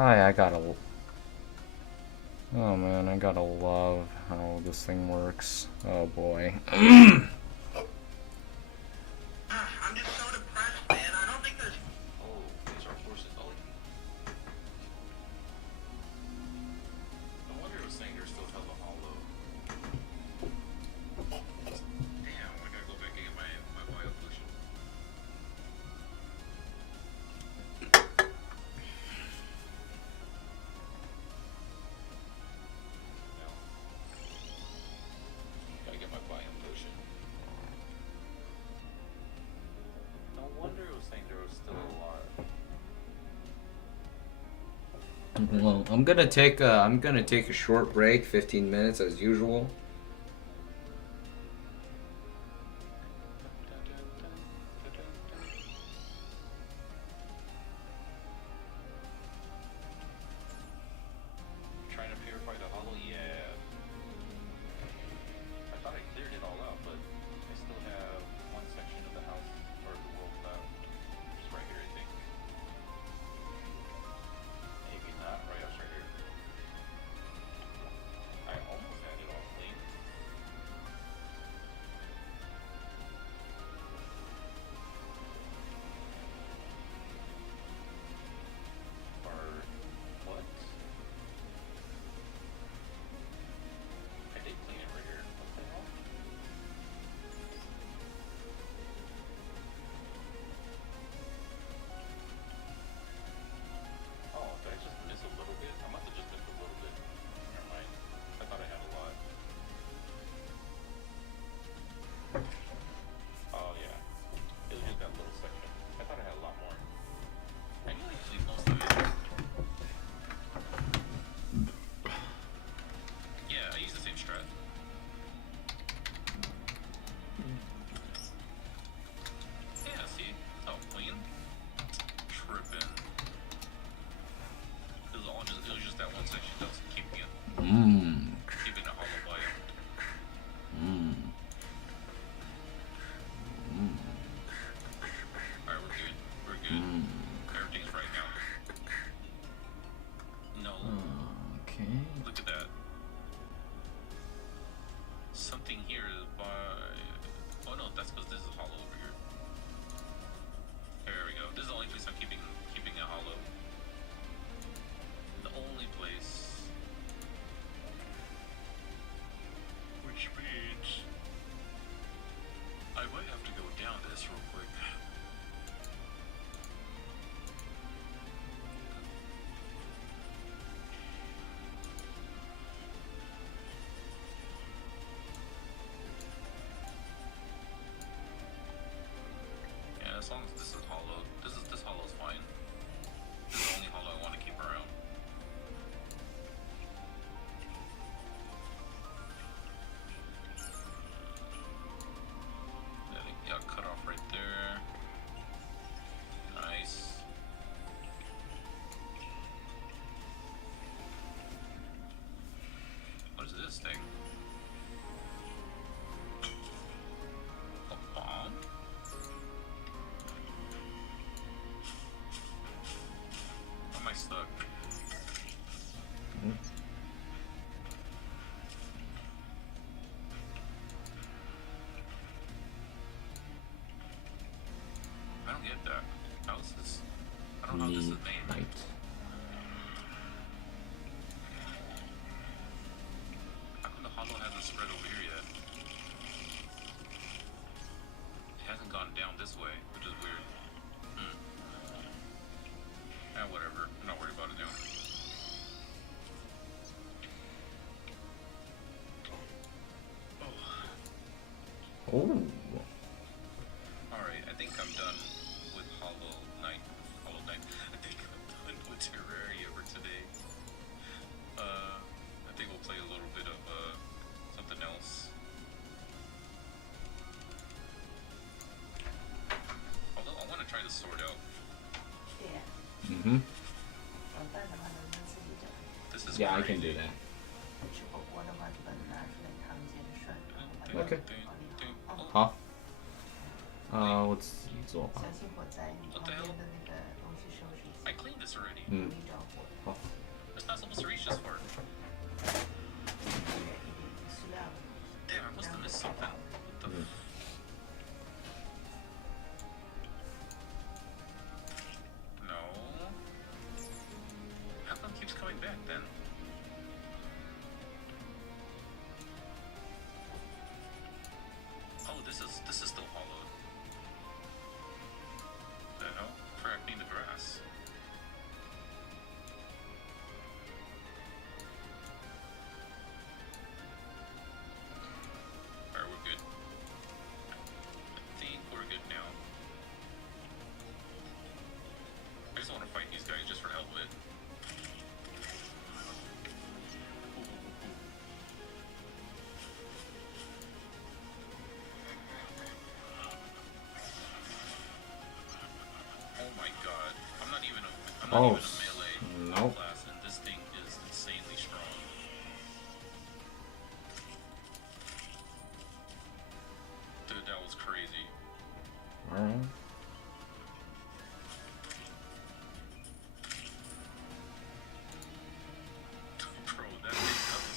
I gotta. Oh man, I gotta love how this thing works. Oh boy. I'm just so depressed, man. I don't think there's. Oh, these are forces. Oh, no wonder it was saying there's still hella hollow. Damn, I gotta go back and get my bio potion. No. Gotta get my bio potion. No wonder it was saying there was still a lot. Well, I'm gonna take a short break, 15 minutes as usual. Trying to purify the hollow? Yeah. I thought I cleared it all out, but I still have one section of the house or the world left. Just right here, I think. Maybe not. Right, I was right here. I almost had it all clean. Or what? I did clean it right here. What the hell? Oh, did I just miss a little bit? I must have just missed a little bit. Never mind. I thought I had a lot. Oh yeah. It was just that little section. I thought I had a lot more. I usually leave most of it. Yeah, I use the same strat. Yeah, see? Oh, clean? Trippin'. It was just that one section that was keeping it keeping it hollow biome. Alright, we're good. We're good. Everything's right now. No. Okay. Look at that. Something here is by. Oh no, that's because this is hollow over here. There we go. This is the only place I'm keeping it hollow. The only place. Which means I might have to go down this real quick. Yeah, as long as this is hollow, this hollow is fine. This is the only hollow I want to keep around. That it got cut off right there. Nice. What is this thing? A bomb? Why am I stuck? I don't get that. How is this? I don't know how this is made. Right. How come the hollow hasn't spread over here yet? It hasn't gone down this way, which is weird. Whatever. I'm not worried about it now. Oh. Alright, I think I'm done with Hollow Knight. I think I'm done with Terraria for today. I think we'll play a little bit of something else. Although I want to try the sword out. This is Yeah, I crazy. can do that. Okay. Oh, 好，我自己做吧。 what the hell? I cleaned this already. 好。just want to fight these guys just for the hell of it. Oh my god. I'm not even a melee nope. class, and this thing is insanely strong. Dude, that was crazy. Alright. Bro, that was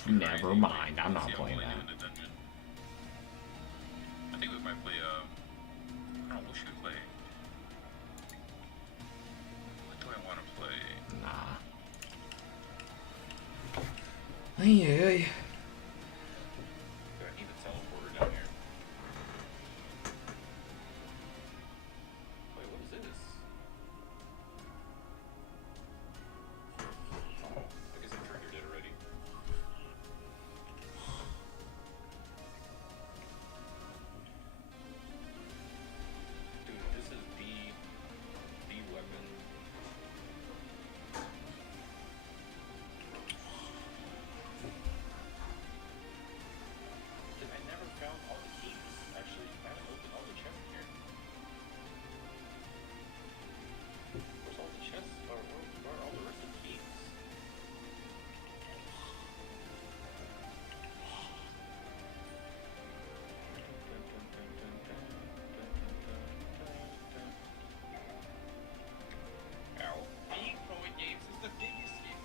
crazy. Never mind, I'm not See, playing I'm that. in the dungeon. I think we might play, I don't know, what should we play? What do I want to play? Nah. Ay. Do I need a teleporter down here? Wait, what is this? Oh, I guess I triggered it already. Dude, this is the weapon. Dude, I never found all the keys. Actually, I haven't opened all the chests here. Where's all the chests? Or where are all the rest of the keys? Ow. Being Poet Games is the biggest game.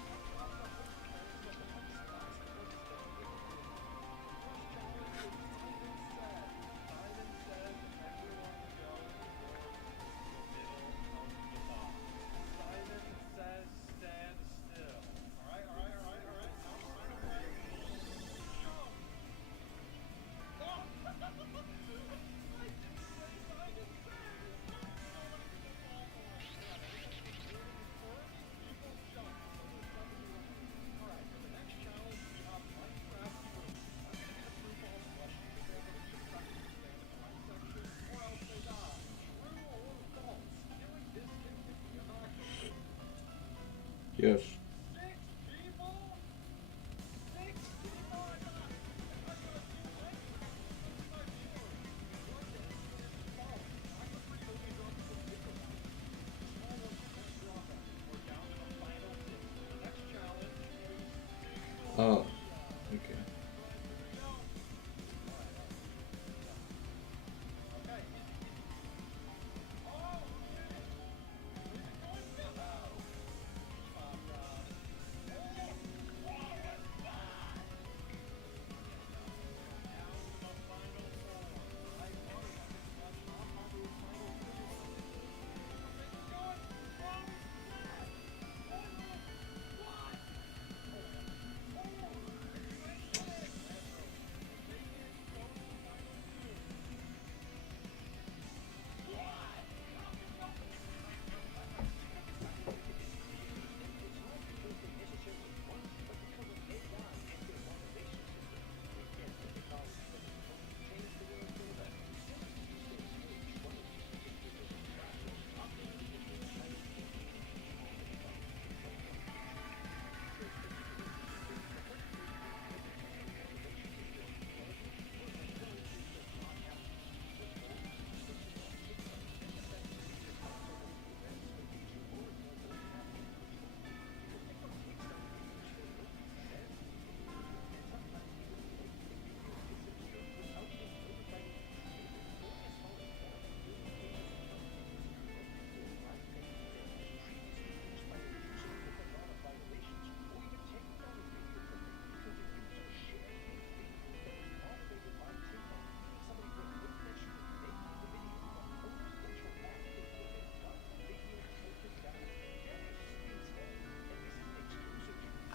Yes. Oh, okay.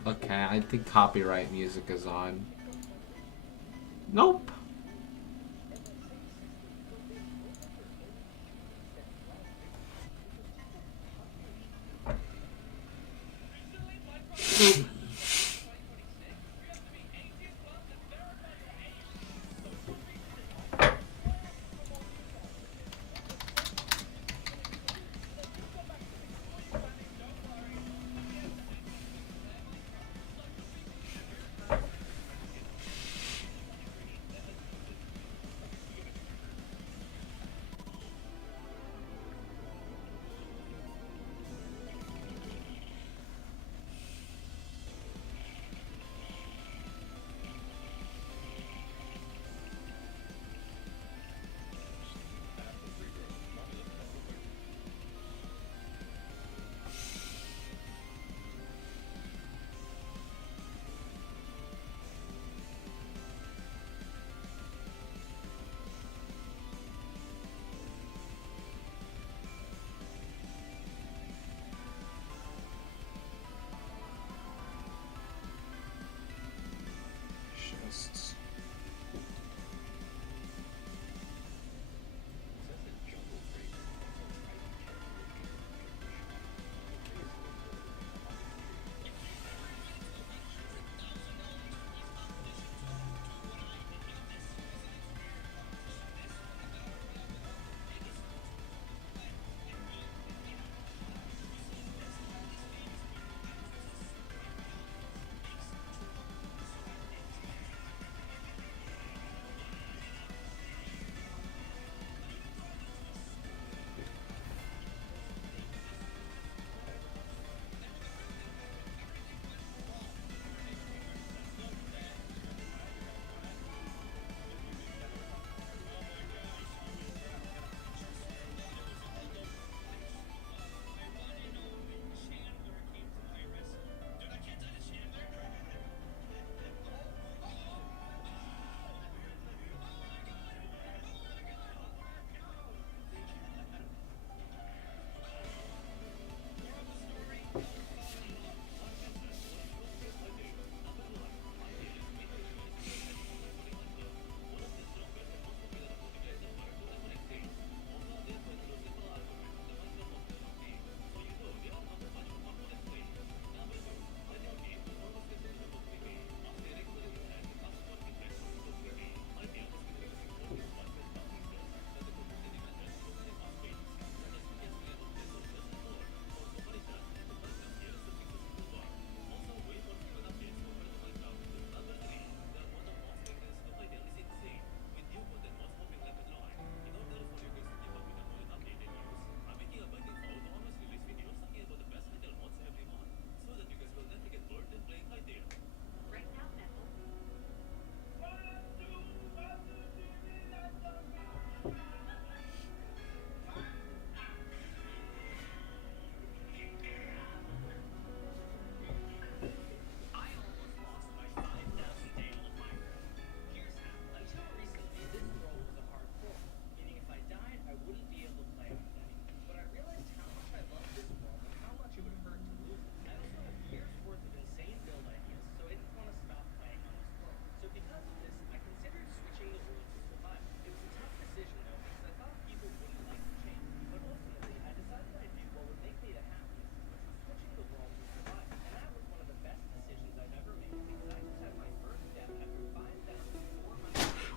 Okay, I think copyright music is on. Nope.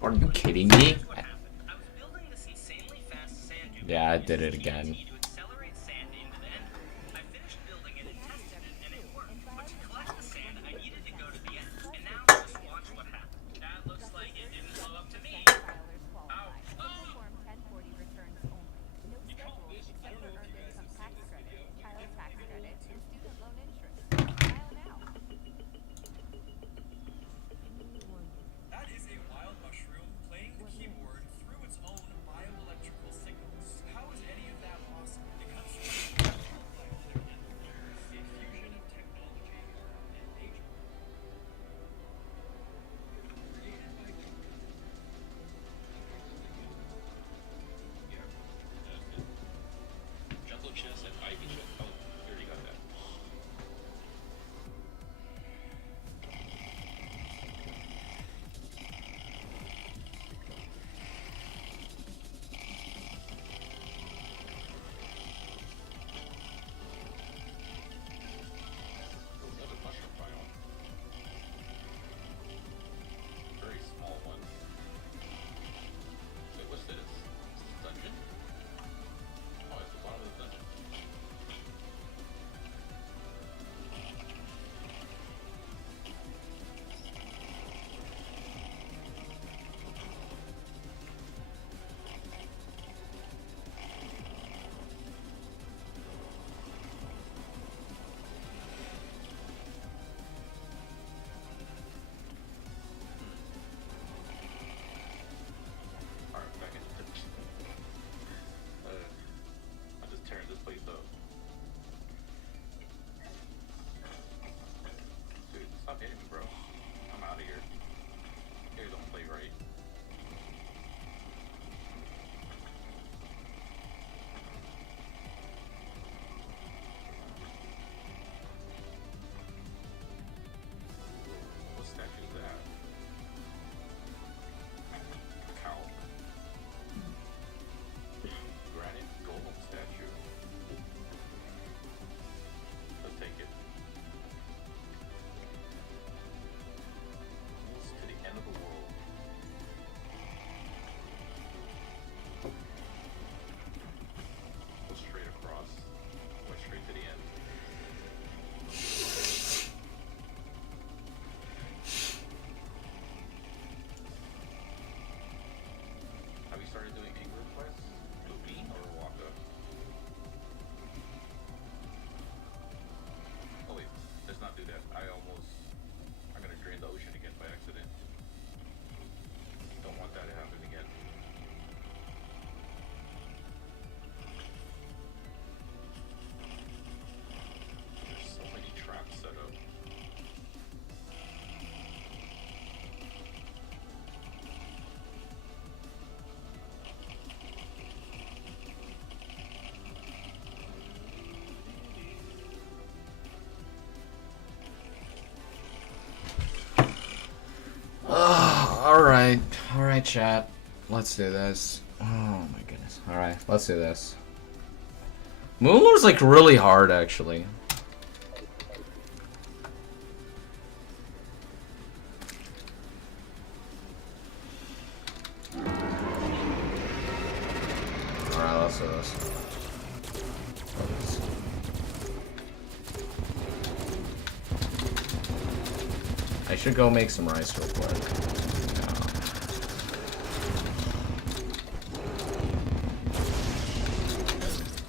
Are you kidding me? What happened? I was building this insanely fast sand dune Yeah, I did it using again. TNT to accelerate sand into the end. I finished building it and tested it, and it worked. But to collect the sand, I needed to go to the end. And now just watch what happened. That looks like it didn't blow up to me. Ow. That is a wild mushroom playing the keyboard through its own bioelectrical signals. How is any of that possible? It comes from a fusion of technology and nature. Created by Yeah. Jungle chest and ivy chest. Oh, you already got that. Oh, another mushroom biome. Very small one. Wait, what's this? Is this a dungeon? Oh, it's the bottom of the dungeon. Alright, back in the dungeon. I'm just tearing this place up. Dude, stop hitting me, bro. I'm out of here. You guys don't play right. What statue is that? Cow. Granite golem statue. Let's take it. Almost to the end of the world. Go straight across. Go straight to the end. Have you started doing anger quests? Lupi or Waka? Oh wait, let's not do that. I'm gonna drain the ocean again by accident. Don't want that to happen again. There's so many traps set up. All right, chat. Let's do this. Oh my goodness. All right, let's do this. Moonlord's like really hard, actually. All right, let's do this. I should go make some rice real quick.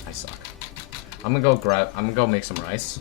I suck. I'm gonna go make some rice.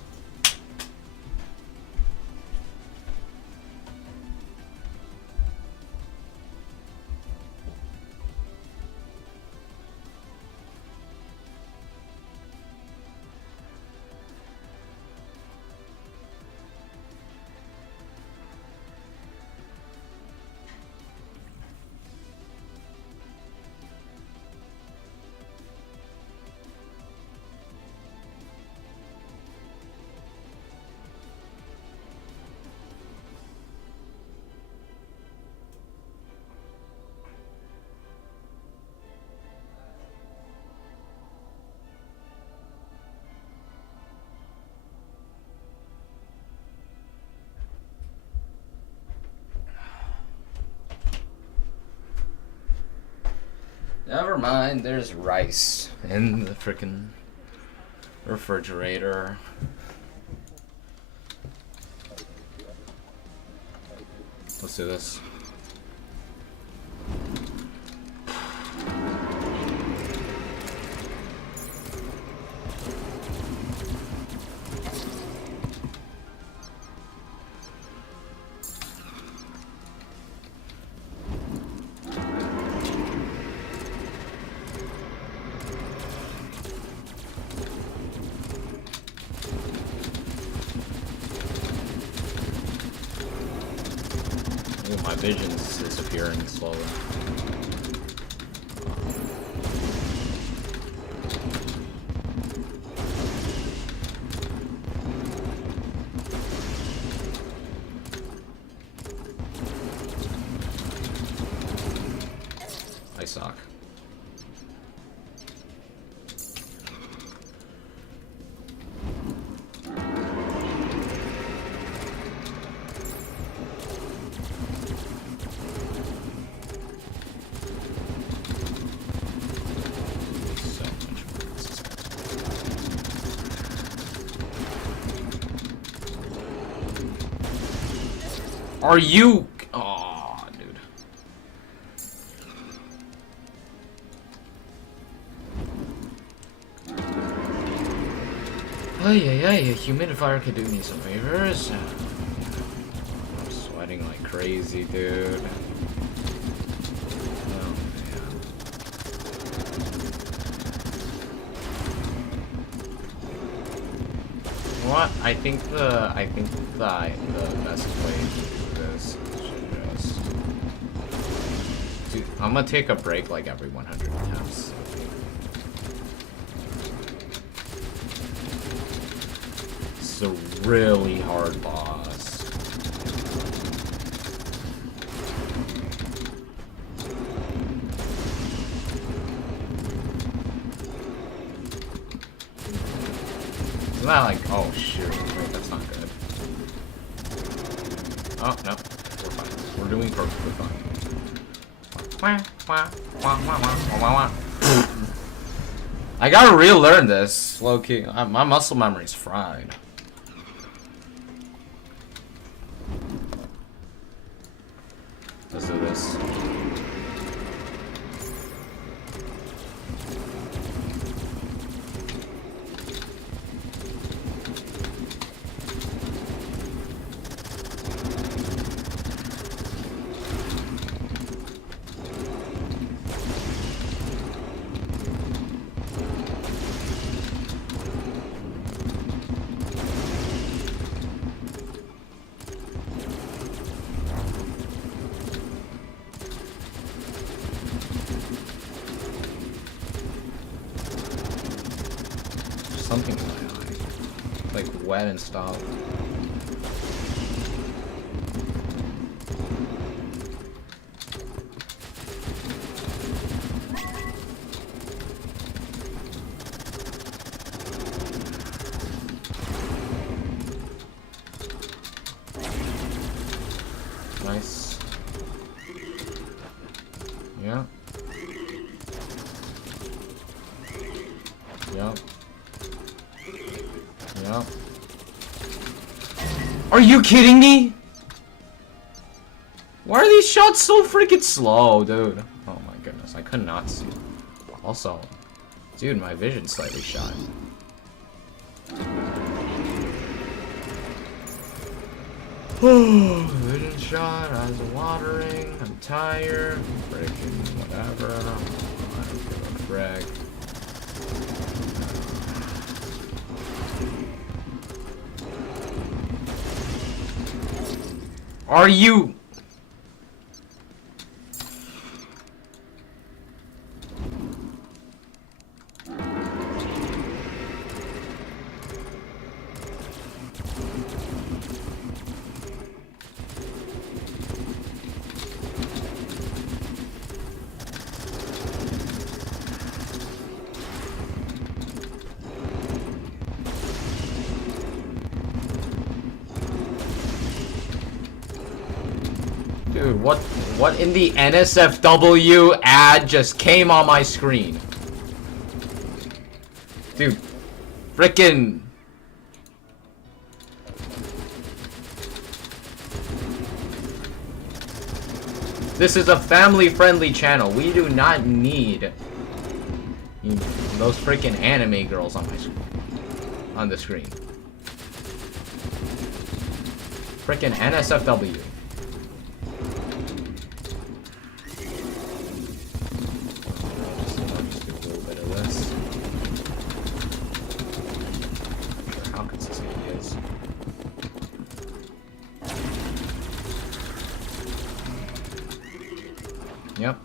Never mind, there's rice in the frickin' refrigerator. Let's do this. Ooh, my vision's disappearing slowly. I suck. Are you? Oh, dude. Hey, a humidifier could do me some favors. I'm sweating like crazy, dude. Oh, man. What? I think the best way to do this should just... Dude, I'm gonna take a break like every 100 attempts. It's a really hard boss. Isn't that like, oh shoot, wait, that's not good. Oh, no, we're fine. We're doing perfectly fine. I gotta relearn this, low-key. My muscle memory's fried. Let's do this. Something in my eye. Like wet and stuff. Nice. Yeah. Yep. Yep. Are you kidding me? Why are these shots so freaking slow, dude? Oh my goodness, I could not see. Also, dude, my vision's slightly shot. Vision shot, eyes are watering, I'm tired, freaking whatever. I don't give a frick. Are you? Dude, what in the NSFW ad just came on my screen? Dude, frickin'. This is a family-friendly channel. We do not need those freaking anime girls on the screen. Freaking NSFW. Just do a little bit of this. Not sure how consistent he is. Yep.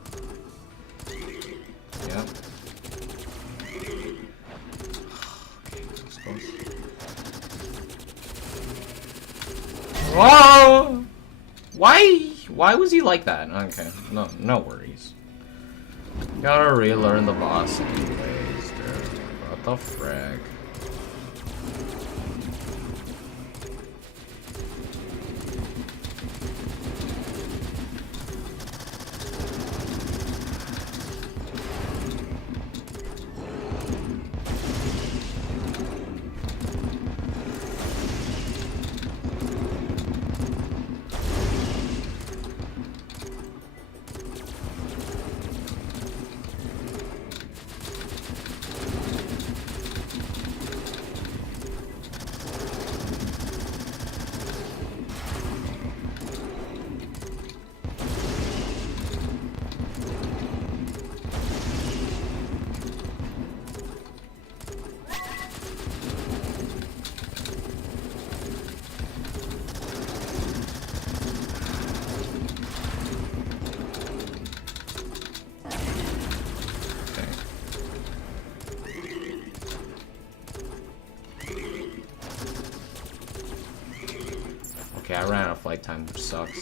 Yep. Whoa! Why was he like that? Okay, no worries. Gotta relearn the boss anyways, dude. What the frick? Okay, I ran out of flight time, which sucks.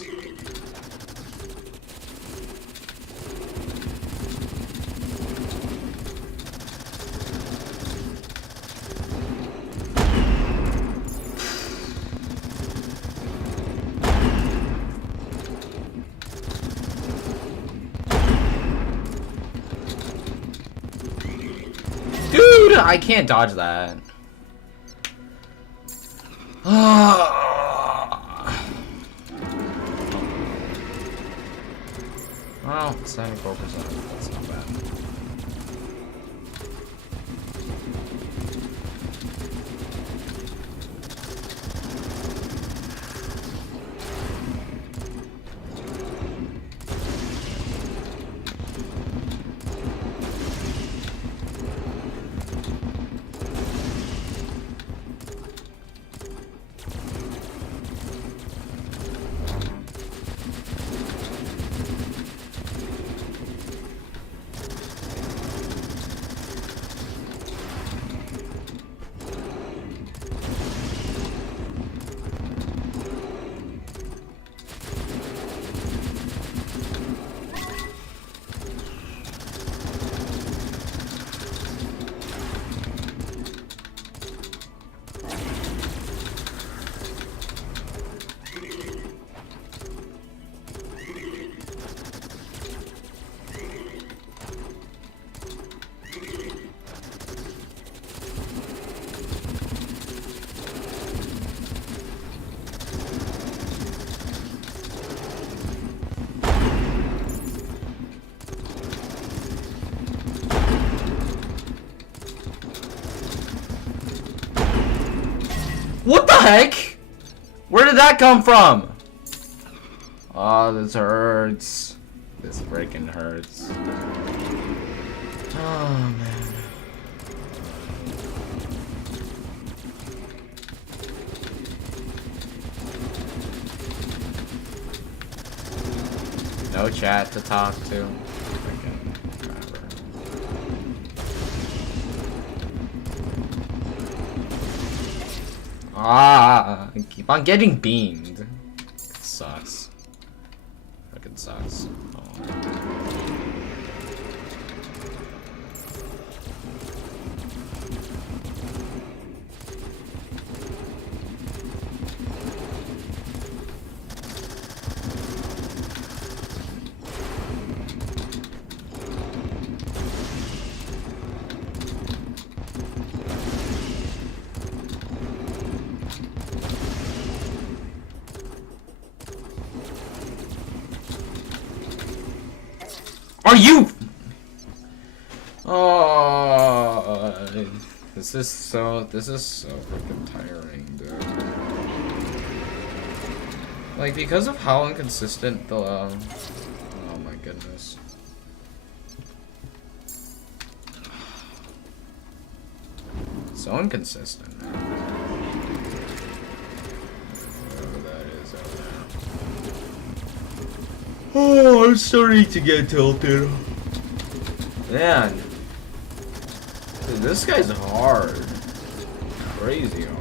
Dude, I can't dodge that. Well, 74%. That's not bad. What the heck? Where did that come from? Oh, this hurts. This freaking hurts. Oh, man. No chat to talk to. Freaking whatever. Ah, I keep on getting beamed. It sucks. Fucking sucks. Oh. Are you? Oh, this is so freaking tiring, dude. Like, because of how inconsistent the, oh my goodness. So inconsistent, man. Whatever that is out there. Oh, I'm starting to get tilted. Man. Dude, this guy's hard. Crazy hard.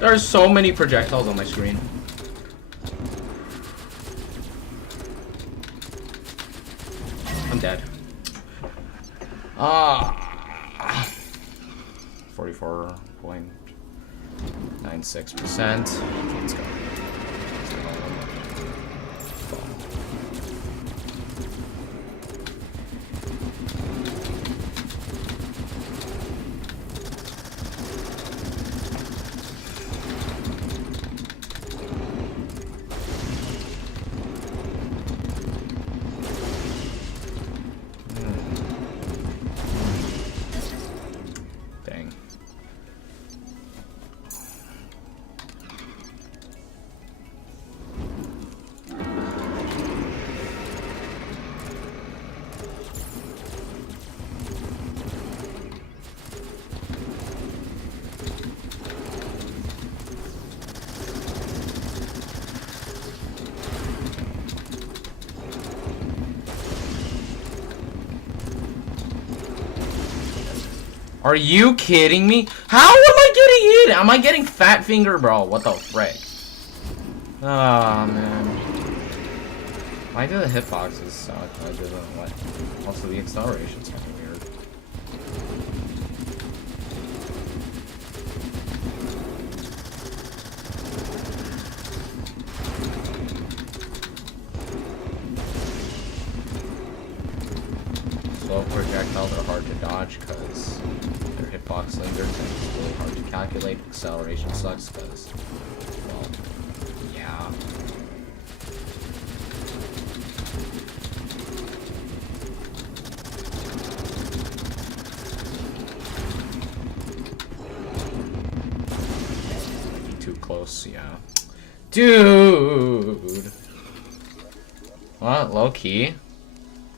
There's so many projectiles on my screen. I'm dead. 44.96%. Let's go. Are you kidding me? How am I getting hit? Am I getting fat finger, bro? What the frick? Oh man. Why do the hitboxes suck? Why do the what? Also the acceleration's kind of weird. Slow projectiles are hard to dodge because their hitbox lingers and it's really hard to calculate. Acceleration sucks because, well, yeah. Too close, yeah. Dude! Well, low key.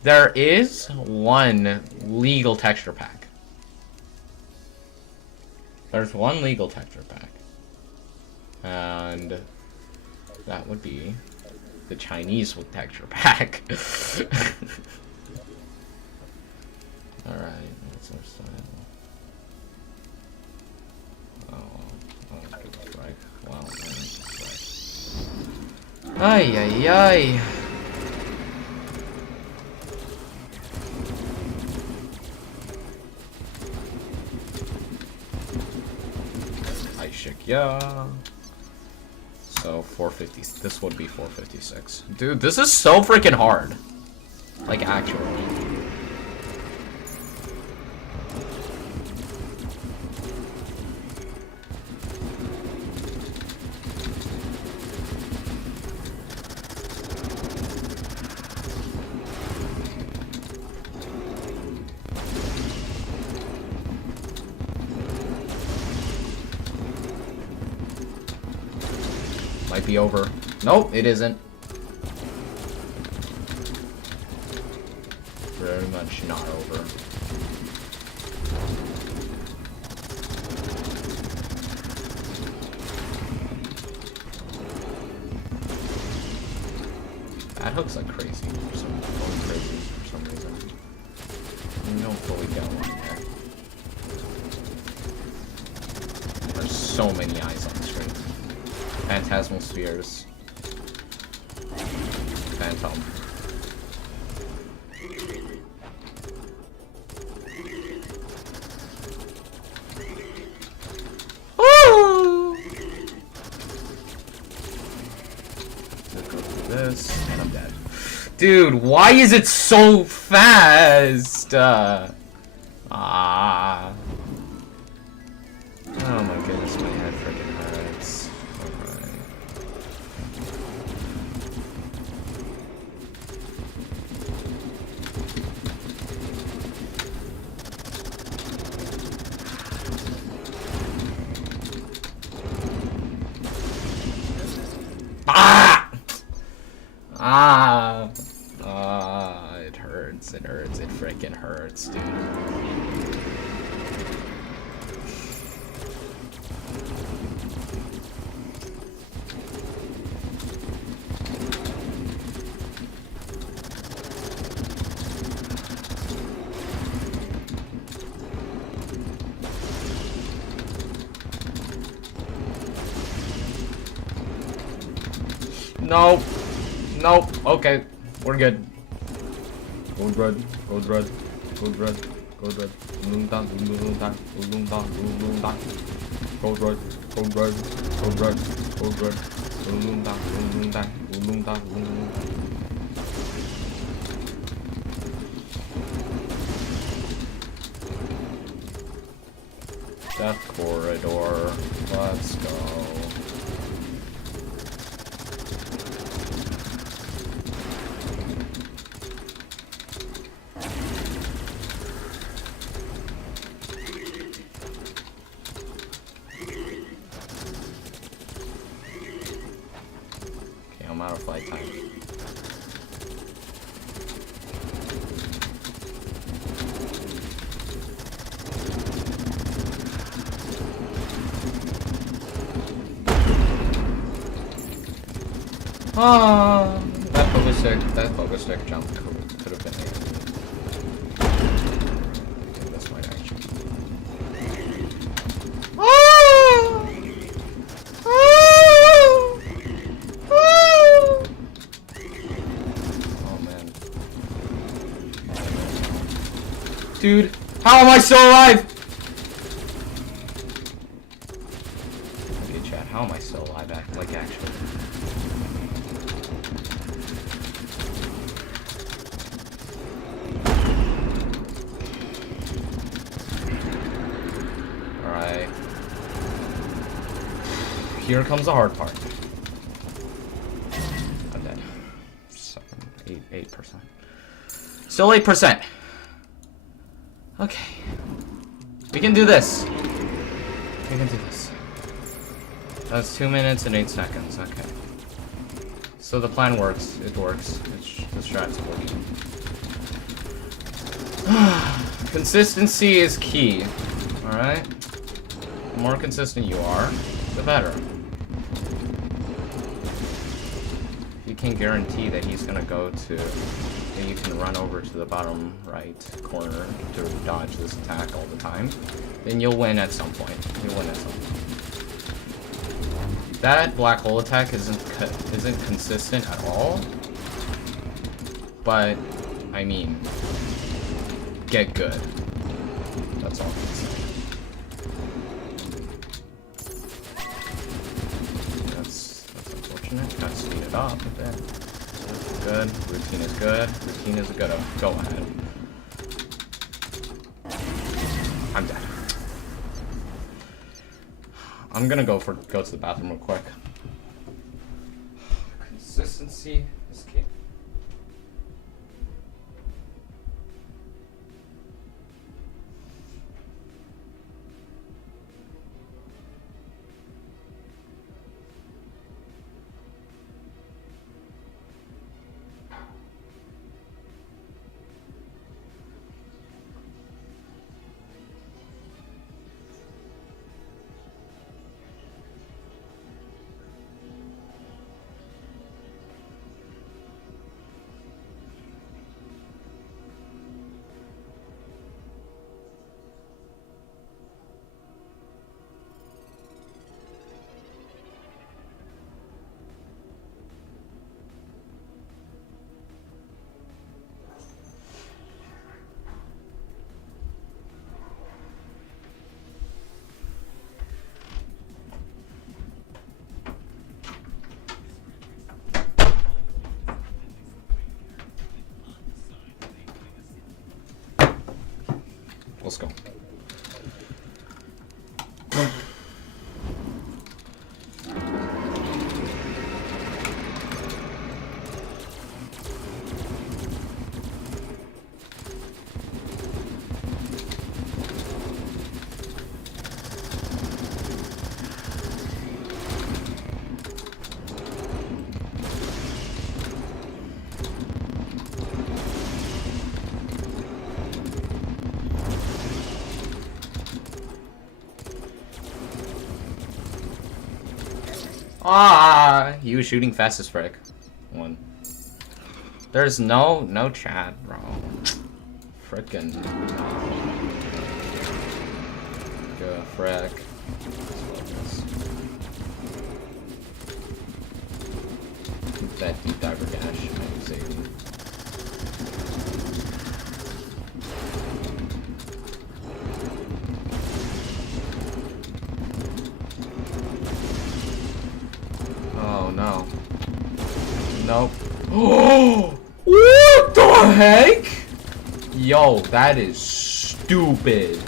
There is one legal texture pack. There's one legal texture pack. And that would be the Chinese texture pack. Alright, what's our style? Oh, good strike. Wow, man, strike. Ay, ay, ay. Yeah. So 450. This would be 456. Dude, this is so freaking hard. Like, actually. Might be over. Nope, it isn't. Very much not over. That hook's like crazy for some reason. You don't fully get one there. There's so many eyes on the screen. Phantasmal spheres. Phantom. Woo! Let's go through this, and I'm dead. Dude, why is it so fast? Oh my goodness, my head freaking hurts. Alright. It hurts, it freaking hurts, dude. Nope. Nope. Okay. We're good. Gold red. Gold red. Gold red. Gold red. Luminance. Luminance. Luminance. Gold red. Gold red. Gold red. Gold red. Luminance. Luminance. Luminance. Death corridor. Let's go. I'm out of flight time. That focus stick jump could have been there. Okay, this might actually. Dude, how am I still alive? Okay, chat, how am I still alive? Like, actually. Alright. Here comes the hard part. I'm dead. 8%. Still 8%. Okay. We can do this. We can do this. That's 2 minutes and 8 seconds. Okay. So the plan works. It works. The strat's working. Consistency is key. Alright? The more consistent you are, the better. You can guarantee that he's gonna go to... and you can run over to the bottom right corner to dodge this attack all the time, then you'll win at some point. You'll win at some point. That black hole attack isn't consistent at all, but I mean, get good. That's all I can say. That's Gotta speed it up a bit. Good. Routine is good. Routine is good. Go ahead. I'm dead. I'm gonna go to the bathroom real quick. Consistency is key. Let's go. Ah, he was shooting fast as frick. One. There's no chat, bro. Frickin' go frick. That deep diver dash. I'm saving. Oh no. Nope. Oh! What the heck? Yo, that is stupid.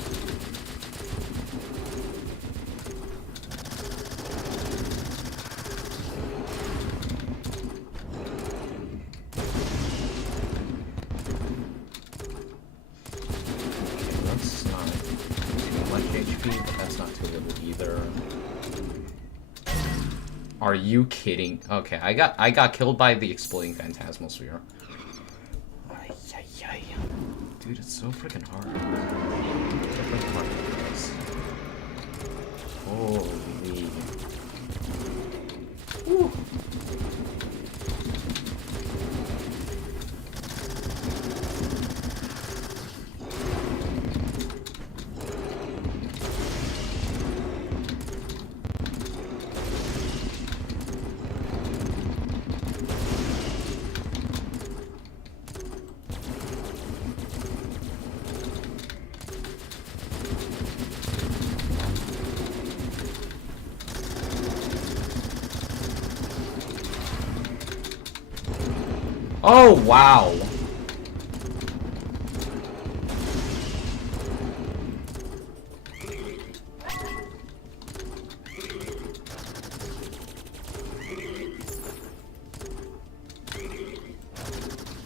That's not too much HP, but that's not too little either. Are you kidding? Okay, I got killed by the exploding phantasmal sphere. Ay, ay, ay. Dude, it's so freaking hard. Holy. Woo. Oh, wow.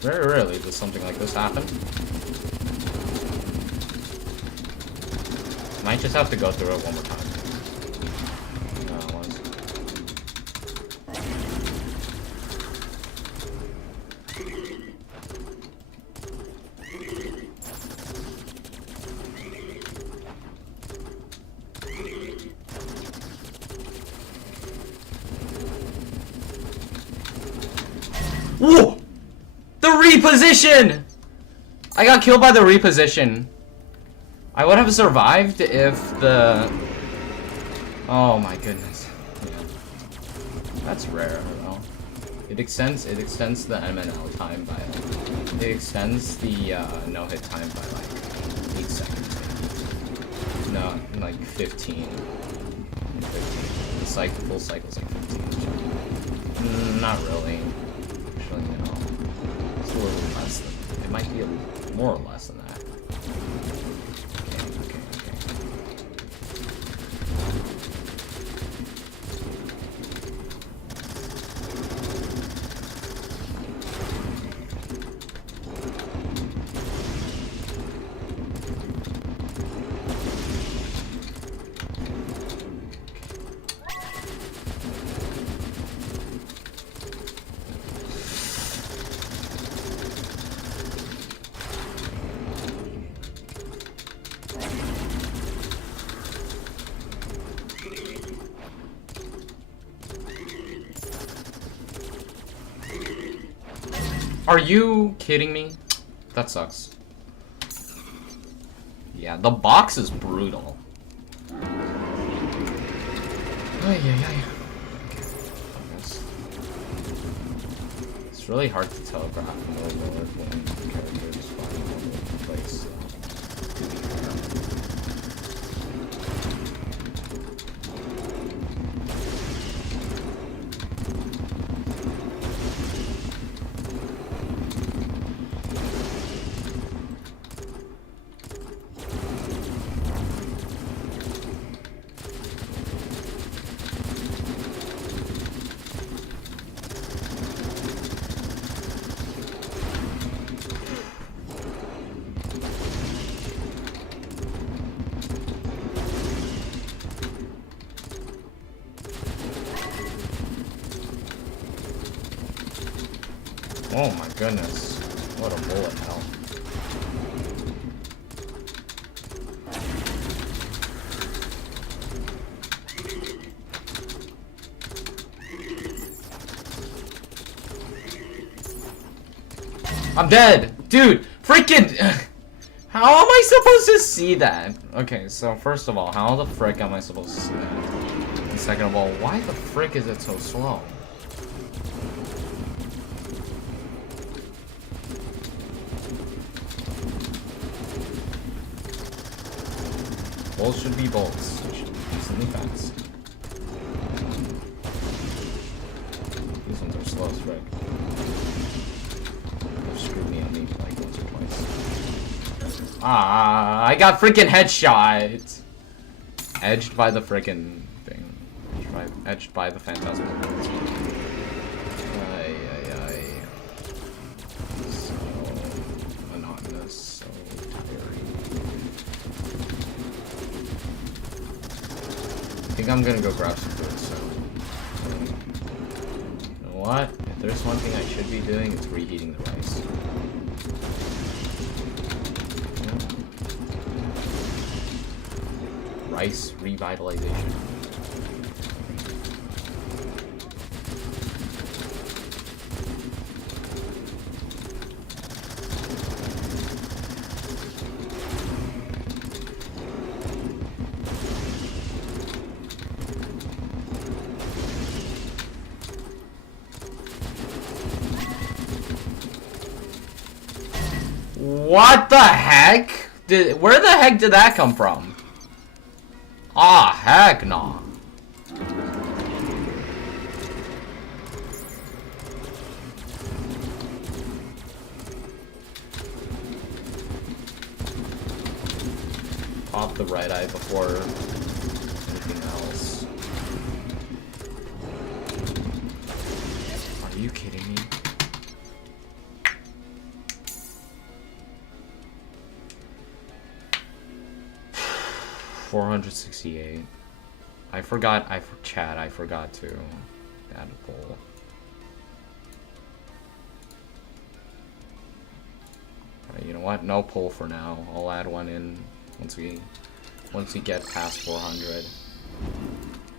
Very rarely does something like this happen. Might just have to go through it one more time. Whoa! The reposition! I got killed by the reposition. I would have survived if the... Oh my goodness. Yeah. That's rare though. It extends the MNL time by it extends the no-hit time by like 8 seconds. No, like 15. The full cycle's like 15. Not really. Actually, you know, it's a little less than. It might be more or less than that. Okay. Are you kidding me? That sucks. Yeah, the box is brutal. Ay. It's really hard to telegraph in Overlord when characters find all over the place. To be fair. Oh my goodness. What a bullet hell. I'm dead! Dude! Freaking! How am I supposed to see that? Okay, so first of all, how the frick am I supposed to see that? And second of all, why the frick is it so slow? Bolts should be bolts. They should be decently fast. These ones are slow as frick. They've screwed me on maybe like once or twice. Ah, I got freaking headshot! Edged by the freaking thing. Edged by the phantasmal. Ay. So monotonous, so tiring. I think I'm gonna go grab some food, so... You know what? If there's one thing I should be doing, it's reheating the rice. Yeah. Rice revitalization. What the heck? Where the heck did that come from? Ah, heck no. Pop the right eye before anything else. Are you kidding me? $468. I forgot to add a poll. Alright, you know what? No poll for now. I'll add one in once we get past 400.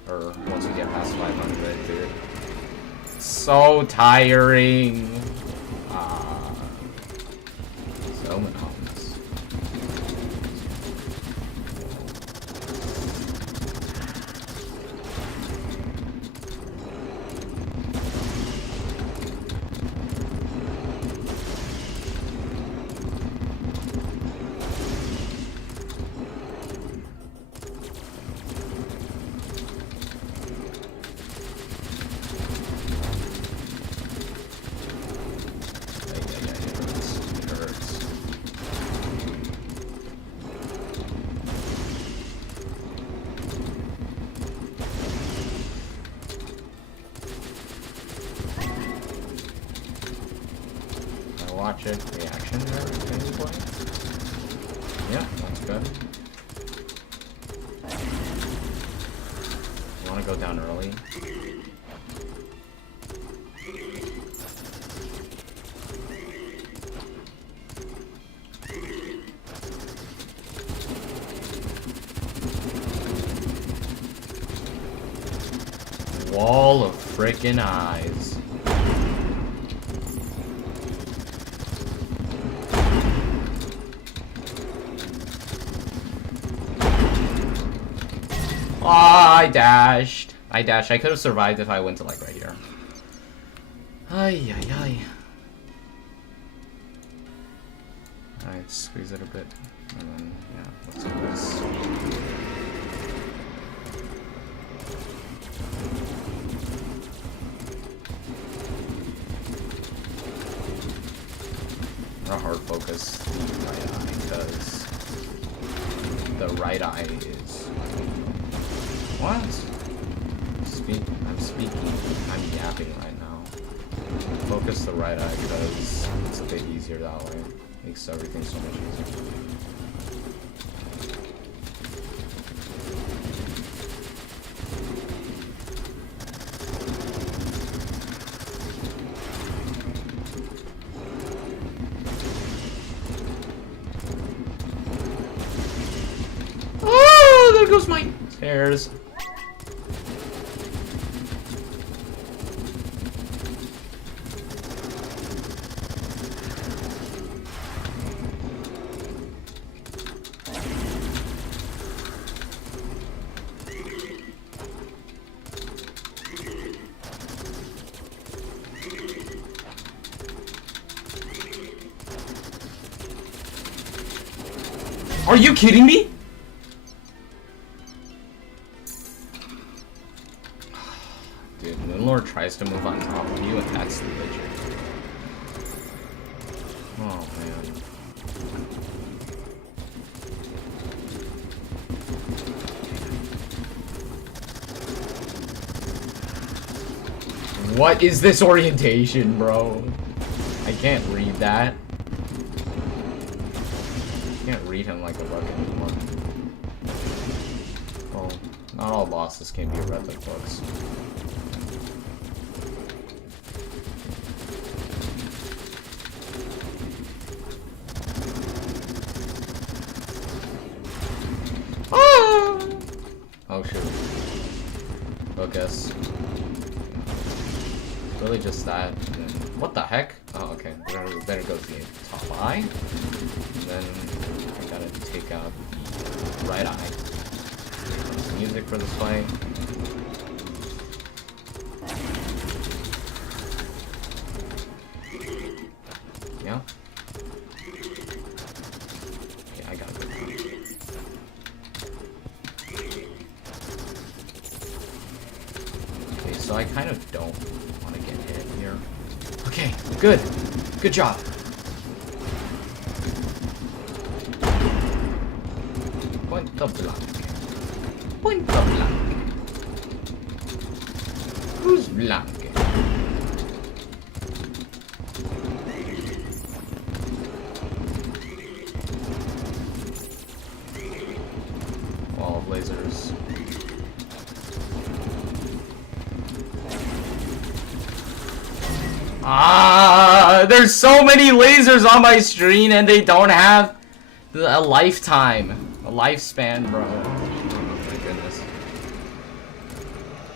Or once we get past 500, dude. So tiring. So monotonous. watch it. Reaction there, gameplay. Yeah, that's good. You wanna go down early? Wall of frickin' eyes. Ah, I dashed. I could have survived if I went to like right here. Ay, ay, ay. Alright, squeeze it a bit. And then, yeah, let's do this. Not hard focus the right eye because the right eye is. What? I'm speaking. I'm yapping right now. Focus the right eye because it's a bit easier that way. Makes everything so much easier. Oh, there goes my stairs. Are you kidding me? Dude, Moonlord tries to move on top of you and that's the legit. Oh man. What is this orientation, bro? I can't read that. Can't read him like a book anymore. Well, not all bosses can be read like books. Ah! Oh shoot. Focus. Really just that. And then, what the heck? Oh, okay. Better go to the top eye. And then I gotta take out the right eye. Some music for this fight. Yeah. Yeah, I gotta go down. Okay, so I kind of don't want to get hit here. Okay, good. Good job. Punto blank. Punto blank. Who's blank? Wall of lasers. Ah, there's so many lasers on my screen and they don't have a lifetime. A lifespan, bro. Oh my goodness.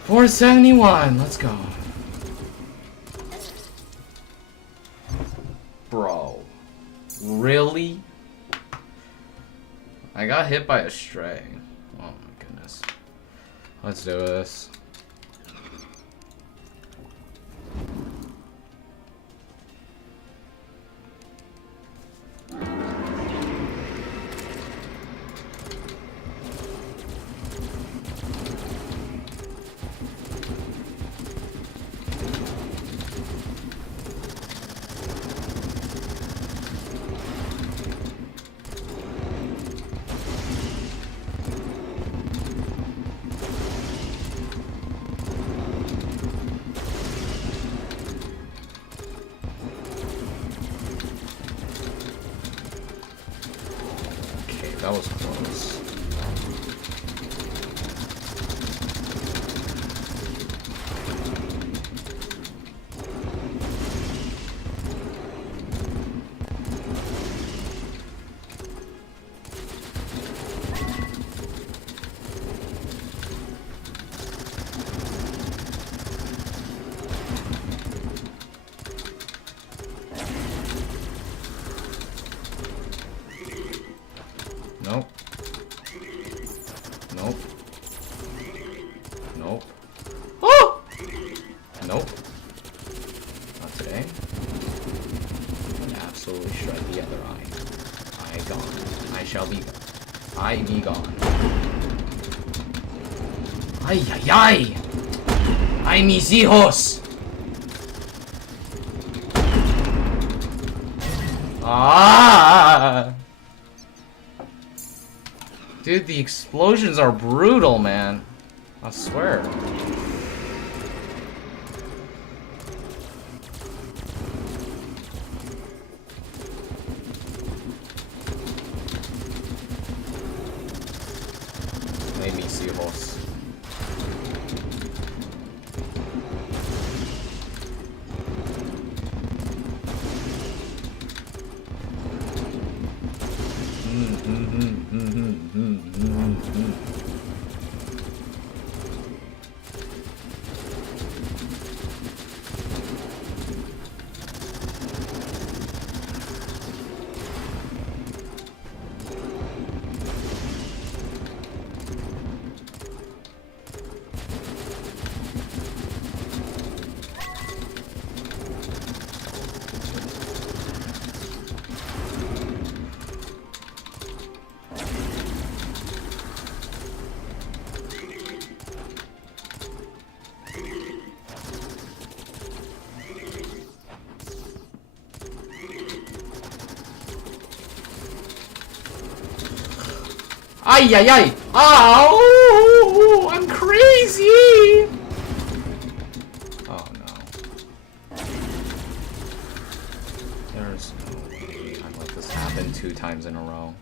471, let's go. Bro. Really? I got hit by a stray. Oh my goodness. Let's do this. I be gone. Ay ay ay! Ay mis hijos! Ah! Dude, the explosions are brutal, man. I swear. Made me see horse. Ay, ay, ay! Oh, I'm crazy! Oh, no. There's no way I let this happen 2 times in a row.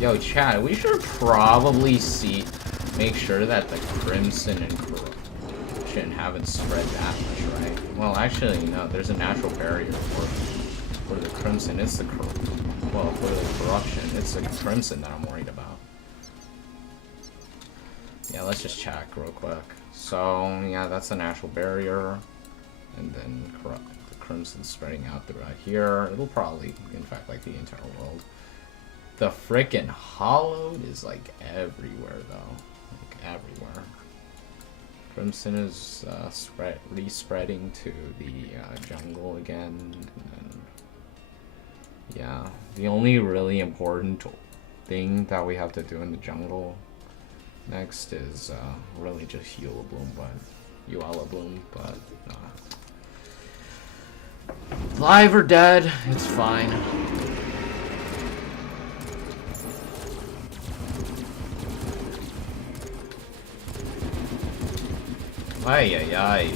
Yo, chat, we should probably make sure that the Crimson and Corruption haven't spread that much, right? Well, actually, no, there's a natural barrier for the Crimson. It's the for the Corruption, it's the Crimson that I'm worried about. Yeah, let's just check real quick. So, yeah, that's a natural barrier. And then the Crimson spreading out throughout here. It'll probably infect, like, the entire world. The frickin' Hollowed is like everywhere though, like everywhere. Crimson is re-spreading to the jungle again, and yeah, the only really important thing that we have to do in the jungle next is really just Euala Bloom, but live or dead, it's fine. Ay, ay, ay.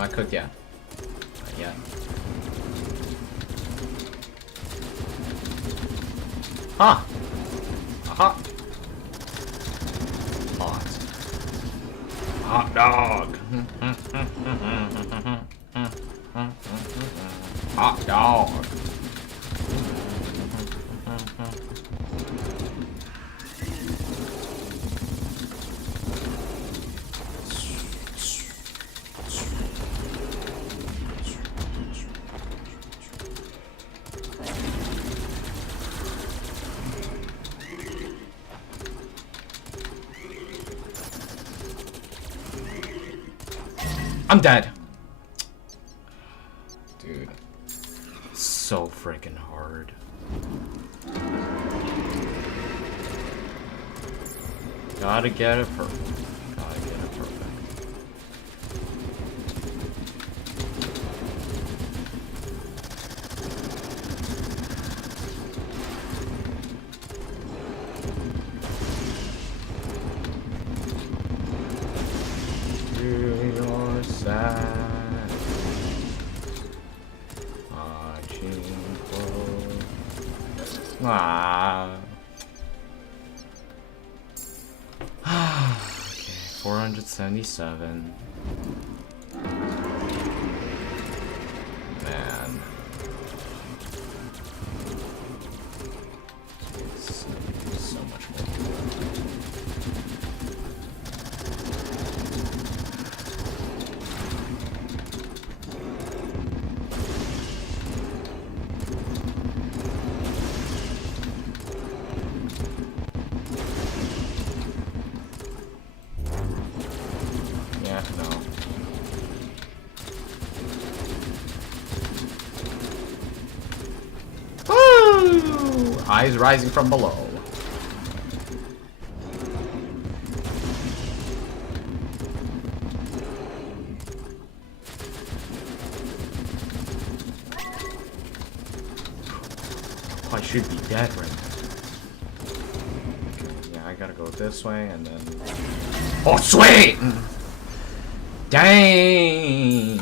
Not cooked yet. Not yet. Huh. Aha. Hot. Hot dog. Hot dog. I'm dead. Dude. It's so freaking hard. Gotta get it perfect. Gotta get it perfect. sad. Ah. Okay, 477. Man. So much more. Yeah, no. Woo! Eyes rising from below. Oh, I should be dead right now. Yeah, I gotta go this way and then... Oh, sweet! Dang!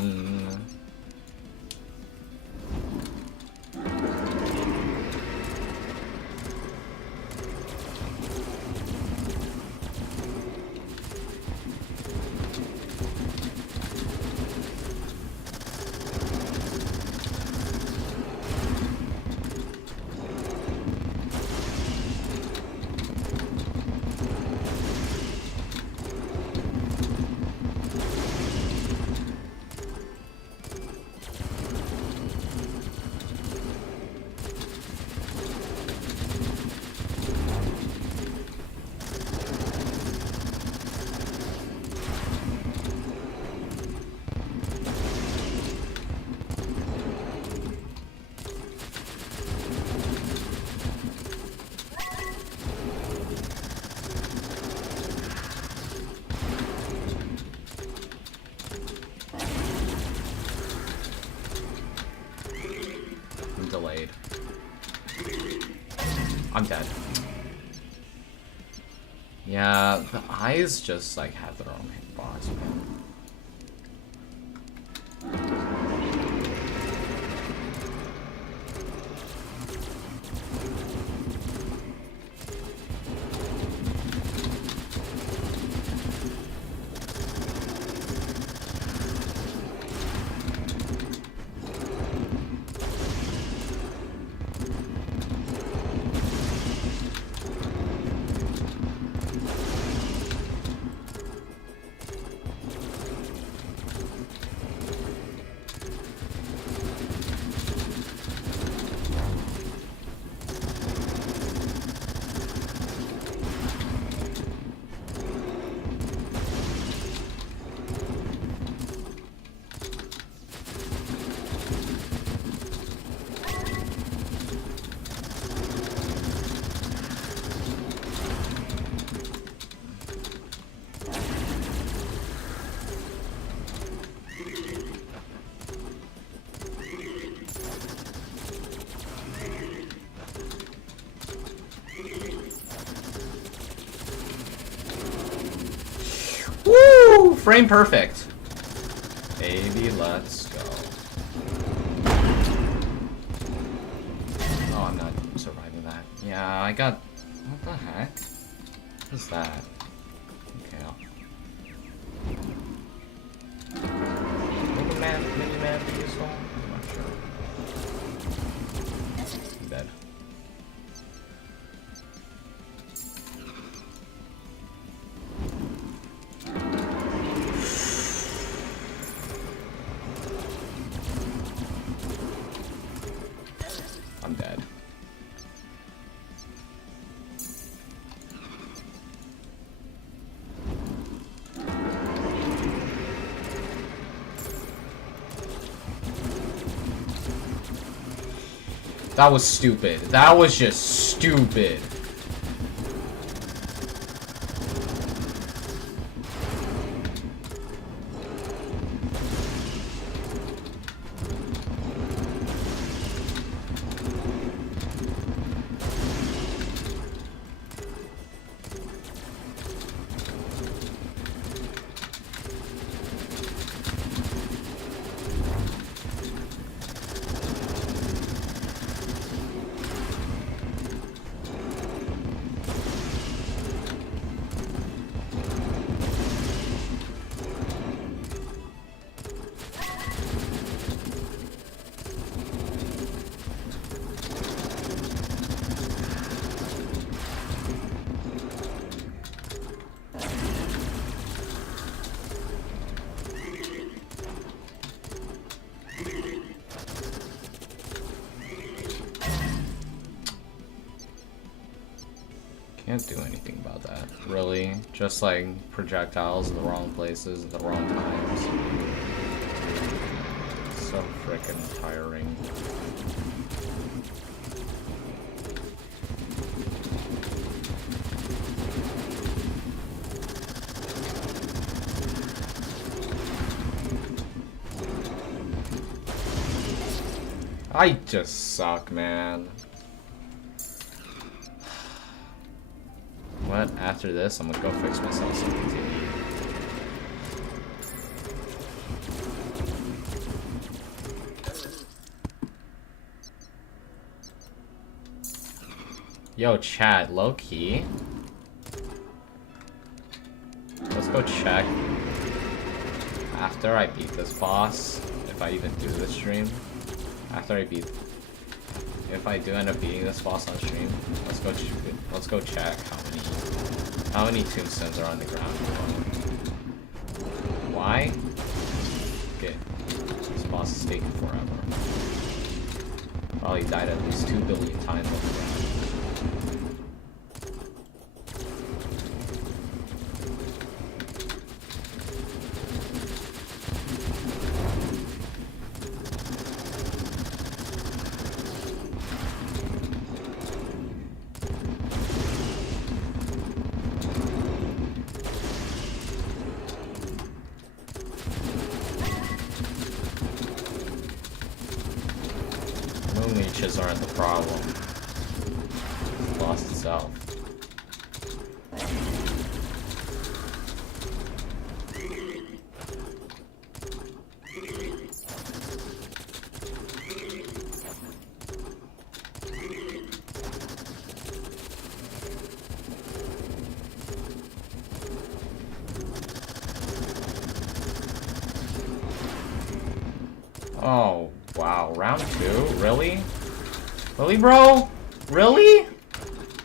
Delayed. I'm dead. Yeah, the eyes just like have their own hitbox, man. Woo! Frame perfect. Baby, let's go. Oh, I'm not surviving that. Yeah, I got... What the heck? What's that? Okay, Mini man be useful? I'm not sure. I'm dead. I'm dead. That was stupid. That was just stupid. can't do anything about that, really. Just like projectiles in the wrong places at the wrong times. So frickin' tiring. I just suck, man. What? After this, I'm gonna go fix myself something to eat. Yo, chat, low key. Let's go check after I beat this boss, if I even do this stream. After I beat, if I do end up beating this boss on stream, let's go check how many tombstones are on the ground. Why? Okay, this boss is taking forever. Probably died at least 2 billion times on the ground. Aren't the problem. It's lost itself. Oh, wow. Round 2? Really? Really, bro? Really?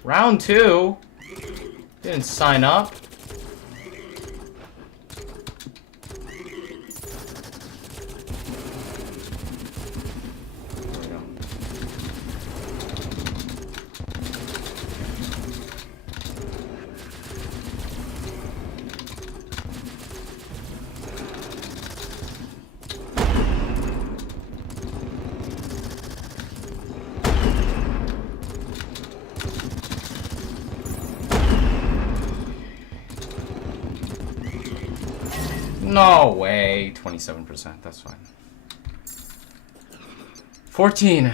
Round 2? Didn't sign up. There we go. No way. 27%. That's fine. 14.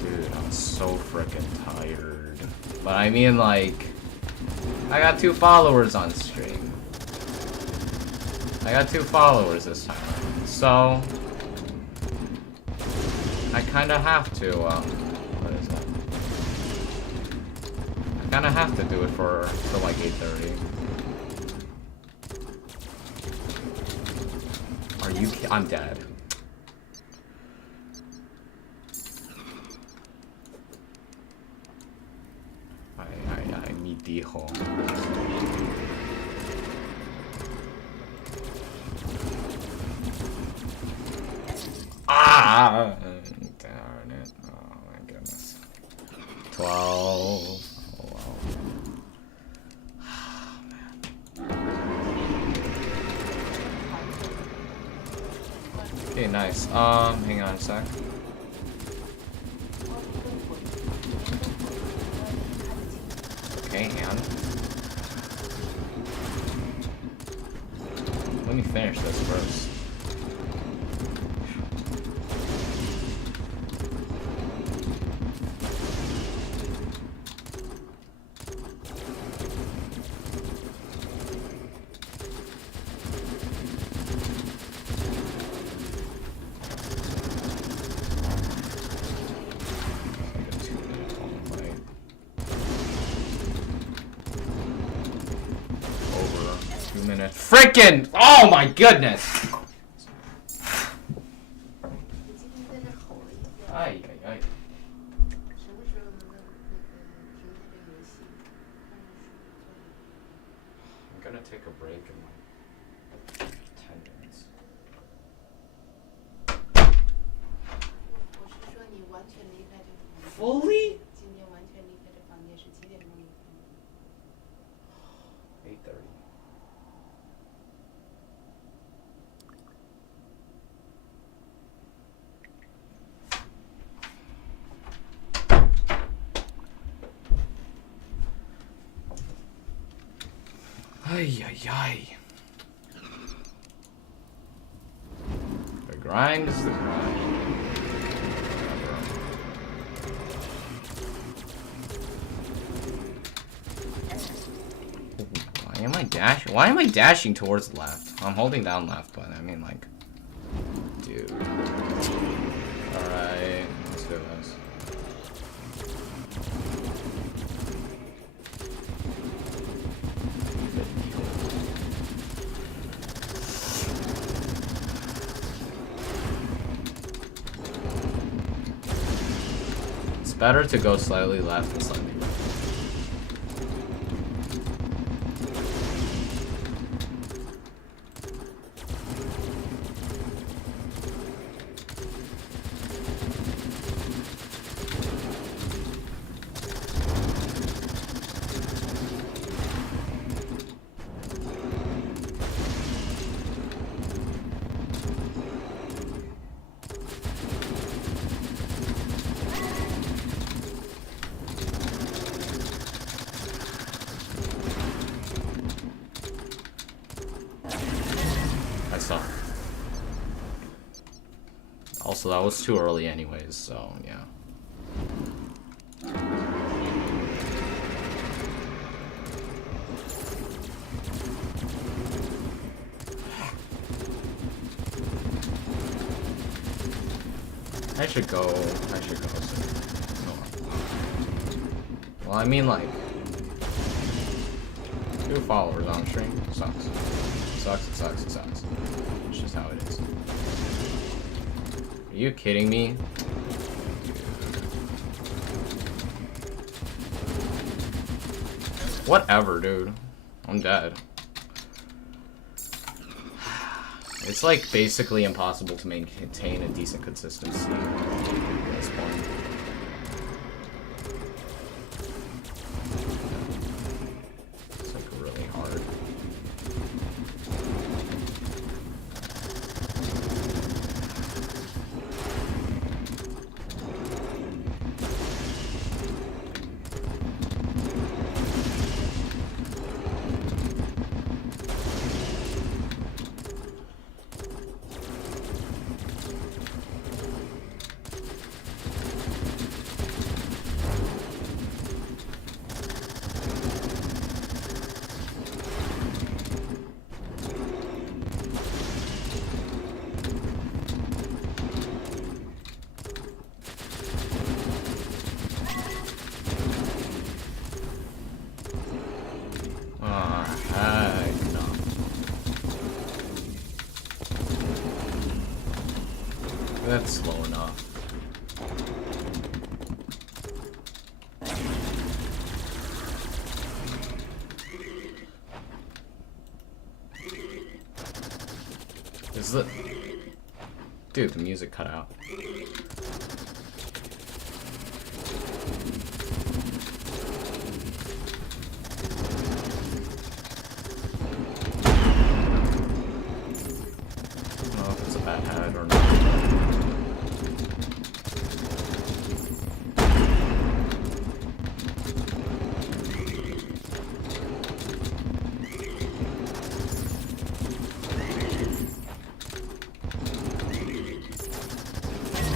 Dude, I'm so freaking tired. But I mean, like, I got 2 followers on stream. I got 2 followers this time. So, I kind of have to, what is that? I kind of have to do it for like 8:30. Are you I'm dead. I need the home. Ah! Darn it. Oh my goodness. 12. Oh, wow. Okay, nice. Hang on a sec. Okay, and let me finish this first. Frickin'! Oh my goodness! Ay, ay, ay. I'm gonna take a break in like 10 minutes. Ay, ay, ay. The grind is the grind. Why am I dashing? Why am I dashing towards the left? I'm holding down left, but I mean, like, dude. Alright, let's do this. It's better to go slightly left than slightly right. Also, that was too early anyways, so yeah. I should go soon. No. Well, I mean, like, 2 followers on stream sucks. It sucks. It's just how it is. Are you kidding me? Whatever, dude. I'm dead. It's like basically impossible to maintain a decent consistency at this point. It's like really hard. That's slow enough. Is the... Dude, the music cut out. I don't know if it's a bad habit or not.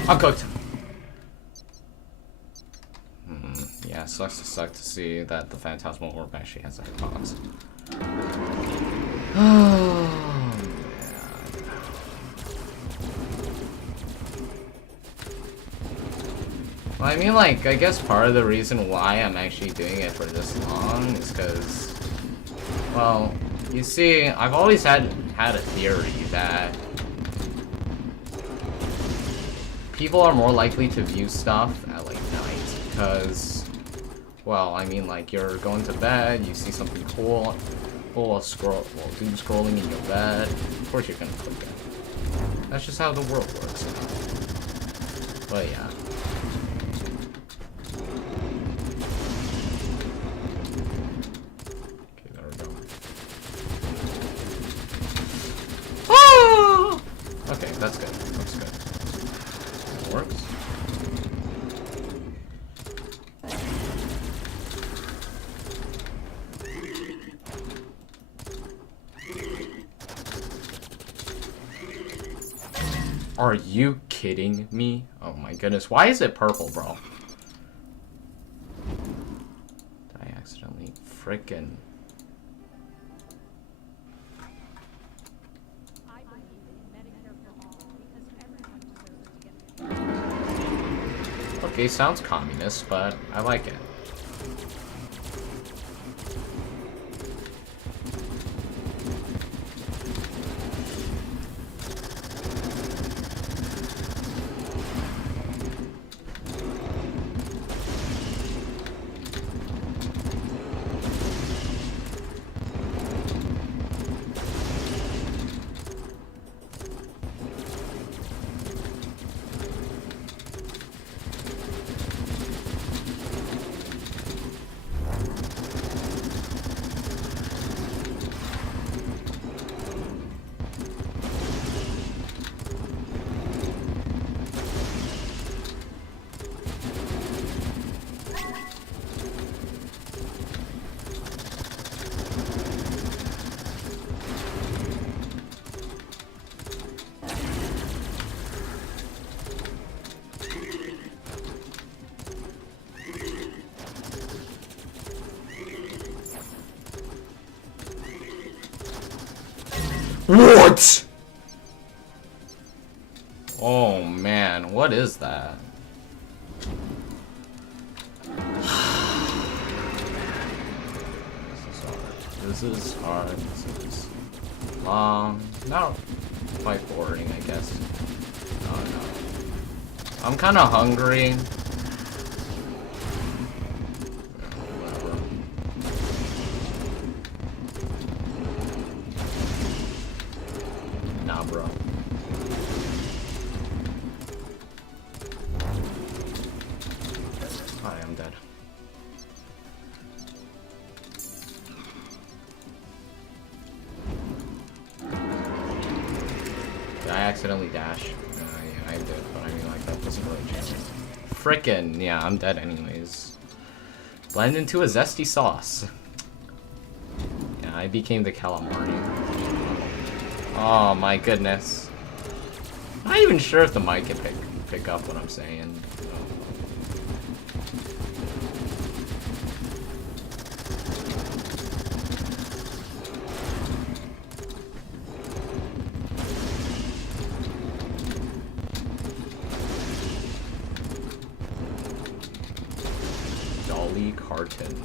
I'm cooked. Yeah, sucks to see that the Phantasmal Orb actually has a hitbox. Oh, man. Well, I mean, like, I guess part of the reason why I'm actually doing it for this long is because, well, you see, I've always had a theory that people are more likely to view stuff at, like, night, because, well, I mean, like, you're going to bed, you see something cool, doom scrolling in your bed, of course you're gonna click it. That's just how the world works. But, yeah. Okay, there we go. Oh! Okay, that's good. That's good. Works. Are you kidding me? Oh my goodness. Why is it purple, bro? Did I accidentally frickin'... Okay, sounds communist, but I like it. What? Oh man, what is that? This is hard. This is long. Not quite boring, I guess. Oh no. I'm kind of hungry. Bro. I am dead. Did I accidentally dash? Yeah, I did, but I mean, like, that doesn't really change. Frickin', yeah, I'm dead anyways. Blend into a zesty sauce. Yeah, I became the calamari. Oh my goodness. I'm not even sure if the mic can pick up what I'm saying. Dolly Carton.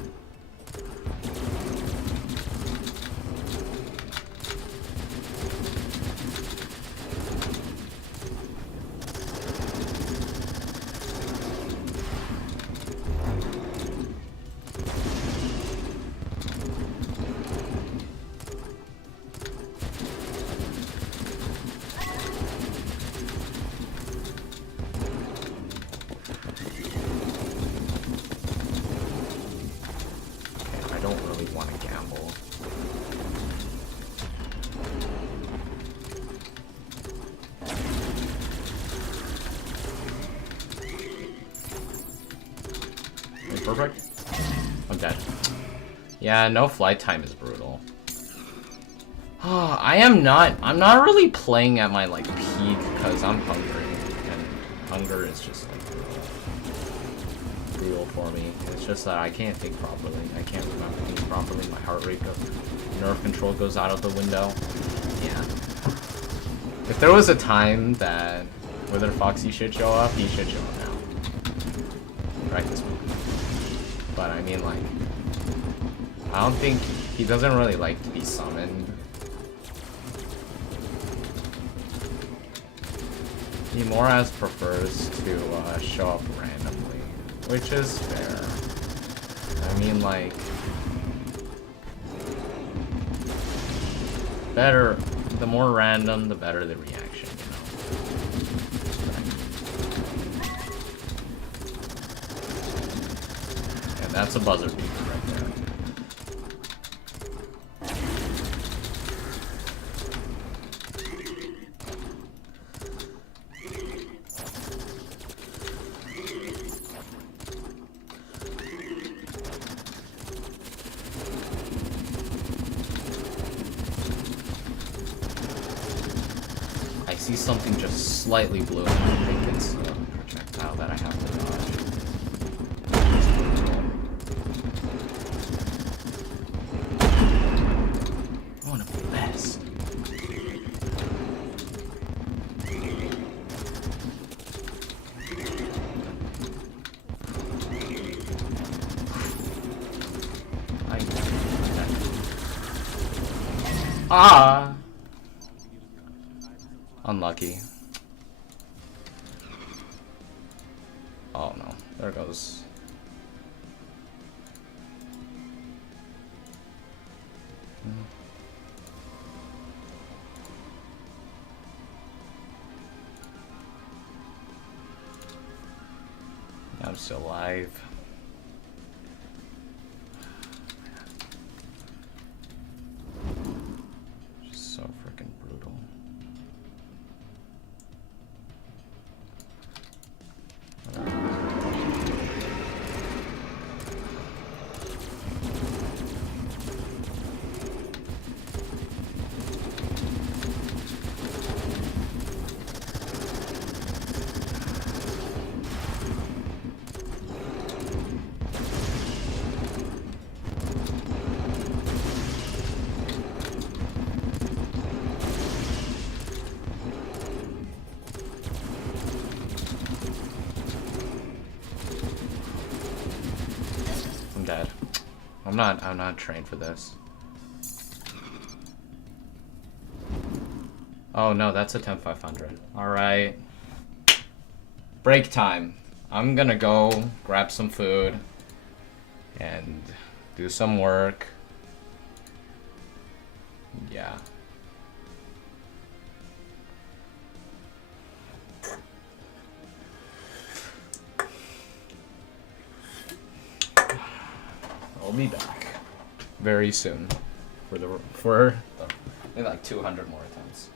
Perfect. I'm dead. Yeah, no flight time is brutal. I'm not really playing at my, like, peak because I'm hungry. And hunger is just, like, brutal for me. It's just that I can't think properly. I can't remember things properly. My heart rate nerve control goes out of the window. Yeah. If there was a time that Withered Foxy should show up, he should show up now. Right this moment. But I mean, like, I don't think he doesn't really like to be summoned. He more as prefers to show up randomly, which is fair. I mean, like, better, the more random, the better the reaction, you know. And that's a buzzer beater right there. see something just slightly blue, and I think it's a projectile that I have to dodge. One of the best. Ah! Unlucky. Oh no, there goes. I'm still alive. Just so freaking brutal. Dead. I'm not trained for this. Oh no, that's a 10,500. Alright. Break time. I'm gonna go grab some food and do some work. Yeah. I'll be back very soon for maybe like 200 more attempts.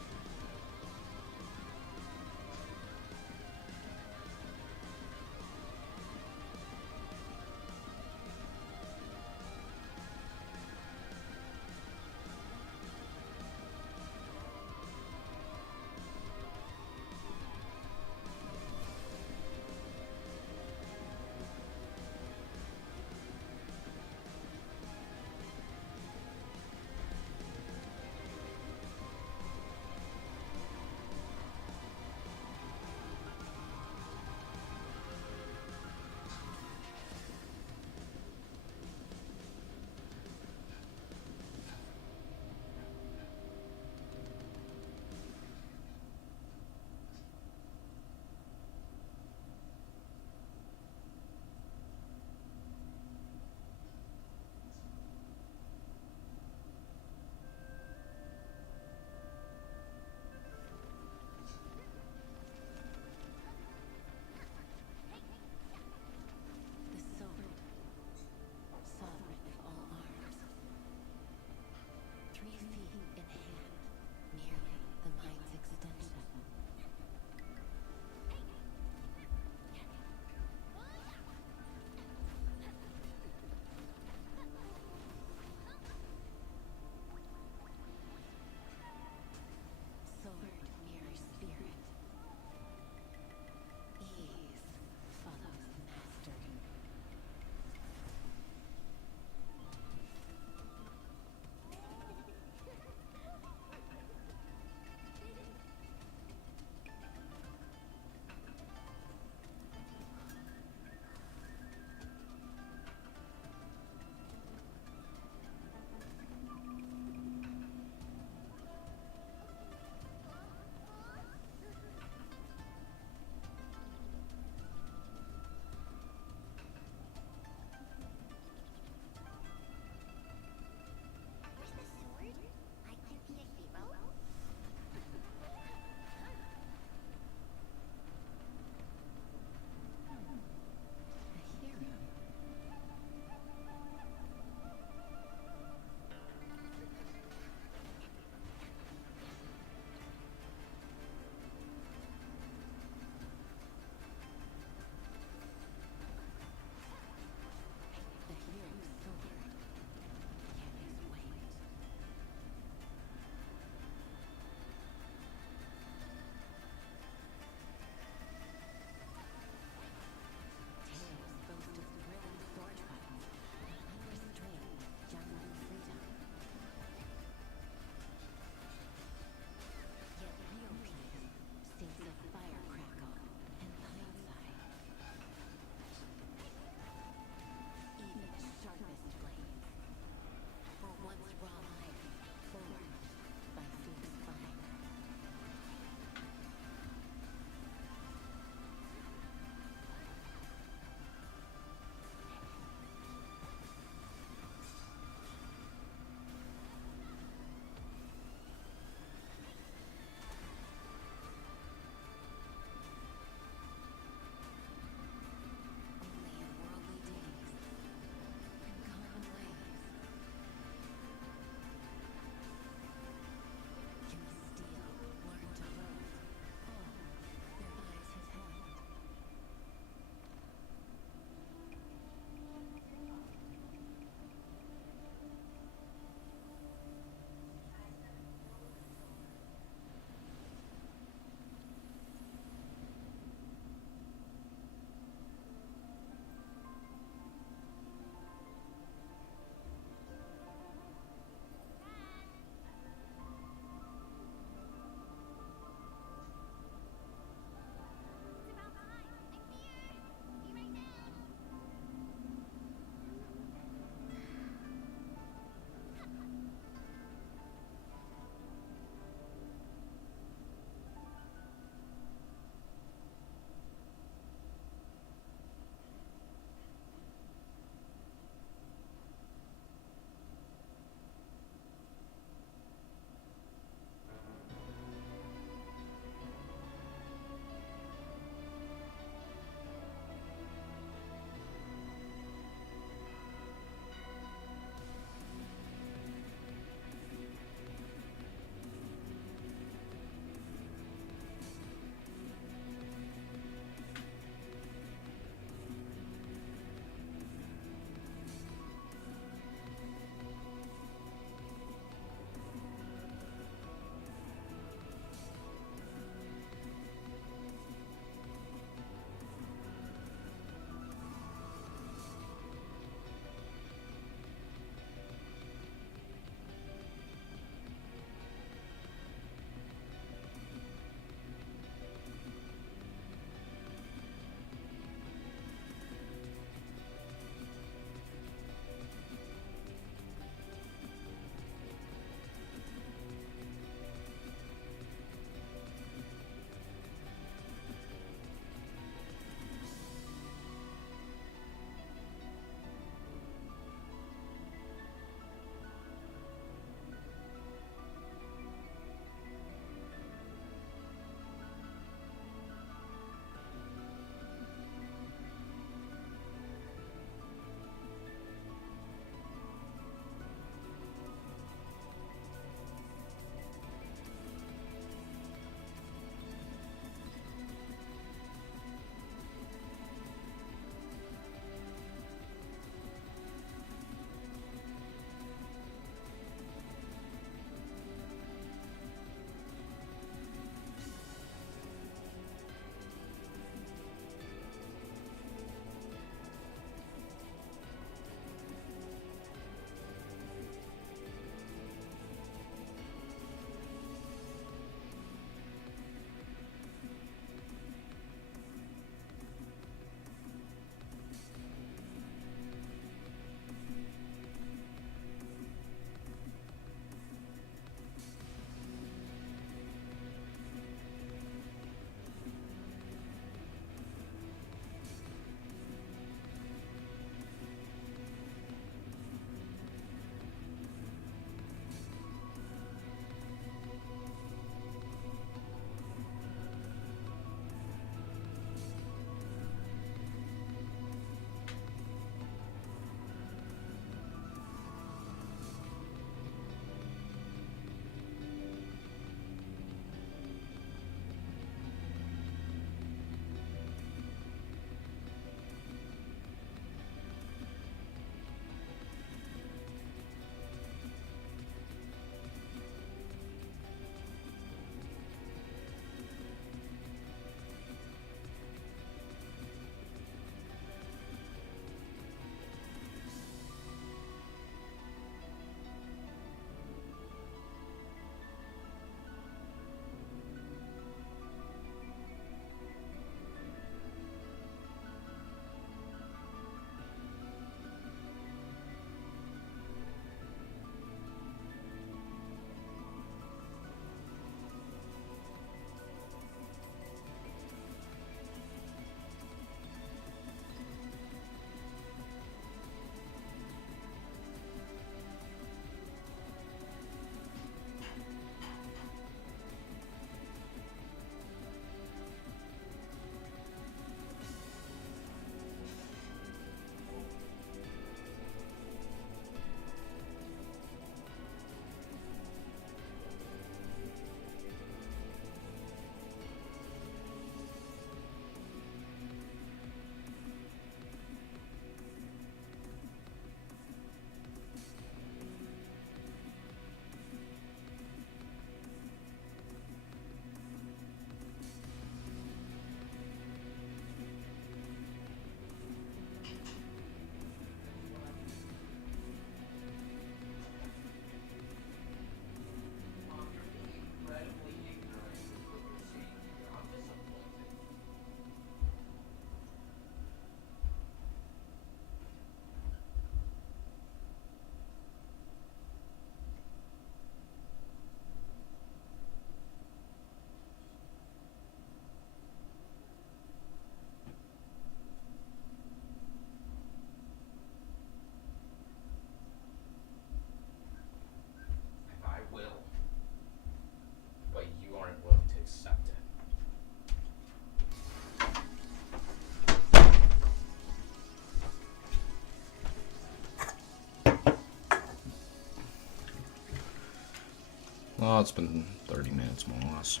Oh, it's been 30 minutes more or less.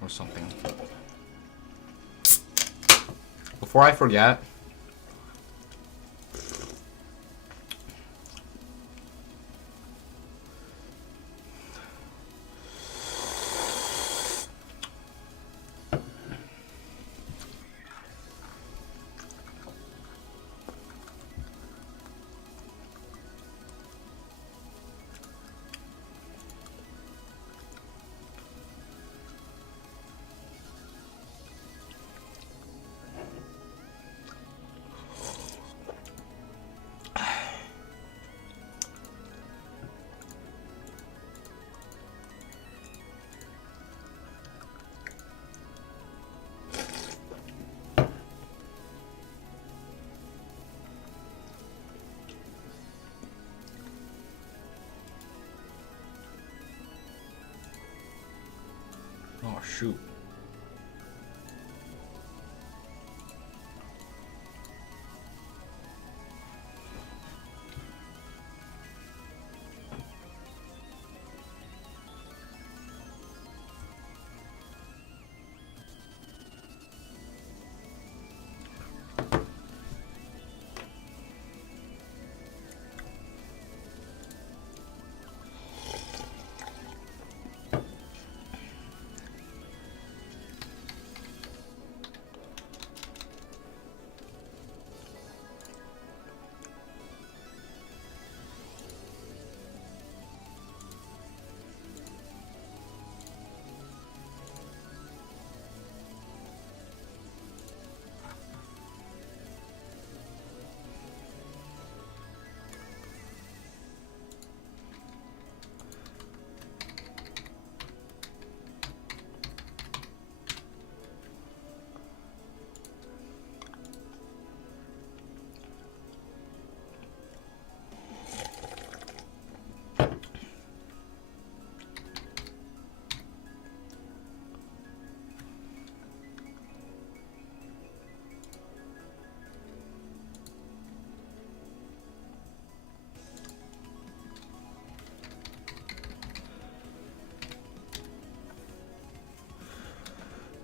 Or something. Before I forget, oh shoot.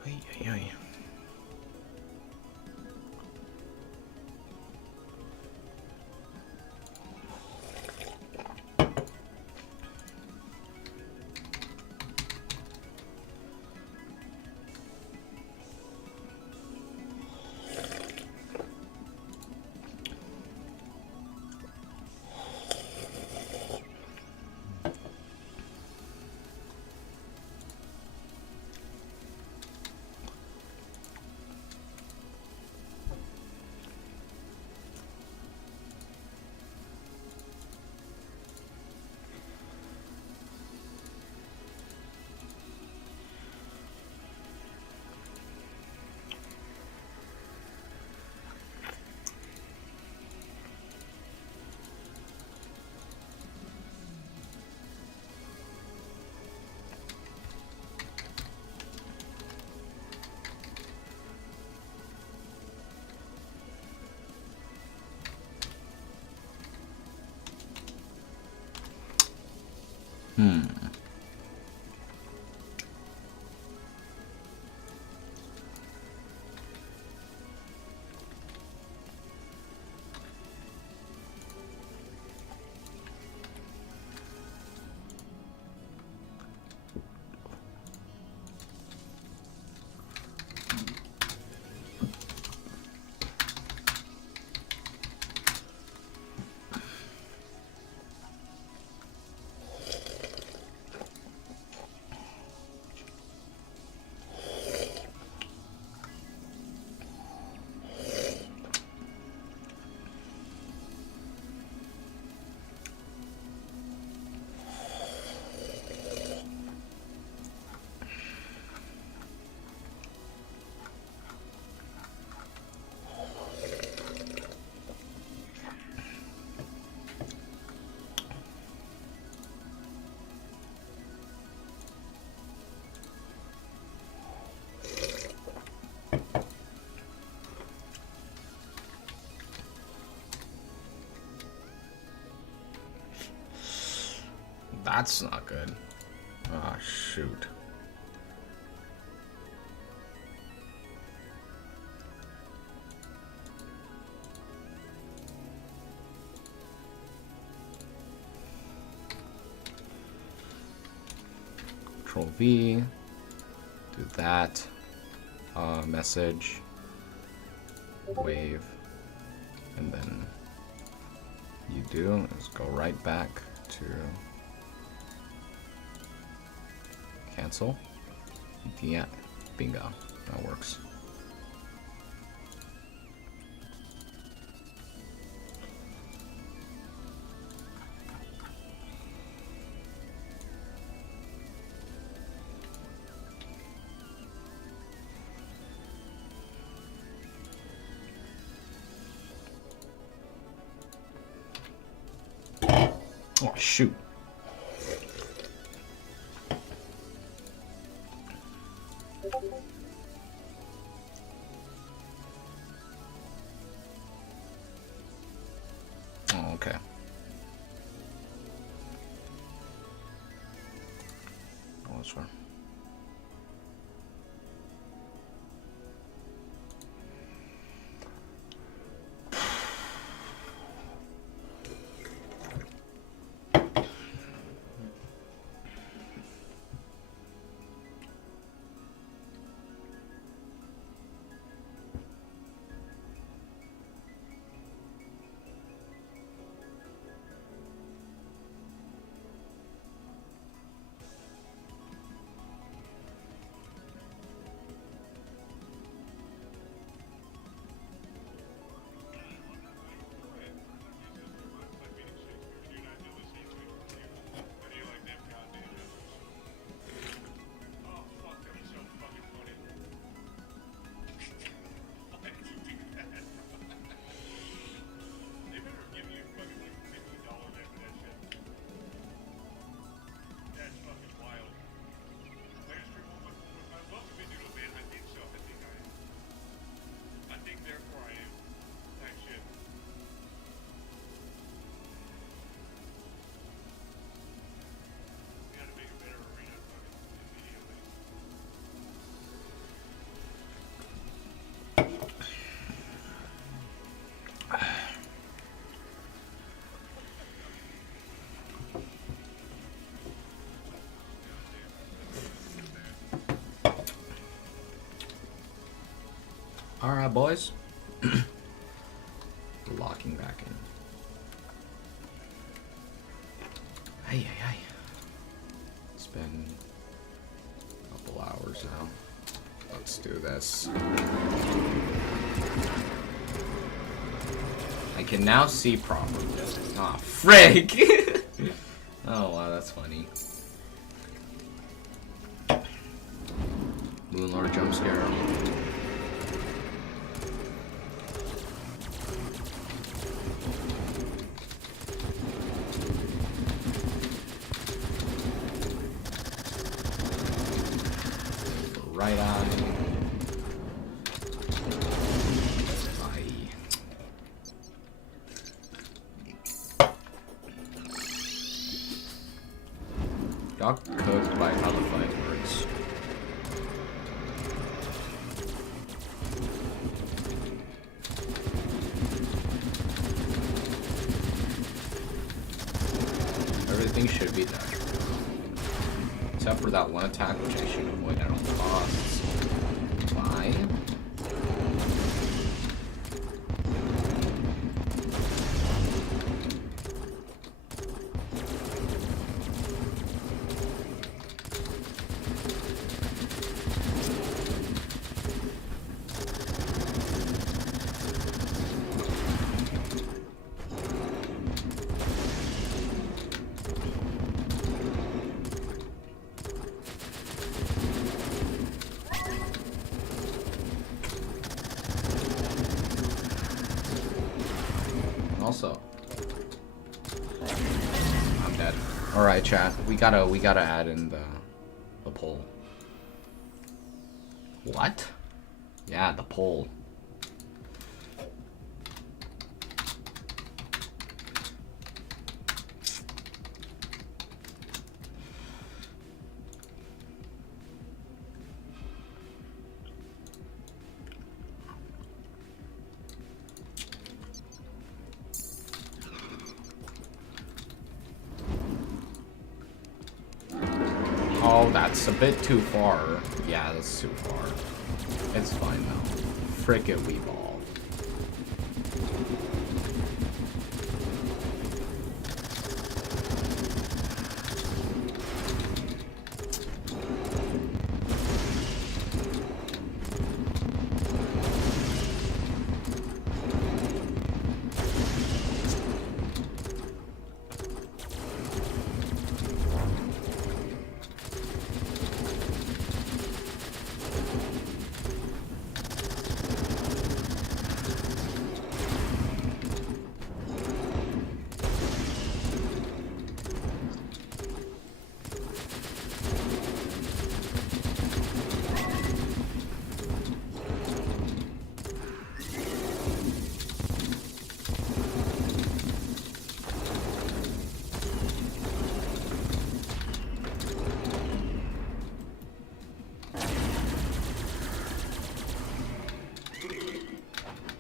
Ay, ay, ay. That's not good. Ah, shoot. Control V. Do that. Message. Wave. And then you do is go right back to cancel. Yeah, bingo. That works. Oh, shoot. Oh, okay. Oh, that's fine. Alright, boys. Locking back in. Hey. It's been a couple hours now. Let's do this. I can now see properly. Ah, frick! Oh, wow, that's funny. Moonlord jump scare. Right on. Bye. Got cooked by how the fight works. Everything should be done. Except for that one attack, which I should avoid at all costs. Bye. Also, I'm dead. All right, chat. We gotta add in the poll. What? Yeah, the poll. Oh, that's a bit too far. Yeah, that's too far. It's fine now. Frickin' Weeball.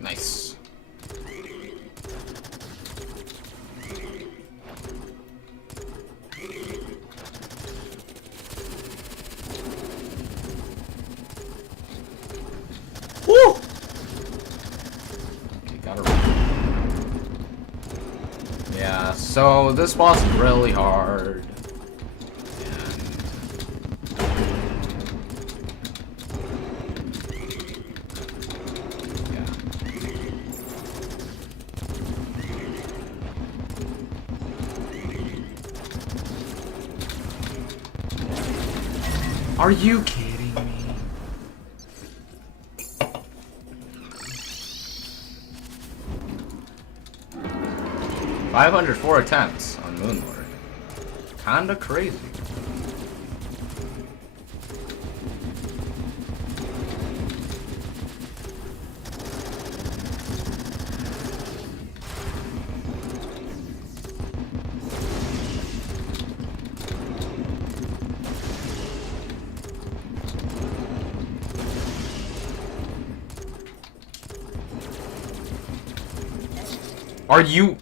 Nice. Woo! Okay, got it. Yeah, so this boss is really hard. Are you kidding me? $504 attempts on Moonlord. Kinda crazy. Are you?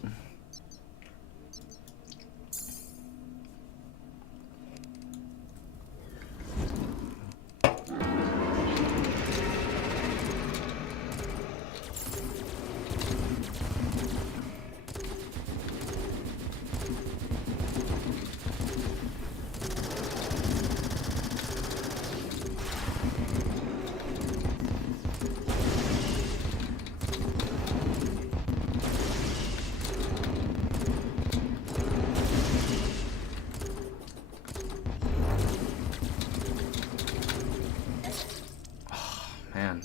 Man.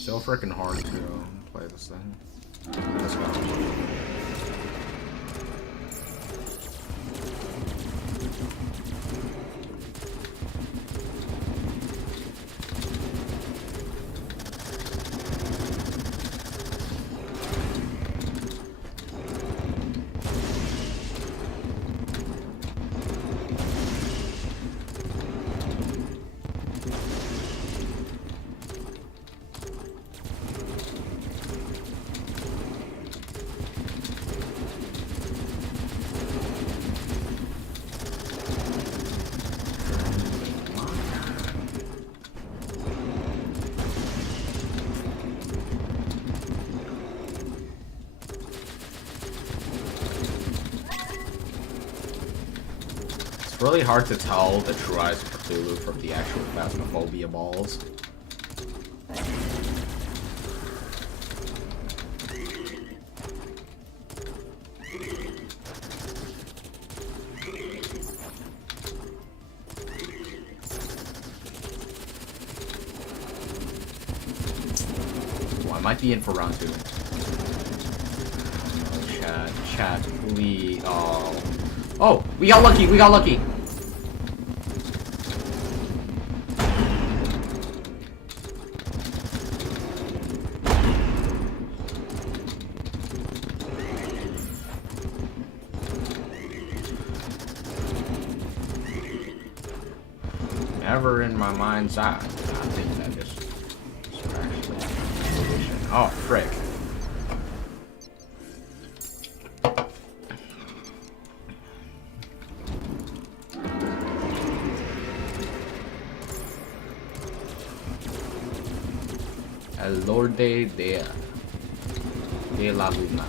So freaking hard to play this thing. Let's go. It's really hard to tell the true eyes of Cthulhu from the actual Phasmophobia balls. Oh, I might be in for round 2. Oh, chat, please. Oh, we got lucky, we got lucky. Never in my mind's eye. I think that is actually a solution. Oh, frick. El Lorde de la Luna.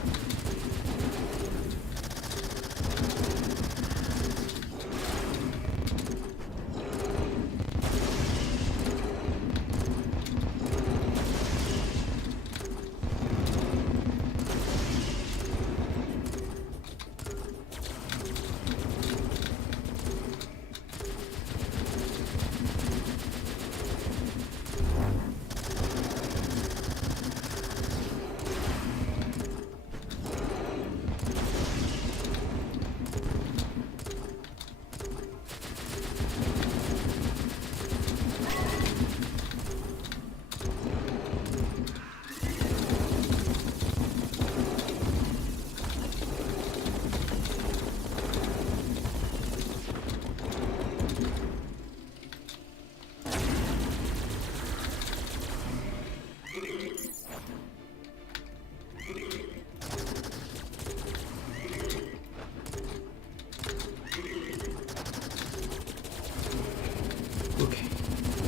Okay.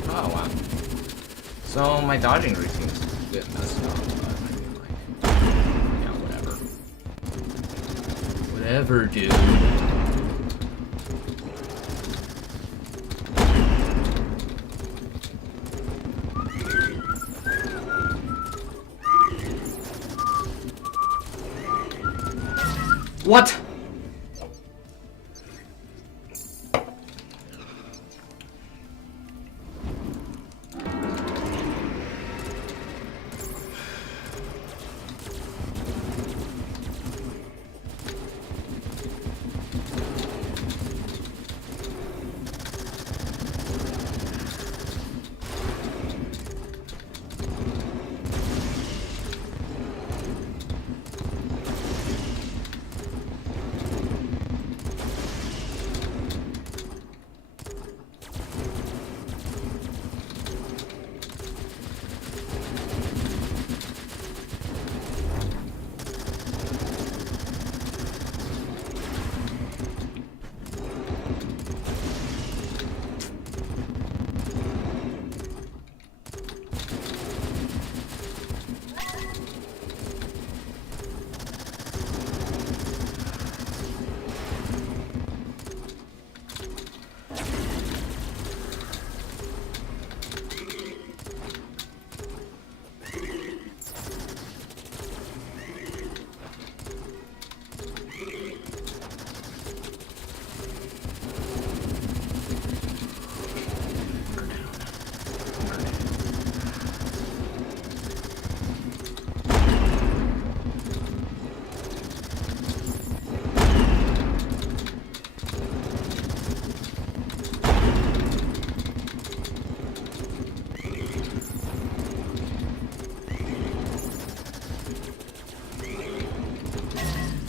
Oh wow. So my dodging routine's a bit messed up, but I mean, like, yeah, whatever. Whatever, dude. What?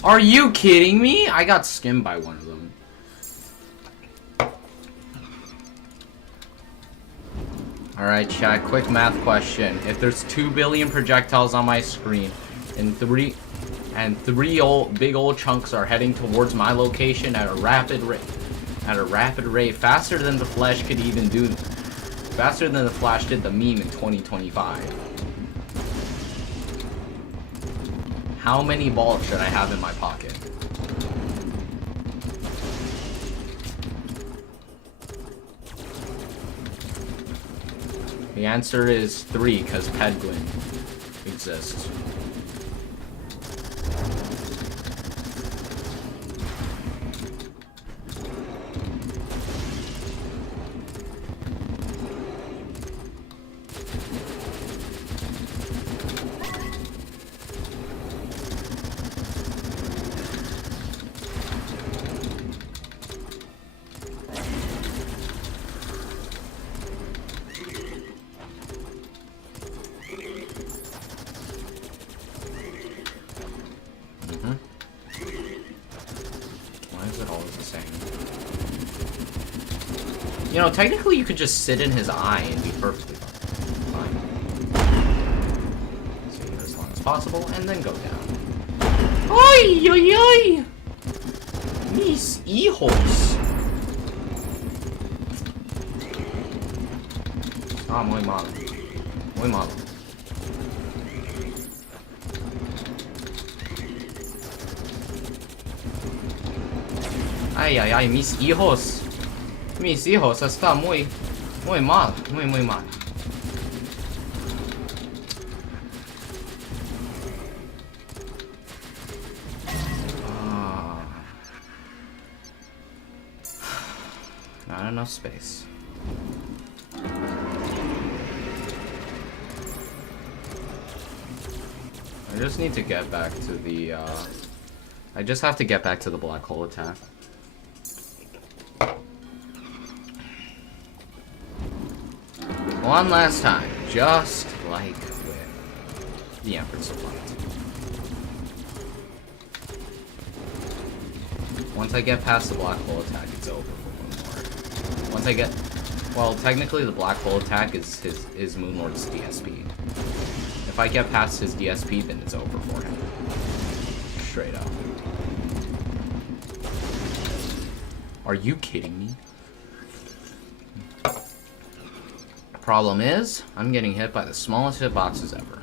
Are you kidding me? I got skimmed by one of them. Alright, chat, quick math question. If there's 2 billion projectiles on my screen and three big old chunks are heading towards my location at a rapid rate, faster than the Flash could even do, faster than the Flash did the meme in 2025. How many balls should I have in my pocket? The answer is 3, because Pedglin exists. You know, technically you could just sit in his eye and be perfectly fine. Stay here as long as possible, and then go down. Ay, ay, ay! Mis hijos! Ah, muy malo. Muy malo. Ay, ay, ay, mis hijos. Mis hijos está muy mal, muy mal. Not enough space. I just need to get back to the, I just have to get back to the black hole attack. One last time, just like with the Empress of Light. Once I get past the black hole attack, it's over for Moon Lord. Once I get... Well, technically the black hole attack is Moon Lord's DSP. If I get past his DSP, then it's over for him. Straight up. Are you kidding me? Problem is, I'm getting hit by the smallest hitboxes ever.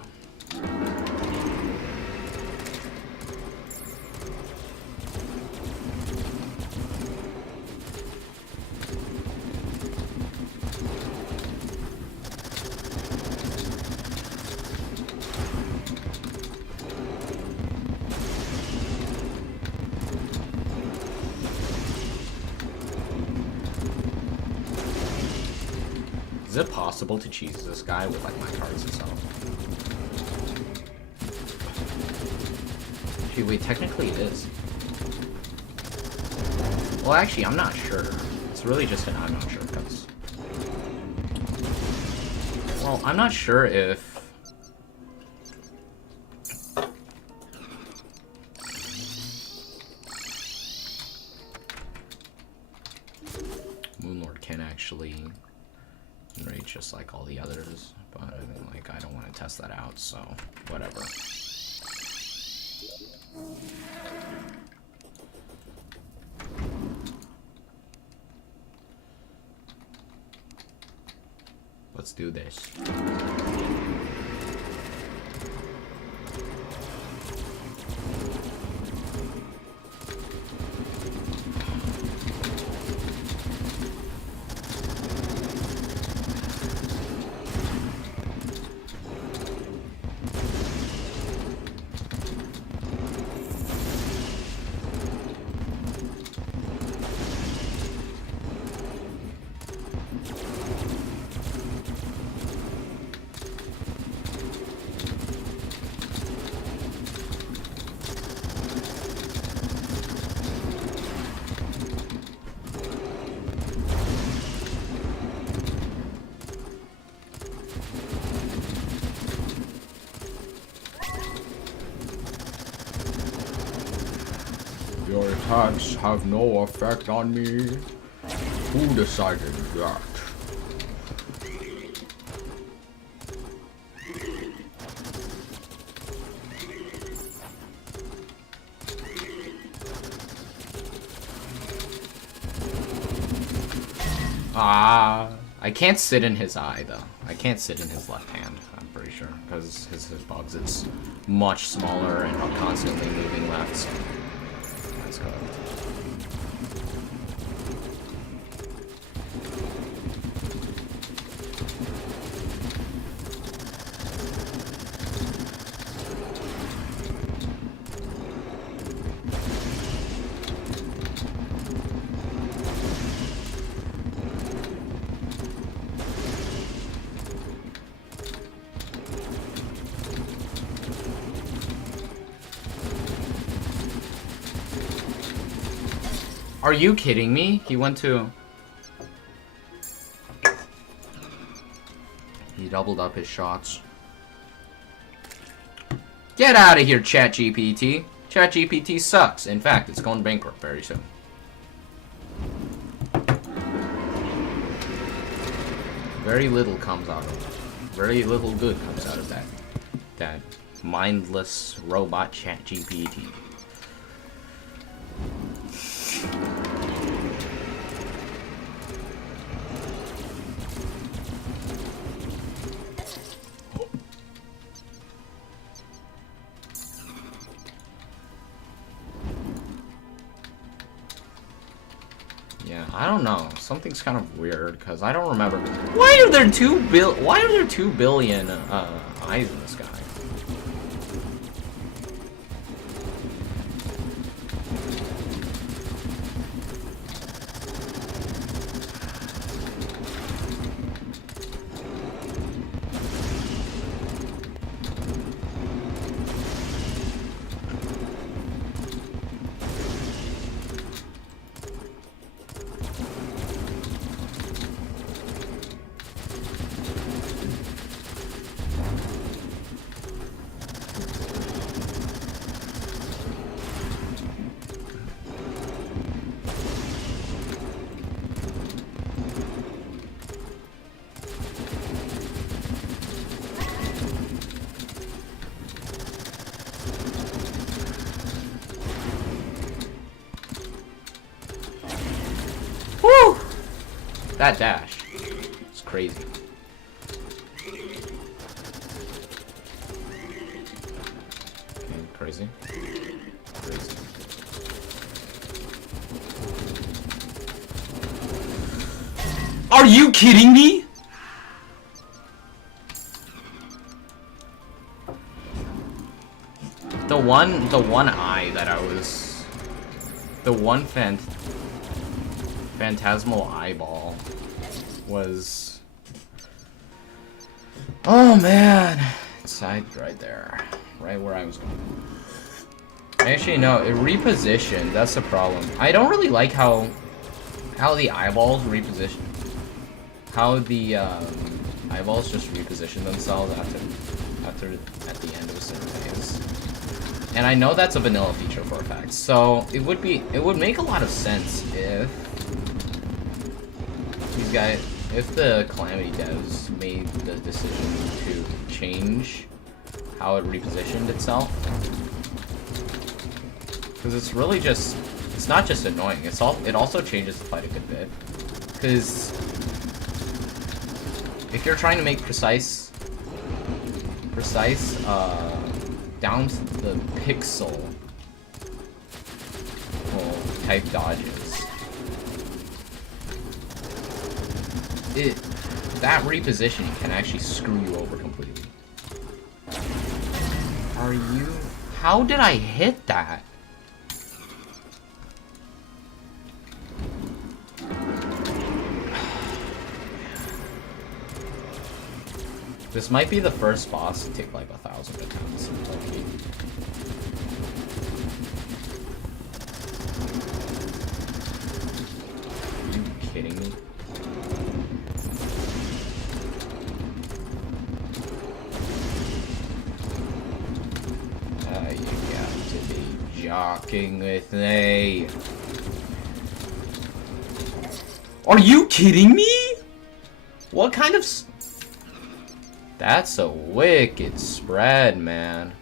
Is it possible to cheese this guy with like my cards itself? Actually, wait, technically it is. Well, actually, I'm not sure. It's really just an I'm not sure, because... Well, I'm not sure if... Moonlord can actually... enrage just like all the others, but I mean, like, I don't want to test that out, so whatever. Let's do this. Your attacks have no effect on me. Who decided that? I can't sit in his eye though. I can't sit in his left hand, I'm pretty sure, because his bugs is much smaller and I'm constantly moving left, so let's go. Are you kidding me? He went to... He doubled up his shots. Get out of here, ChatGPT. ChatGPT sucks. In fact, it's going bankrupt very soon. Very little comes out of it. Very little good comes out of that. That mindless robot ChatGPT. Yeah, I don't know. Something's kind of weird because I don't remember. Why are there 2 billion eyes in this guy? Woo! That dash. It's crazy. Okay, crazy. Crazy. Are you kidding me? The one eye that I was... The one phantasmal eyeball was... Oh man! It's right there. Right where I was going. Actually, no, it repositioned. That's the problem. I don't really like how the eyeballs reposition. How the eyeballs just reposition themselves at the end of a certain phase. And I know that's a vanilla feature for a fact. So it would make a lot of sense if if the Calamity devs made the decision to change how it repositioned itself. Because it's really just, it's not just annoying, it also changes the fight a good bit. Because if you're trying to make precise down to the pixel type dodges, that repositioning can actually screw you over completely. How did I hit that? This might be the first boss to take like 1,000 attempts. Are you kidding me? You got to be joking with me. Are you kidding me? What kind of... That's a wicked spread, man.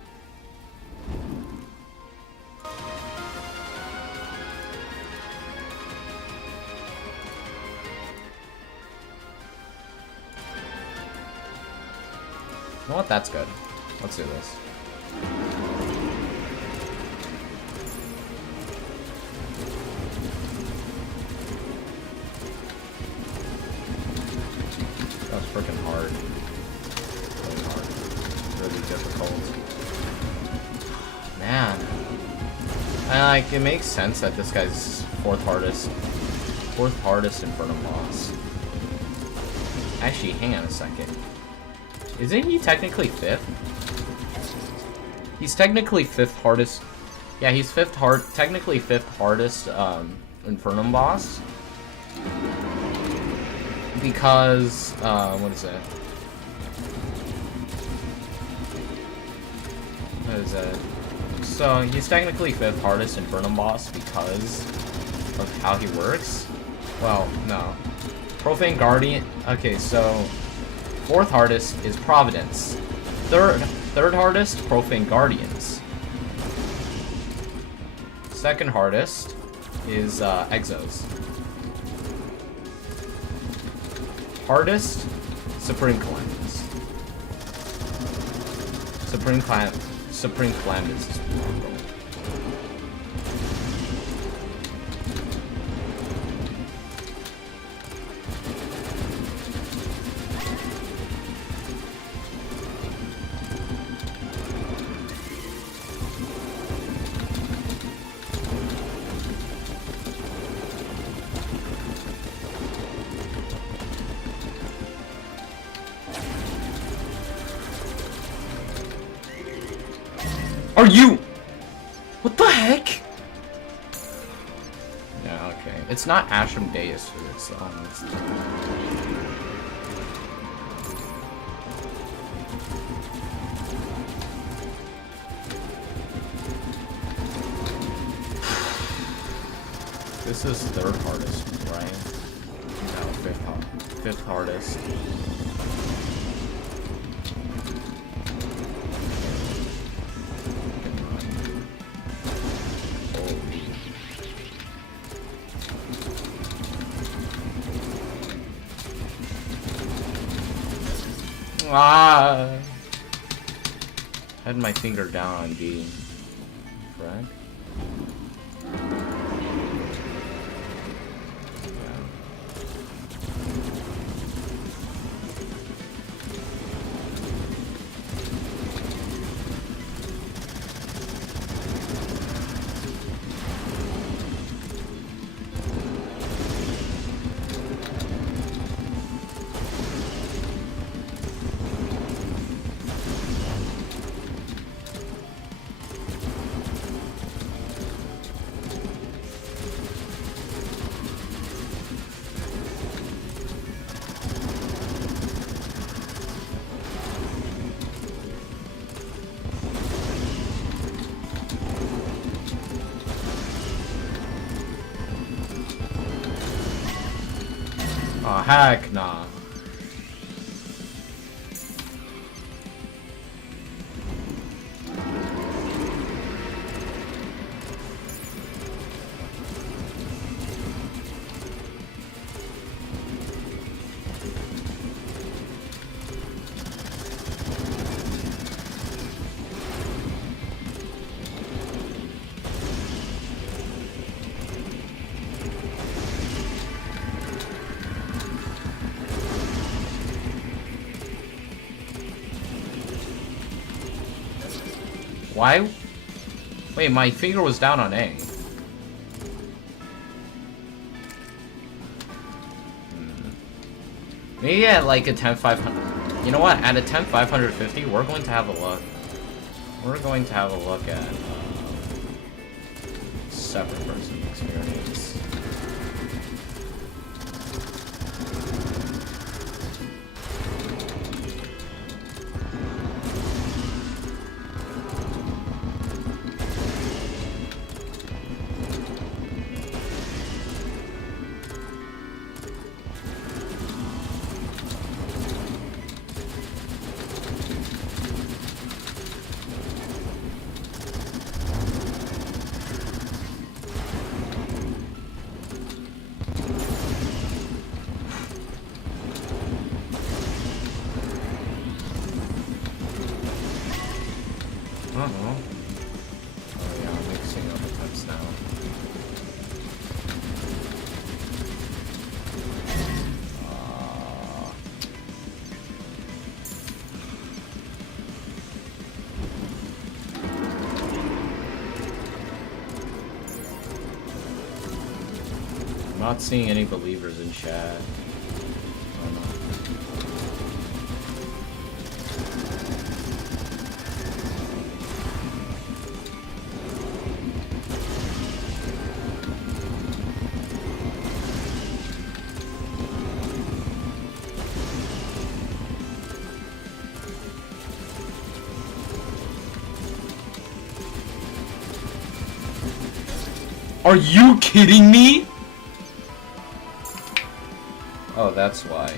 You know what? That's good. Let's do this. That was freaking hard. Really difficult. Man. Like, it makes sense that this guy's fourth hardest Infernum boss. Actually, hang on a second. Isn't he technically 5th? He's technically 5th hardest. Yeah, he's technically 5th hardest Infernum boss. Because what is it? What is it? So he's technically 5th hardest Infernum boss because of how he works. Well, no. Profane Guardian. Okay, so 4th hardest is Providence. Third hardest, Profane Guardians. 2nd hardest is Exos. Hardest, Supreme Calamitous. Supreme Calamitous is Fargo. Are you? What the heck? Yeah, okay. It's not Ashram Deus for this, so this is third hardest, right? No, fifth hardest. Ah! Had my finger down on D. Correct? Oh, heck nah. Why? Wait, my finger was down on A. Maybe at like a 10,500. You know what? At a 10,550, we're going to have a look. We're going to have a look at separate person experience. Oh yeah, I'm mixing up attempts now. I'm not seeing any believers in chat. Oh no. Are you kidding me? Oh, that's why.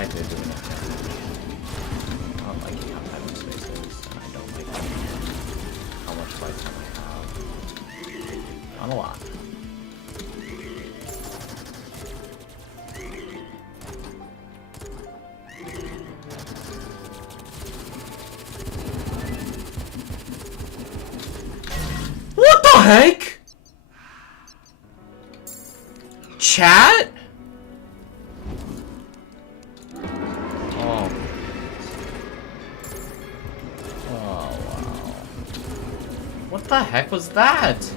I did do enough damage. I don't like how tight my space is, and I don't like how much lifetime I have. Not a lot. What the heck? Chat? Oh. Oh, wow. What the heck was that?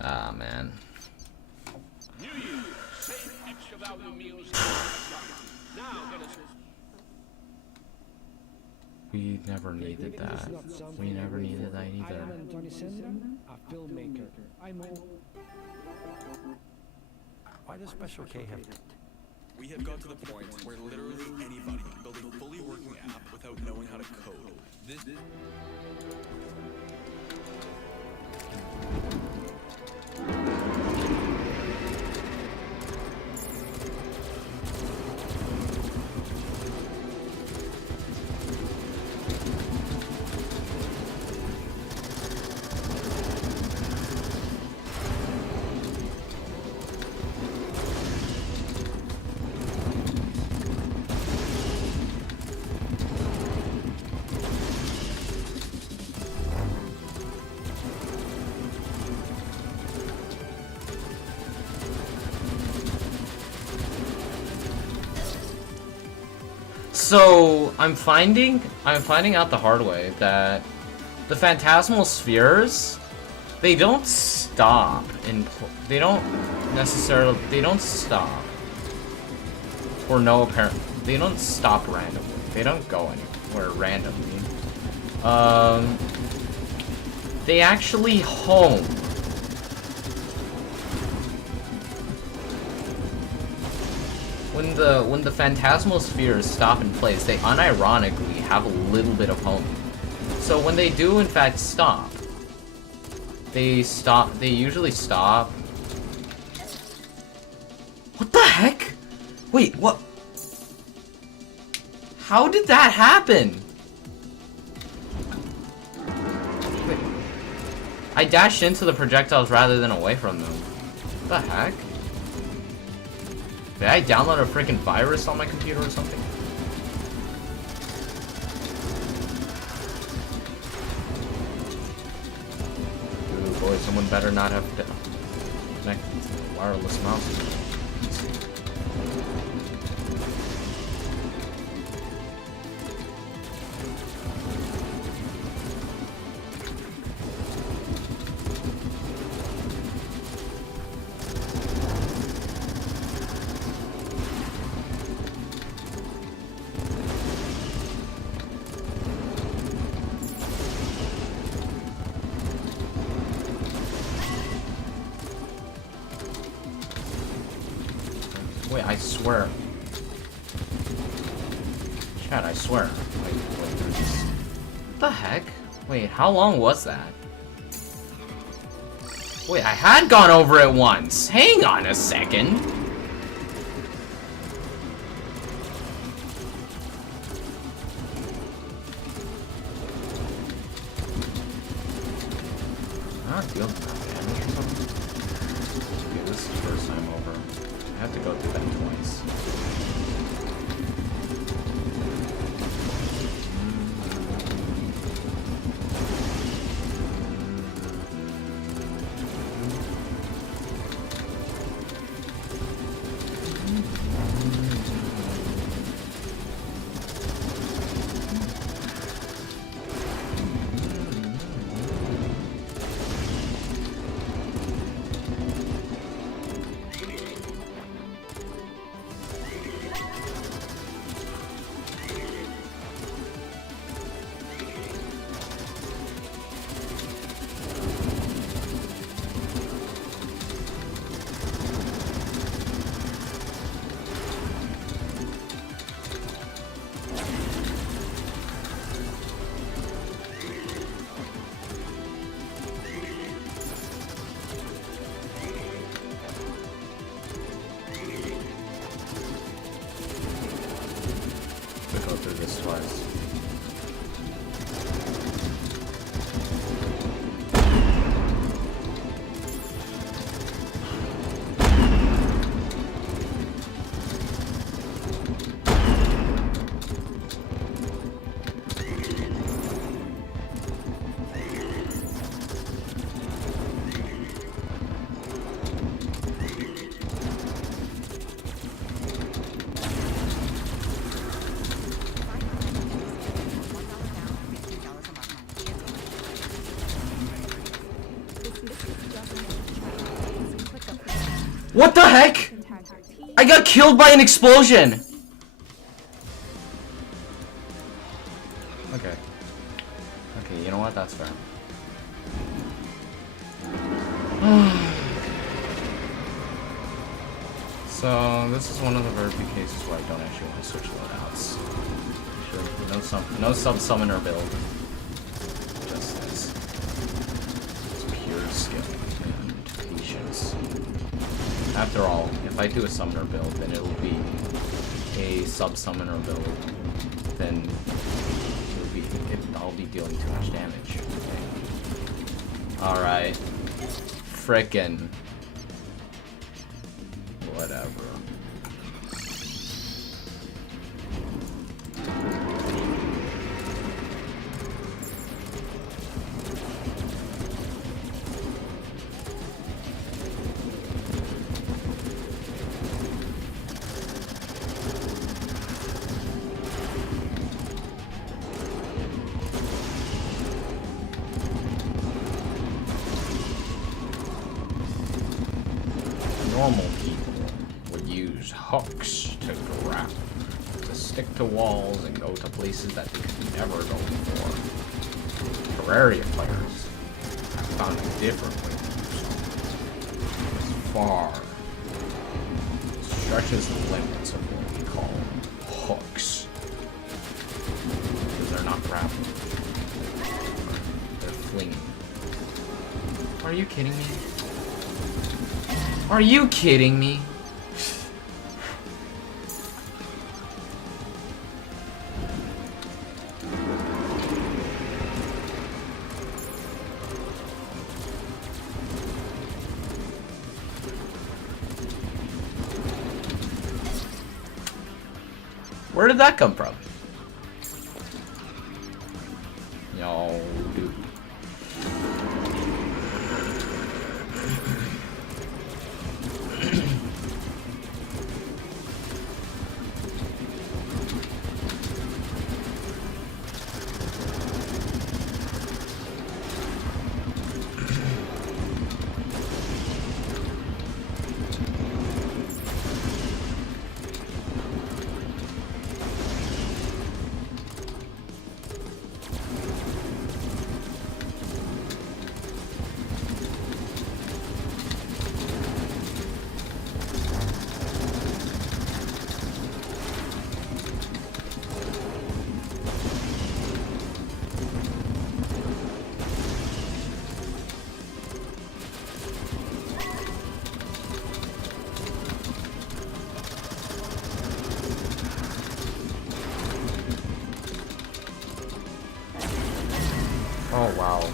Ah, man. We never needed that. We never needed that either. A filmmaker. Why does Special K have... We have got to the point where literally anybody can build a fully working app without knowing how to code. This... So I'm finding out the hard way that the phantasmal spheres, they don't stop they don't stop for no apparent. They don't stop randomly. They don't go anywhere randomly. They actually home. When the phantasmal spheres stop in place, they unironically have a little bit of home. So when they do in fact stop, they usually stop. What the heck? Wait, what? How did that happen? Wait. I dashed into the projectiles rather than away from them. What the heck? Did I download a freaking virus on my computer or something? Ooh, boy, someone better not have connected to the wireless mouse. Wait, I swear. Chat, I swear. Wait, what the heck? Wait, how long was that? Wait, I had gone over it once. Hang on a second. I don't feel damage or something. Okay, this is the first time over. I have to go through that twice. What the heck? I got killed by an explosion! Okay. Okay, you know what? That's fair. So, this is one of the very few cases where I don't actually want to switch loadouts. Sure, no sub-summoner build. Just this. It's pure skill and patience. After all, if I do a summoner build, then it'll be a sub-summoner build. Then I'll be dealing too much damage. Alright. Frickin'. Whatever. Normal people would use hooks to grab, to stick to walls and go to places that they could never go before. Terraria players have found a different way to do so. It's far. It stretches the limits of what we call hooks. Because they're not grabbing. They're flinging. Are you kidding me? Are you kidding me? Where did that come from? Yo, dude. Oh, wow.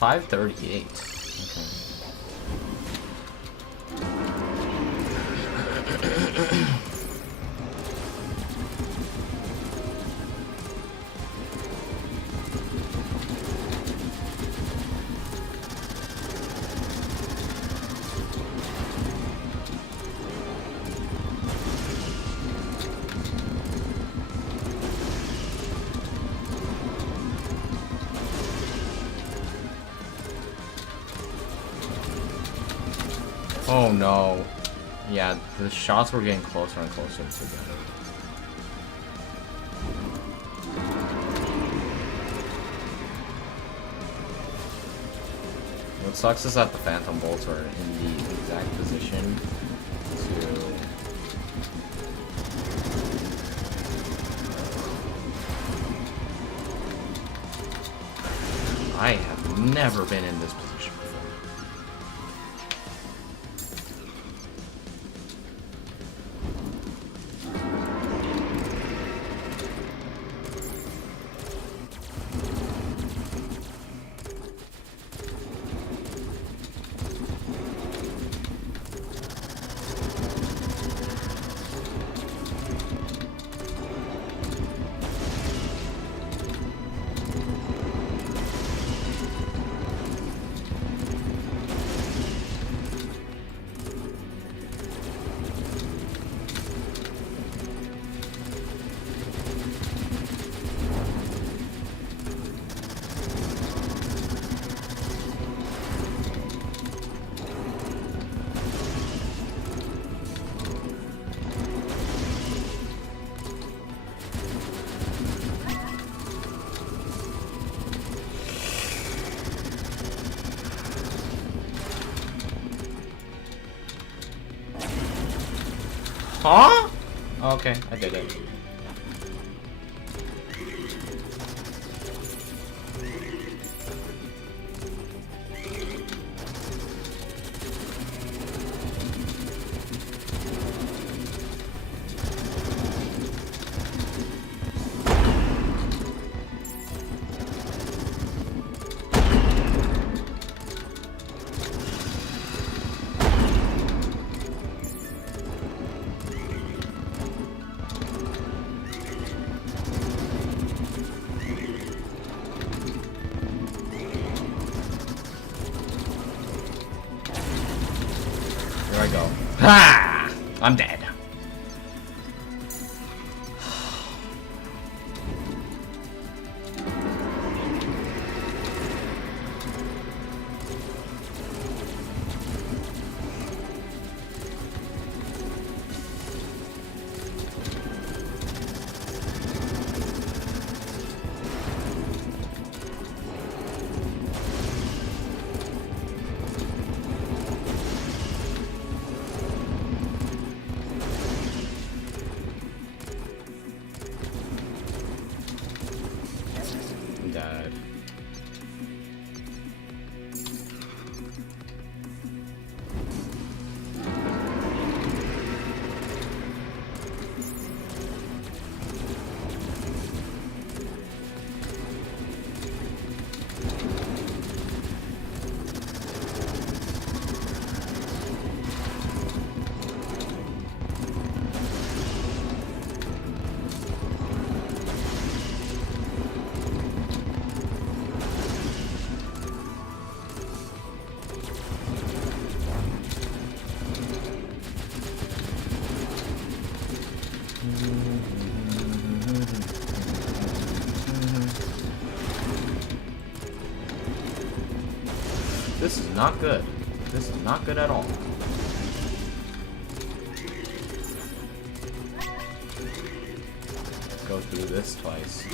$538. Okay. Oh no. Yeah, the shots were getting closer and closer together. What sucks is that the Phantom Bolts are in the exact position to... I have never been in this position before. Huh? Okay, I did it. Here I go. Ha! I'm dead. Died. This is not good. This is not good at all. Go through this twice.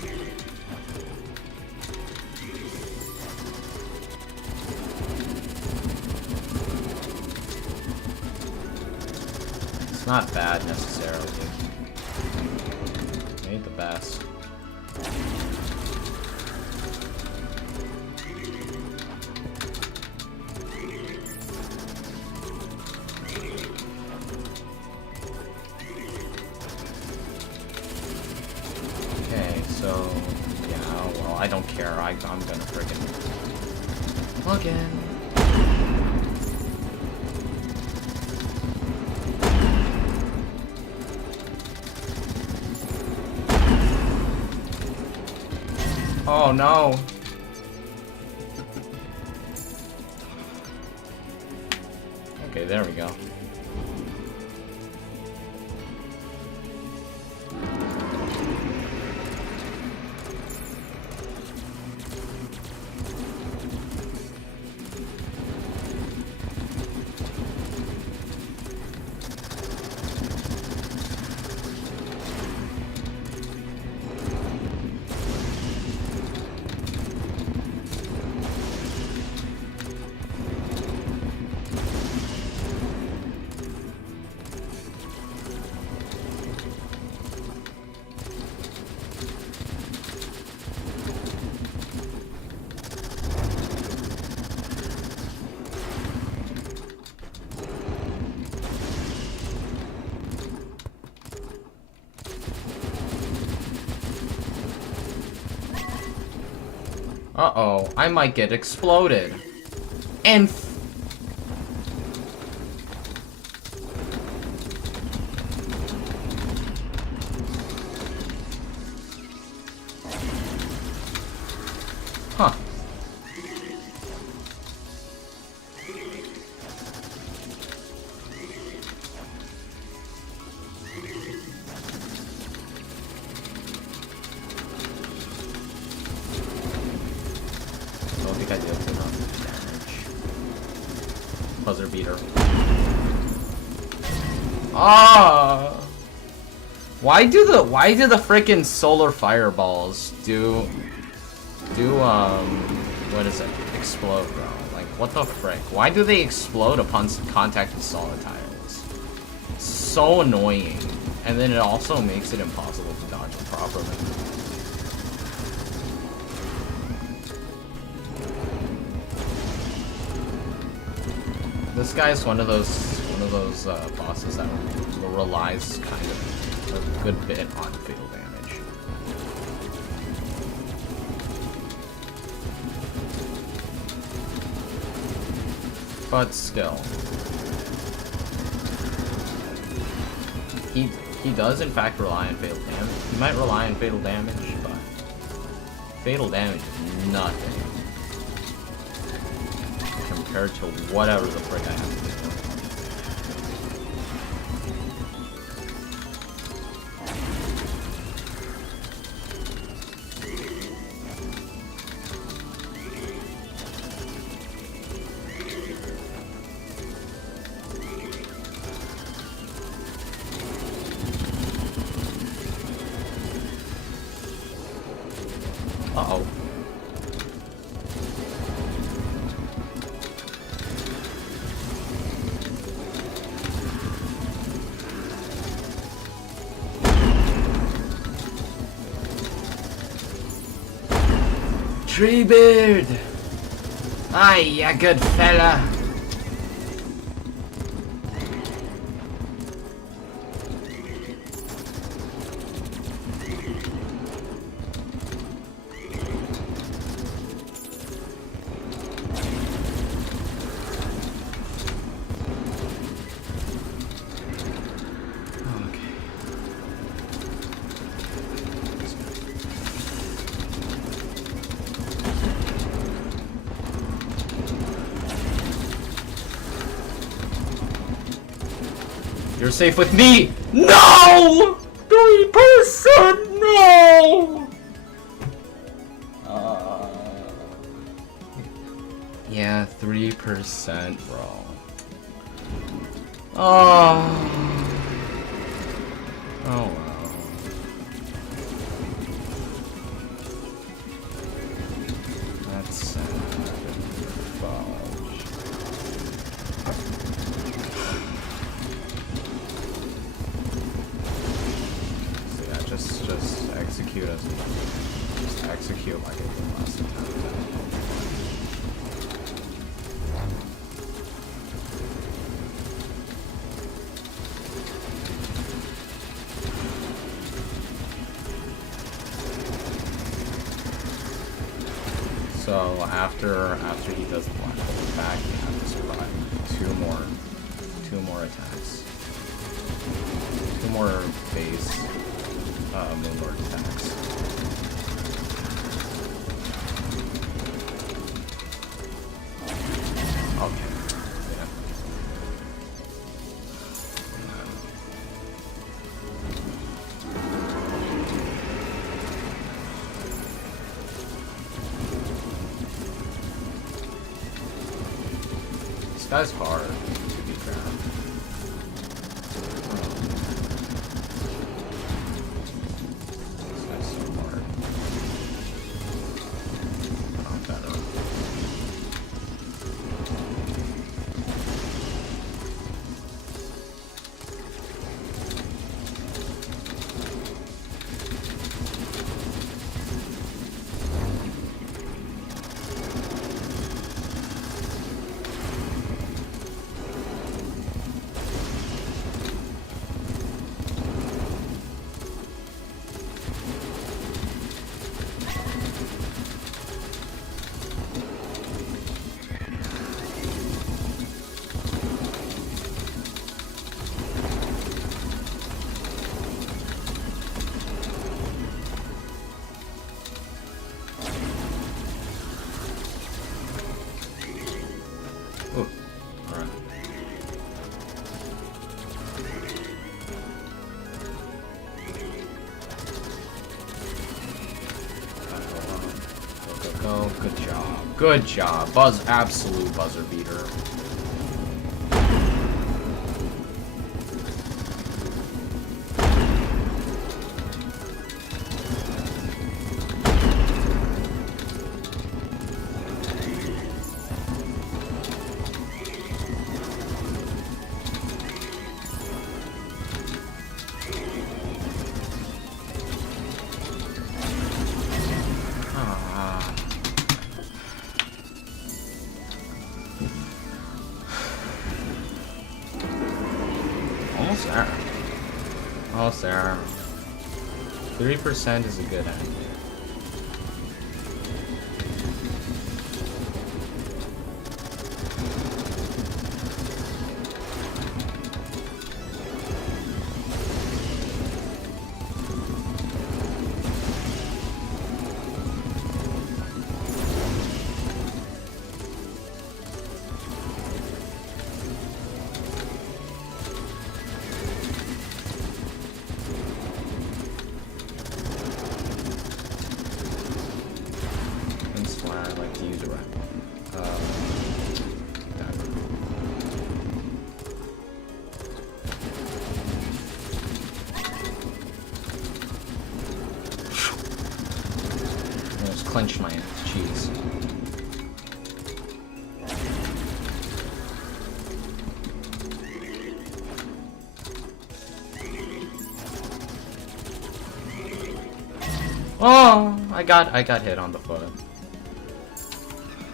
It's not bad necessarily. Ain't the best. So, yeah, well, I don't care. I'm gonna friggin' plug in. Oh no. Okay, there we go. Uh-oh, I might get exploded. And huh. I don't think I did enough damage. Buzzer beater. Ah! Why do the frickin' solar fireballs do what is it? Explode, bro. Like, what the frick? Why do they explode upon contact with solid tiles? so annoying. And then it also makes it impossible to dodge it properly. This guy's one of those bosses that relies kind of a good bit on fatal damage. But still. He does in fact rely on fatal damage. He might rely on fatal damage, but fatal damage is nothing compared to whatever the frick I have to do. Uh-oh. Treebeard! Aye, ya good fella. You're safe with me! No! 3%! No! Yeah, 3%, bro. Oh. Oh, wow. That's sad. Just execute as just execute like it did last time. So after he does the black hole attack, you have to survive two more attacks. Two more base Moonlord attacks. Okay. Yeah. This guy's hard, to be fair. Good job. Absolute buzzer beater. almost there. Almost there. 3% is a good end. Clench my cheese. Oh, I got hit on the foot.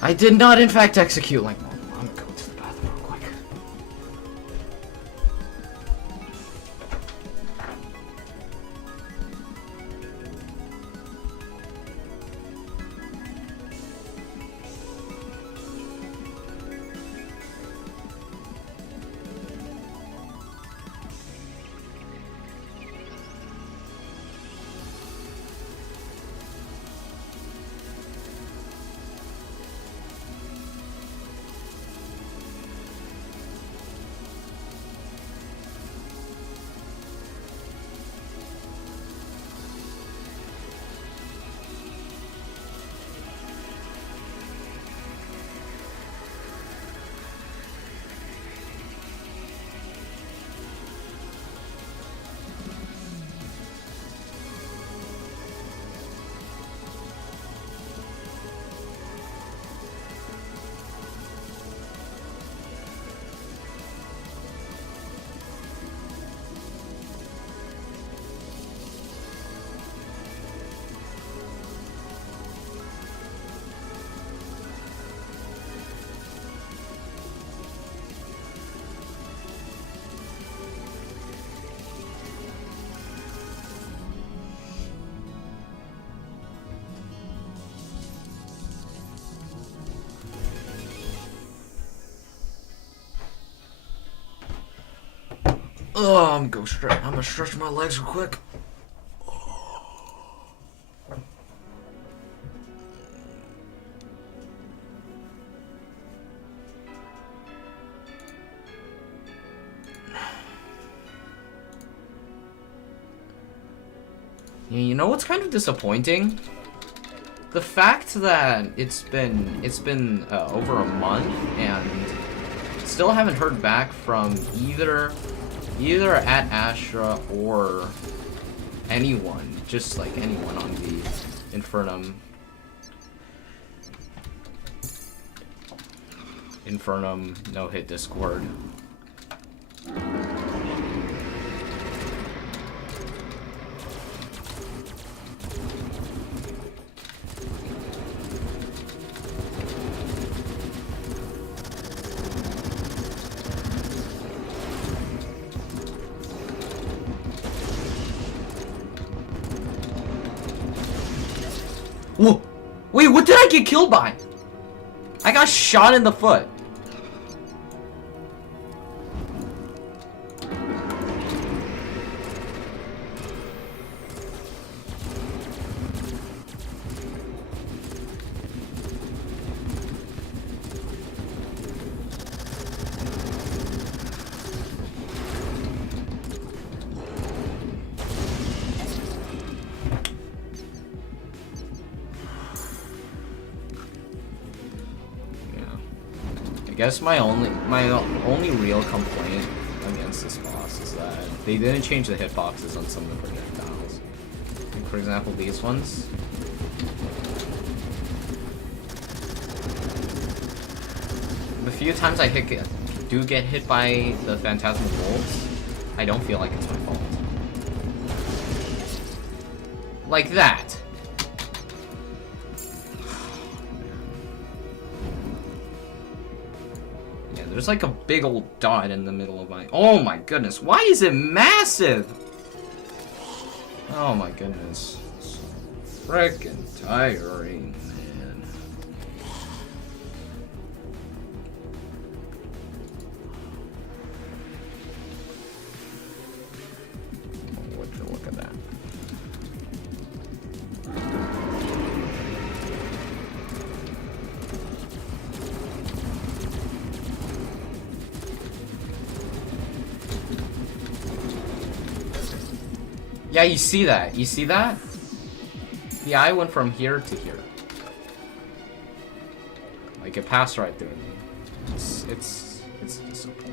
I did not, in fact, execute like normal. I'm gonna go to the bathroom real quick. Oh, I'm gonna stretch my legs real quick. Yeah, you know what's kind of disappointing? The fact that it's been over a month and still haven't heard back from either at Astra or anyone, just like anyone on the Infernum Nohit Discord. Whoa! Wait, what did I get killed by? I got shot in the foot. I guess my only real complaint against this boss is that they didn't change the hitboxes on some of the projectiles. Like, for example, these ones. The few times I do get hit by the phantasmal bolts, I don't feel like it's my fault. Like that. Okay, there's like a big old dot in the middle of my... Oh my goodness, why is it massive? Oh my goodness. It's frickin' tiring, man. Oh, would you look at that? Yeah, you see that? You see that? The eye went from here to here. Like it passed right through me. It's disappointing.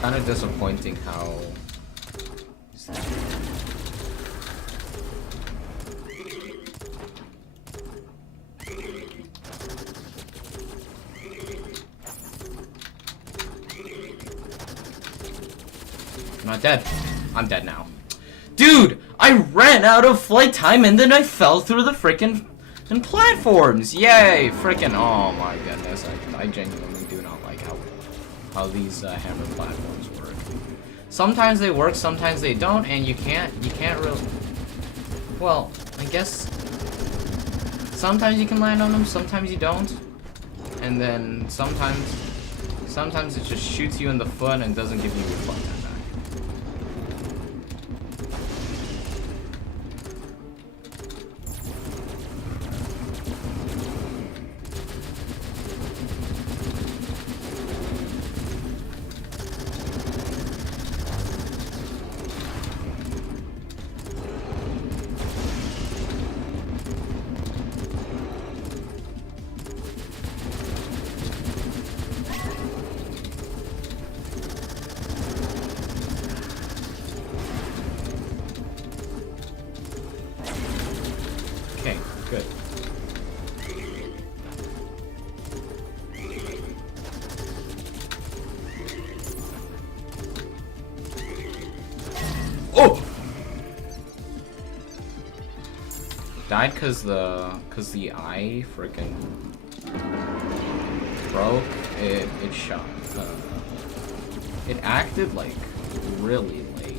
Kind of disappointing how I'm not dead. I'm dead now. Dude, I ran out of flight time and then I fell through the frickin' platforms. Yay, frickin' oh my goodness. I genuinely do not like how these hammer platforms work. Sometimes they work, sometimes they don't, and you can't really... Well, I guess... Sometimes you can land on them, sometimes you don't. And then sometimes it just shoots you in the foot and doesn't give you your flight time back. Died cause the eye frickin' broke. It shot. It acted like really late.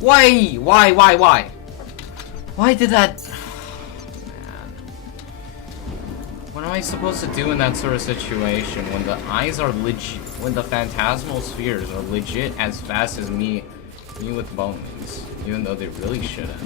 Why? Why did that? Man. What am I supposed to do in that sort of situation when the eyes are legit, when the phantasmal spheres are legit as fast as me with bone wings, even though they really shouldn't.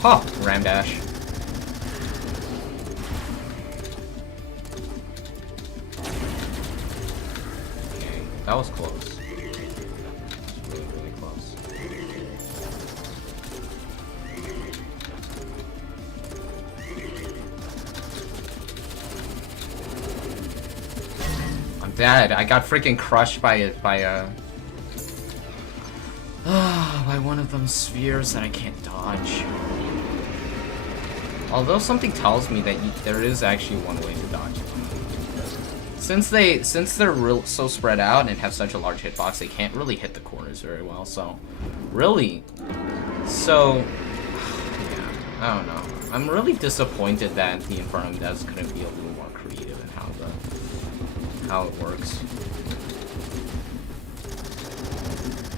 Huh, ram dash. Okay, that was close. Really, really close. I'm dead. I got freaking crushed by one of them spheres that I can't dodge. Although something tells me that there is actually one way to dodge them. Since they're so spread out and have such a large hitbox, they can't really hit the corners very well. So, really, yeah, I don't know. I'm really disappointed that the Infernum devs couldn't be a little more creative in how it works.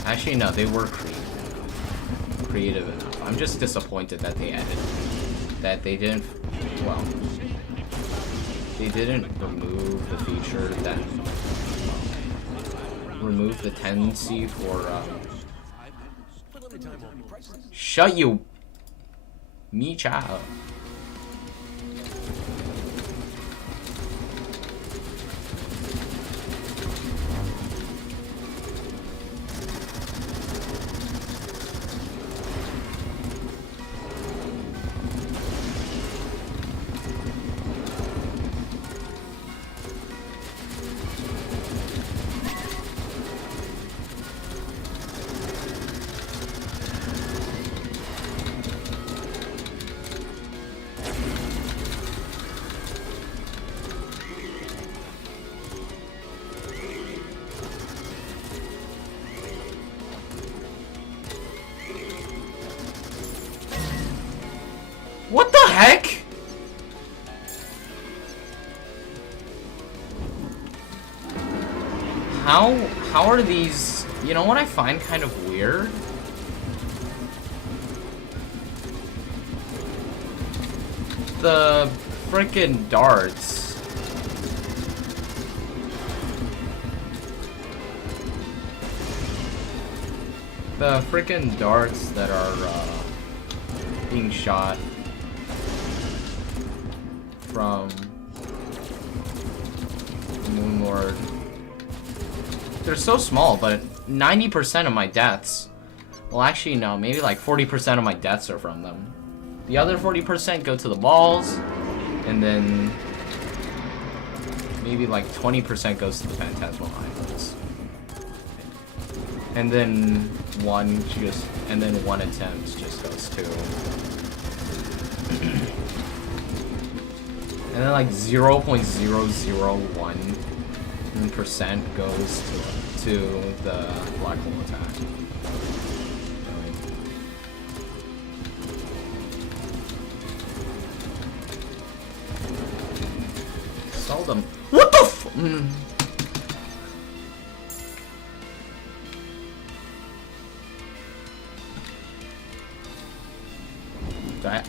Actually, no, they were creative enough. I'm just disappointed that they added. That they didn't, well, they didn't remove the feature that, remove the tendency for, shut you, me child. What the heck? How are these? You know what I find kind of weird? The frickin' darts. The frickin' darts that are being shot from Moon Lord. They're so small, but 90% of my deaths, well actually no, maybe like 40% of my deaths are from them. The other 40% go to the balls, and then maybe like 20% goes to the Phantasmal Islands. And then one attempt just goes to and then like 0.001% goes to the black hole attack. Seldom. What the f?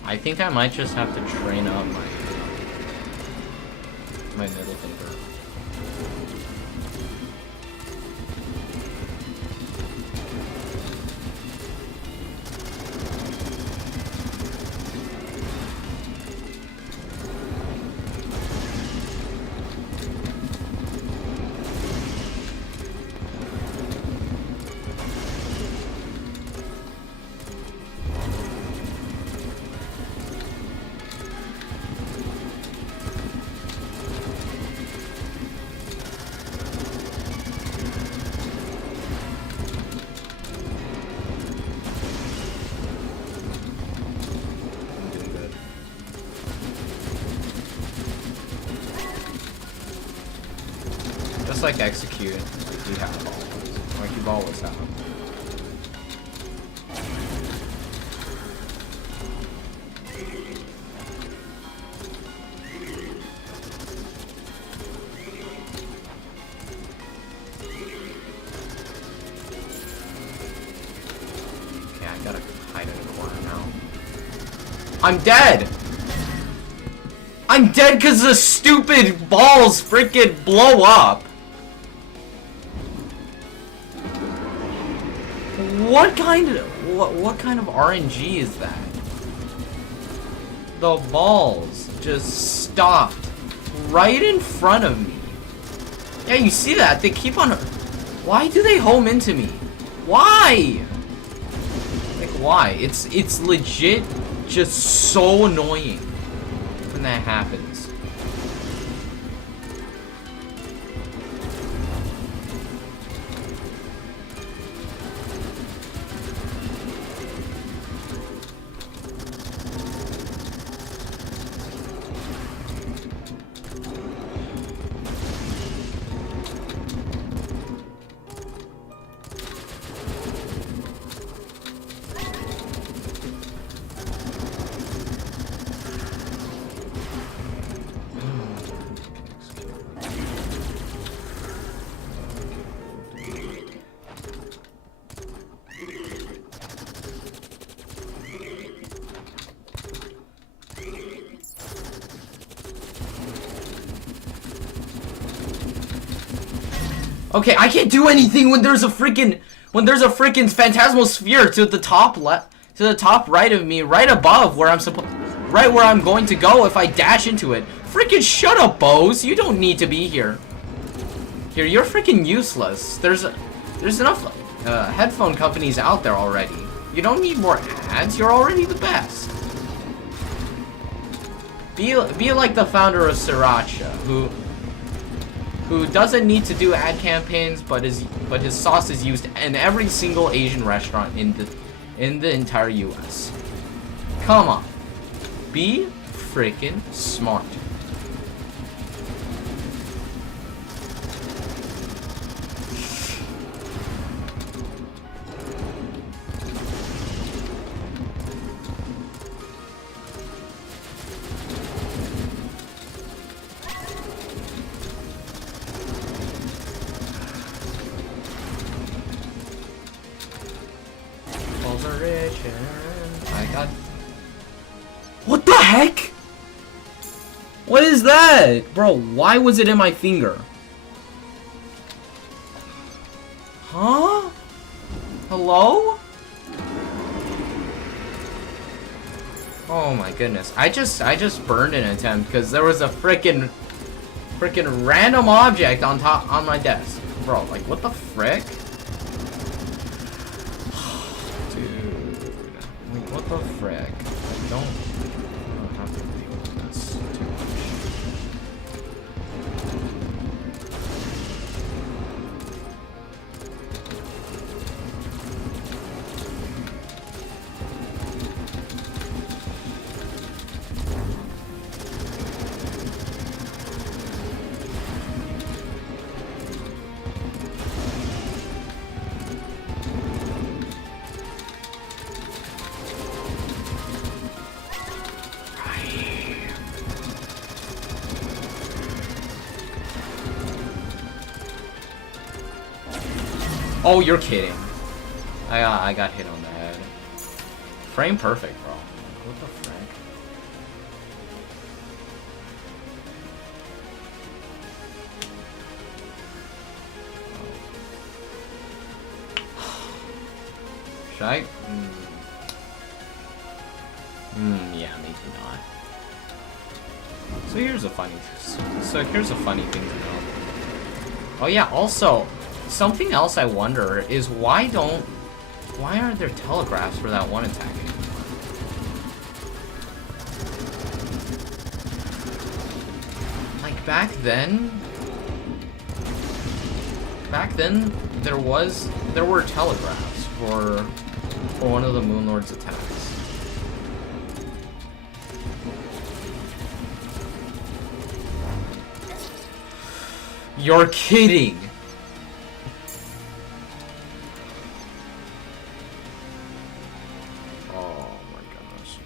I think I might just have to train up my middle finger. just like execute like you have always, like you've always had. Okay, I gotta hide in a corner now. I'm dead! I'm dead because the stupid balls freaking blow up. What kind of RNG is that? The balls just stopped right in front of me. Yeah, you see that? They keep on. Why do they home into me? Why? Like why? It's legit just so annoying when that happens. Okay, I can't do anything when there's a freaking phantasmal sphere to the top right of me, right above where right where I'm going to go if I dash into it. Freaking shut up, Bose. You don't need to be here. Here, you're freaking useless. There's enough headphone companies out there already. You don't need more ads. You're already the best. Be like the founder of Sriracha, who doesn't need to do ad campaigns, but his sauce is used in every single Asian restaurant in the entire US. Come on. Be freaking smart. What the heck? What is that? Bro, why was it in my finger? Huh? Hello? Oh my goodness. I just burned an attempt because there was a freaking random object on my desk. Bro, like what the frick? Dude. Like what the frick? I don't have to deal with this too much. Oh, you're kidding. I got hit on the head. Frame perfect, bro. What the frick? Should I? Yeah, maybe not. So here's a funny thing to know. Oh yeah, also, something else I wonder is why aren't there telegraphs for that one attack anymore? Like back then there were telegraphs for one of the Moonlord's attacks. You're kidding! Oh my gosh.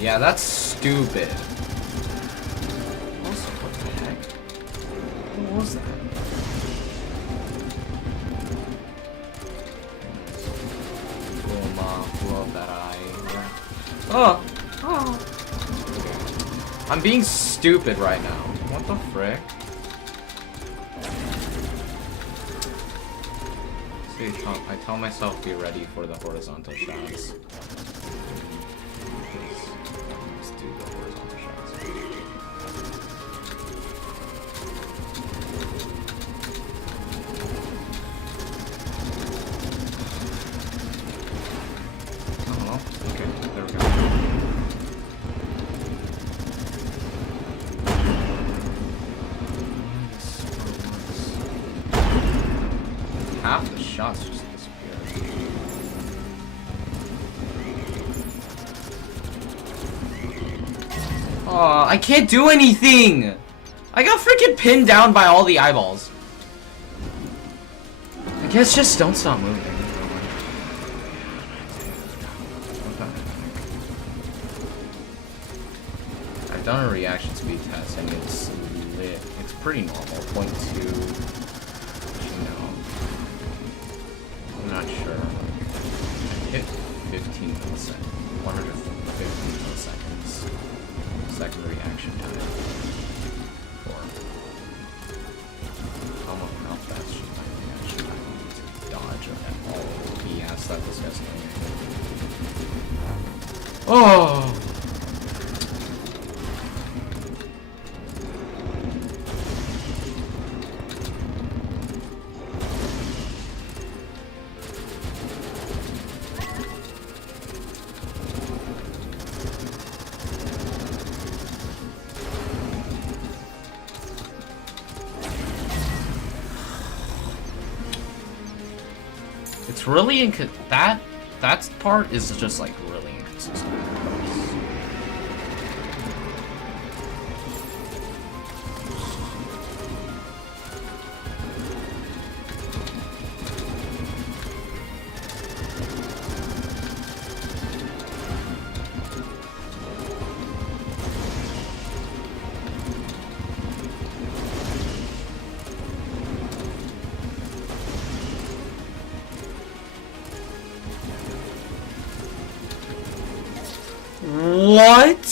Yeah, that's stupid. Also, what the heck? What was that? Blow up that eye. Oh! Oh! Okay. I'm being stupid right now. What the frick? See, I tell myself be ready for the horizontal shots. Half the shots just disappeared. Oh, I can't do anything! I got freaking pinned down by all the eyeballs. I guess just don't stop moving. Okay. I've done a reaction speed test and it's lit. It's pretty normal. 0.2. I'm not sure. Hit 15 milliseconds. 150 milliseconds. Second reaction time. 4. How fast should my reaction time need to dodge at all the BS that this guy's doing? Oh! It's really that part is just like really inconsistent. What?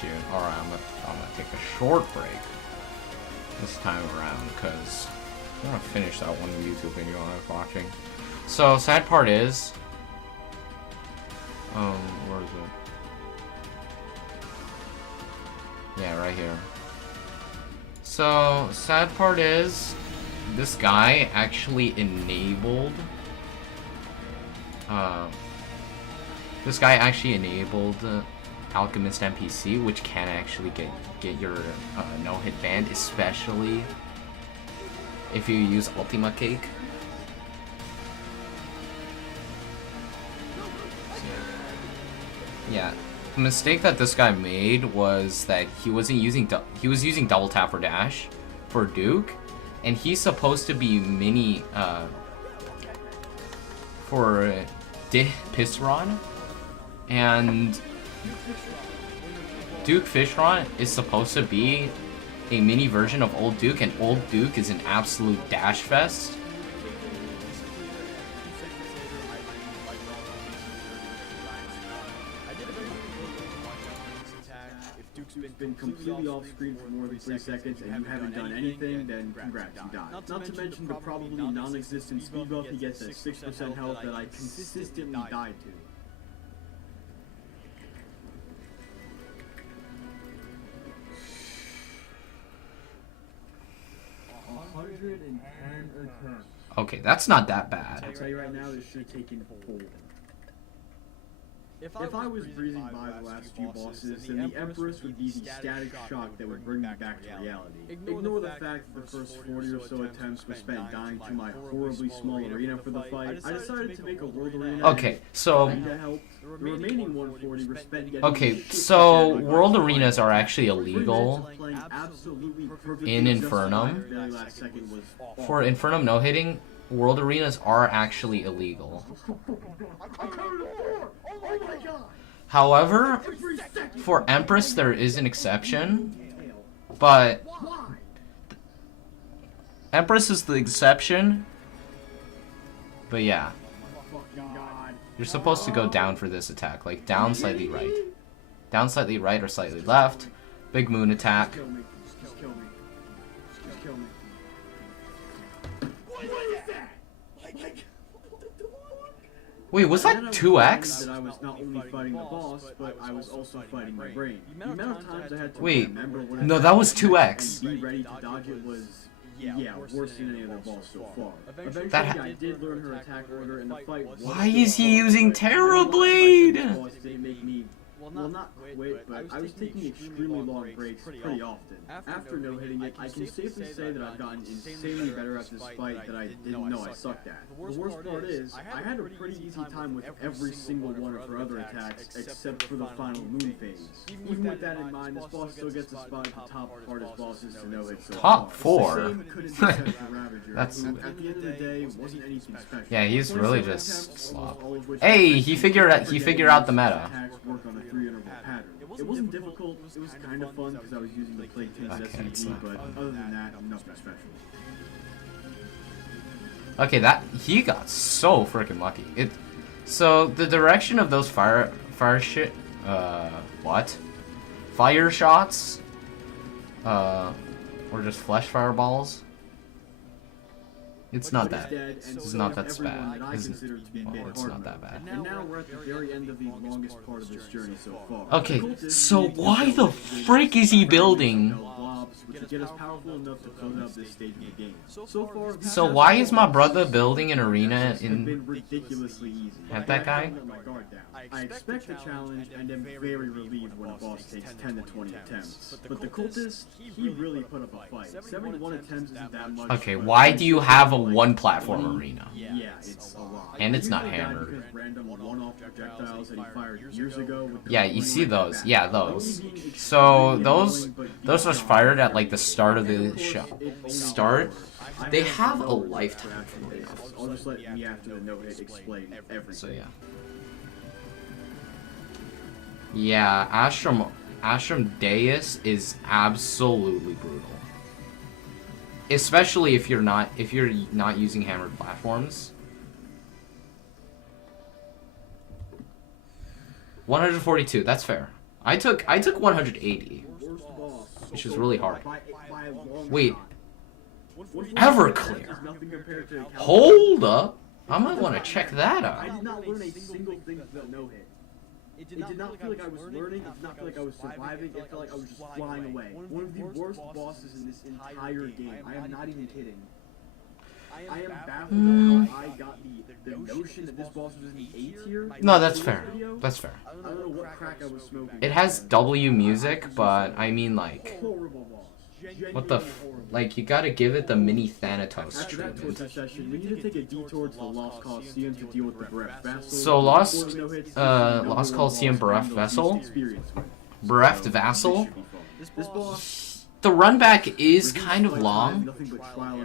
Shoot. Alright, I'm gonna take a short break this time around because I'm gonna finish that one YouTube video I was watching. So, sad part is, where is it? Yeah, right here. So, sad part is, this guy actually enabled Alchemist NPC, which can actually get your no-hit banned, especially if you use Ultima Cake. Yeah, the mistake that this guy made was that he was using double tap for dash for Duke, and he's supposed to be mini for Pisron, and Duke Fishron is supposed to be a mini version of Old Duke, and Old Duke is an absolute dash fest. who's been completely off screen for more than 3 seconds and you haven't done anything, then congrats, you died. Not to mention the probably non-existent speed buff he gets at 6% health that I consistently died to. Okay, that's not that bad. I'll tell you right now, this should have taken 4. If I was breezing by the last few bosses, then the Empress would be the static shock that would bring me back to reality. Ignore the fact that the first 40 or so attempts were spent dying to my horribly small arena for the fight. I decided to make a world arena. Okay, so... The remaining 140 were spent getting... Okay, so world arenas are actually illegal in Infernum. For Infernum no-hitting, world arenas are actually illegal. However, for Empress there is an exception, but Empress is the exception, but yeah. You're supposed to go down for this attack, like down slightly right. Down slightly right or slightly left. Big moon attack. Wait, was that 2x? I was not only fighting the boss, but I was also fighting my brain. The amount of times I had to Wait, remember what no, that was 2x. be ready to dodge it was, yeah, worse than any other boss so far. Eventually, That I did learn her attack order, and the fight was... Why is he using Terra Blade? The boss did make me... Well, not quit, but I was taking extremely long breaks pretty often. After no-hitting it, I can safely say that I've gotten insanely better at this fight that I didn't know I sucked at. The worst part is, I had a pretty easy time with every single one of her other attacks, except for the final moon phase. Even with that in mind, this boss still gets a spot at the top hardest bosses to no-hit so Top far. 4? That's... At the end of the day, wasn't anything special. Yeah, he's really just slop. Hey, he figured out the meta. It wasn't difficult, it was kind of fun because I was using the Plague Taint SMG, but other than that, nothing special. Okay, he got so freaking lucky. So the direction of those fire shots, were just flesh fireballs. It's not that. It's not that bad. Well, it's not that bad. And now we're at the very end of the longest part of this journey so far. Okay, so why the frick is he building? So why is my brother building an arena in... At that guy? I expect a challenge and am very relieved when a boss takes 10 to 20 attempts. But the cultist, he really put up a fight. 71 attempts isn't that much. Okay, why do you have a one platform arena? Yeah, it's a lot. And it's not hammered. Yeah, you see those. Yeah, those. So those are fired at like the start of the show. Start? They have a lifetime for me. I'll just let me after the no-hit explain everything. So yeah. Yeah, Ashram Deus is absolutely brutal. Especially if you're not using hammered platforms. 142, that's fair. I took 180. Which is really hard. Wait. Everclear. Hold up. I might want to check that out. I did not learn a single thing about no-hit. It did not feel like I was learning, it did not feel like I was surviving, it felt like I was just flying away. One of the worst bosses in this entire game. I am not even kidding. I am baffled how I got the notion that this boss was in the A tier. No, that's fair. That's fair. I don't know what crack I was smoking. It has W music, but I mean like... Horrible boss. What the like, you gotta give it the mini Thanatos After that treatment. torture session, we need to take a detour to the Lost Coliseum to deal with the Bereft Vessel. So Lost Coliseum Bereft Vessel? Bereft Vassal? This boss, The run back is kind of long,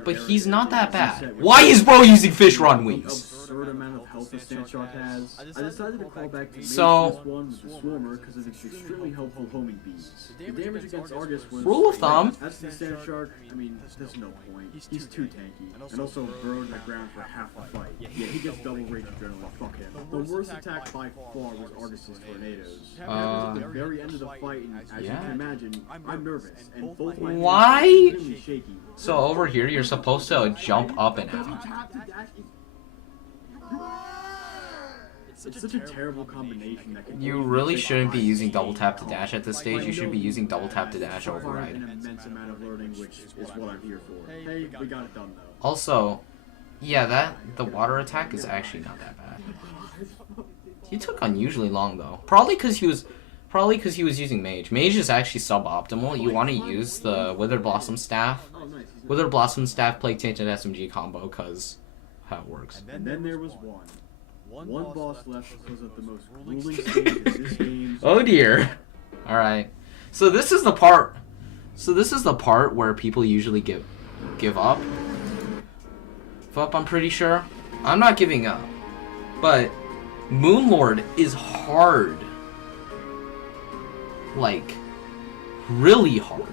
but he's not that bad. Why is bro using fish run wings? absurd amount of health the Sand Shark has. I decided to call back to So- this one with the Swarmer because of its extremely helpful homing beams. The damage against Argus was... Rule of thumb. As for the Sand Shark, I mean, there's no point. He's too tanky. And also burrowed in the ground for half the fight. Yeah, he gets double rage adrenaline. Fuck him. The worst attack by far was Argus's tornadoes. At the very end of the fight, and as you can imagine, I'm nervous. And both my hands Why? are extremely shaky. So over here, you're supposed to jump up and out. It's such a terrible combination that can You really shouldn't be using double tap to dash at this stage. You should be using double tap to dash override. An immense amount of learning, which is what I'm here for. Hey, we got it done though. Also, yeah, the water attack is actually not that bad. He took unusually long though. Probably because he was using mage. Mage is actually suboptimal. You want to use the Withered Blossom Staff. Withered Blossom Staff Plague Tainted SMG combo because how it works. And then there was one boss left was of the most grueling stage of this game. Oh dear. All right. So this is the part. So this is the part where people usually give up. I'm pretty sure. I'm not giving up. But Moonlord is hard. Like really hard.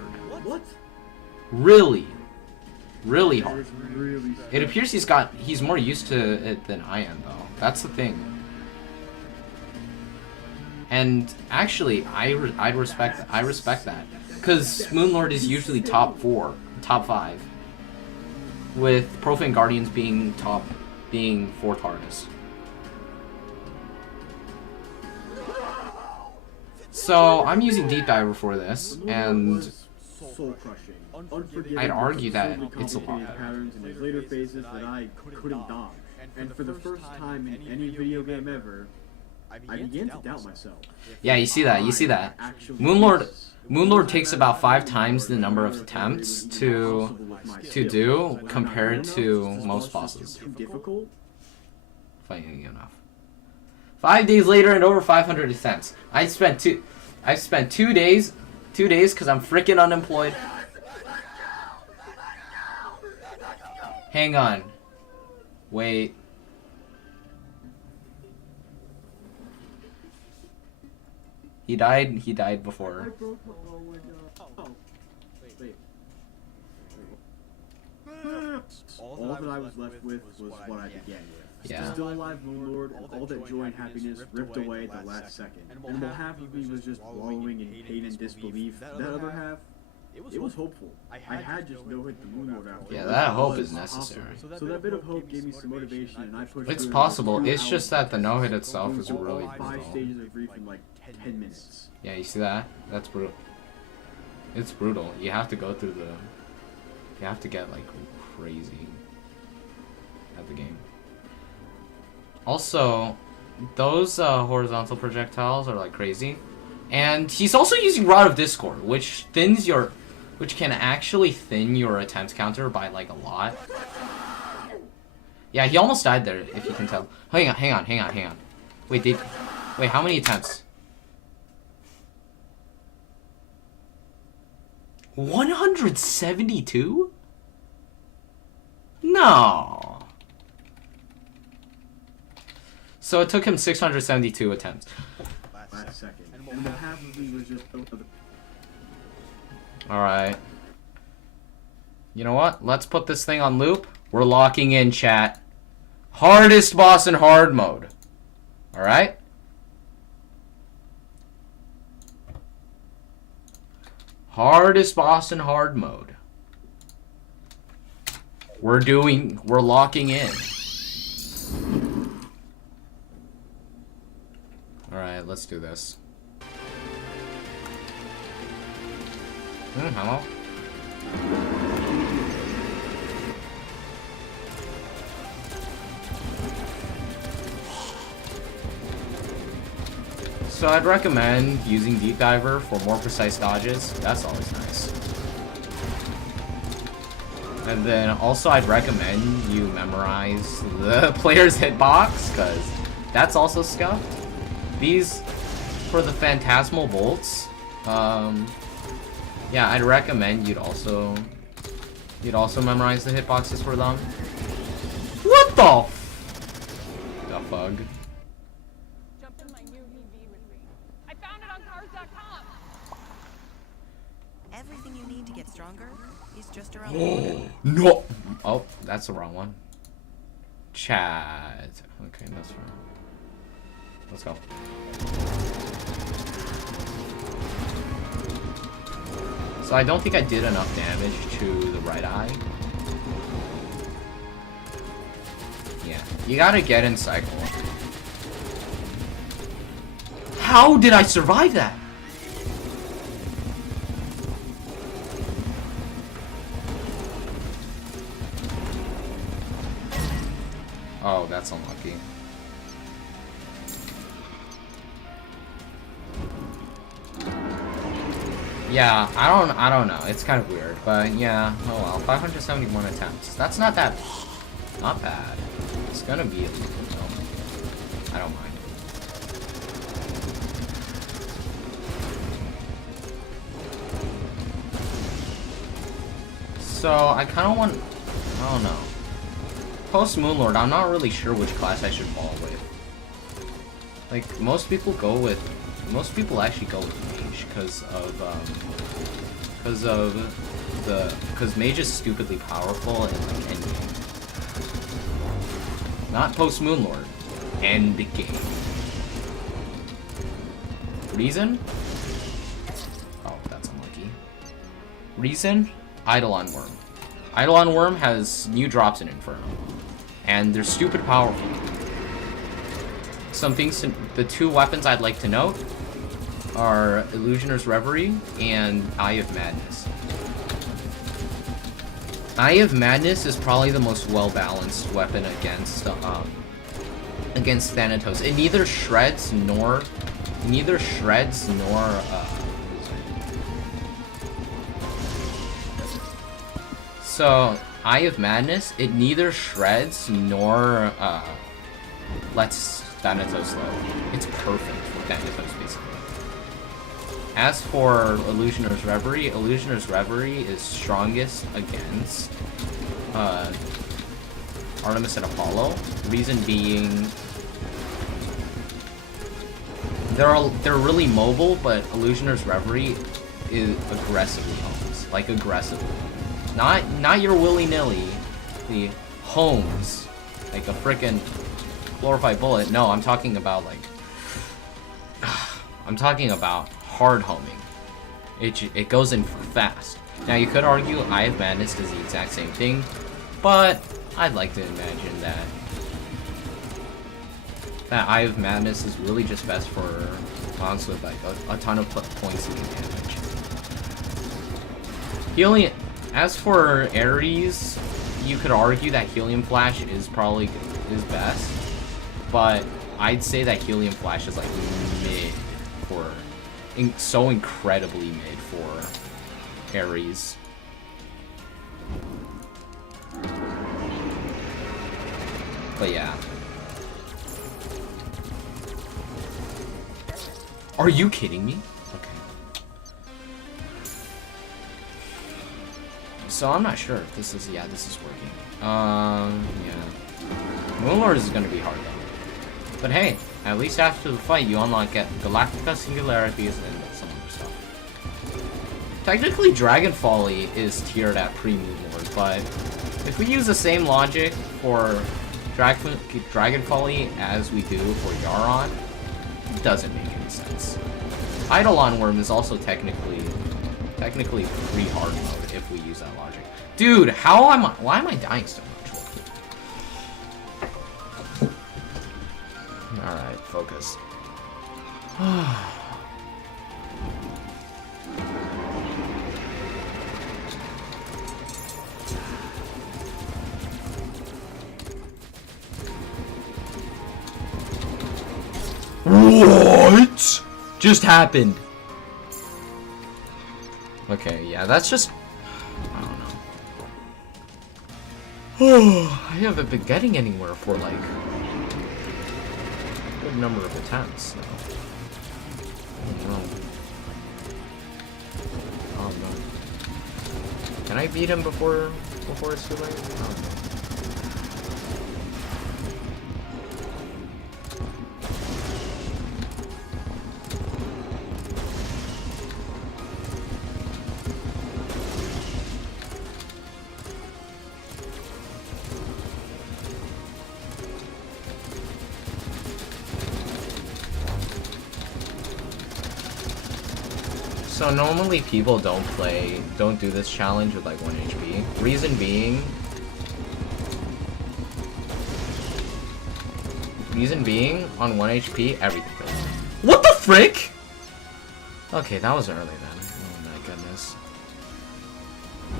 What? Really hard. It appears he's more used to it than I am though. That's the thing. And actually, I respect that, because Moonlord is usually top 5, with Profane Guardians being 4th hardest. So I'm using Deep Diver for this, and I'd argue that it's a lot better. Patterns in his later phases that I couldn't dodge. And for the first time in any video game ever, I began to doubt myself. Yeah, you see that. Moonlord takes about 5 times the number of attempts to do compared to most bosses. Too difficult? Fighting enough. 5 days later and over 500 attempts. I spent 2 days because I'm freaking unemployed. Hang on. Wait. He died before. All that I was left with was what I began with. Yeah. Still alive Moonlord, and all that joy and happiness ripped away at the last second. And while half of me was just wallowing in pain and disbelief, that other half, it was hopeful. I had just Nohit the Moonlord after. Yeah, that hope is necessary. So that bit of hope gave me some motivation, and I pushed It's through possible. it. It's just that the no-hit itself is really all 5 brutal. stages of grief in like 10 minutes. Yeah, you see that? That's brutal. It's brutal. You have to go through the... You have to get, like, crazy at the game. Also, those horizontal projectiles are, like, crazy. And he's also using Rod of Discord, which can actually thin your attempt counter by, like, a lot. Yeah, he almost died there, if you can tell. Hang on. Wait, how many attempts? 172? No. So it took him 672 attempts. Last second. And the half of me was just... Alright. You know what? Let's put this thing on loop. We're locking in, chat. Hardest boss in hard mode. Alright? Hardest boss in hard mode. We're locking in. Alright, let's do this. Hello? So I'd recommend using Deep Diver for more precise dodges. That's always nice. And then also I'd recommend you memorize the player's hitbox, because that's also scuffed. These, for the Phantasmal Bolts, yeah, I'd recommend you'd also memorize the hitboxes for them. What the fuck? bug. Jump in my new EV with me. I found it on cars.com. Everything you need to get stronger is just around the corner. No! Oh, that's the wrong one. Chat. Okay, that's fine. Let's go. So I don't think I did enough damage to the right eye. Yeah, you gotta get in cycle. How did I survive that? Oh, that's unlucky. Yeah, I don't know. It's kind of weird, but yeah. Oh well, 571 attempts. That's not that, not bad. It's gonna be a little bit though. I don't mind. So I kind of want. I don't know. Post Moonlord, I'm not really sure which class I should fall with. Like most people actually go with Mage because Mage is stupidly powerful in like endgame. Not post Moonlord, endgame. Reason? Oh, that's unlucky. Reason? Eidolon Worm. Eidolon Worm has new drops in Infernum, and they're stupid powerful. Some things, the two weapons I'd like to note are Illusioner's Reverie and Eye of Madness. Eye of Madness is probably the most well-balanced weapon against Thanatos. It neither shreds nor So, Eye of Madness, it neither shreds nor lets Thanatos live. It's perfect for Thanatos, basically. As for Illusioner's Reverie is strongest against Artemis and Apollo. Reason being, they're really mobile, but Illusioner's Reverie is aggressively homes, like aggressively. Not your willy-nilly, the homes, like a frickin' glorified bullet. No, I'm talking about like, I'm talking about hard homing. It goes in fast. Now you could argue Eye of Madness does the exact same thing, but I'd like to imagine that Eye of Madness is really just best for monsters with like a ton of points and damage. Helium. As for Ares, you could argue that Helium Flash is best, but I'd say that Helium Flash is like mid for, so incredibly mid for Ares. But yeah. Are you kidding me? Okay. So I'm not sure if this is, yeah, this is working. Yeah. Moonlord is gonna be hard though. But hey, at least after the fight you unlock Galactica Singularities and some other stuff. Technically Dragon Folly is tiered at pre-Moonlord, but if we use the same logic for Dragon Folly as we do for Yaron, it doesn't make any sense. Eidolon Worm is also technically pre-hard mode if we use that logic. Dude, why am I dying so much? Alright, focus. What just happened? Okay, yeah, that's just, I don't know. I haven't been getting anywhere for like a good number of attempts. So. I don't know. Can I beat him before it's too late? I don't know. So normally people don't do this challenge with like 1 HP. Reason being, on 1 HP, everything kills. What the frick? Okay, that was early then. Oh my goodness.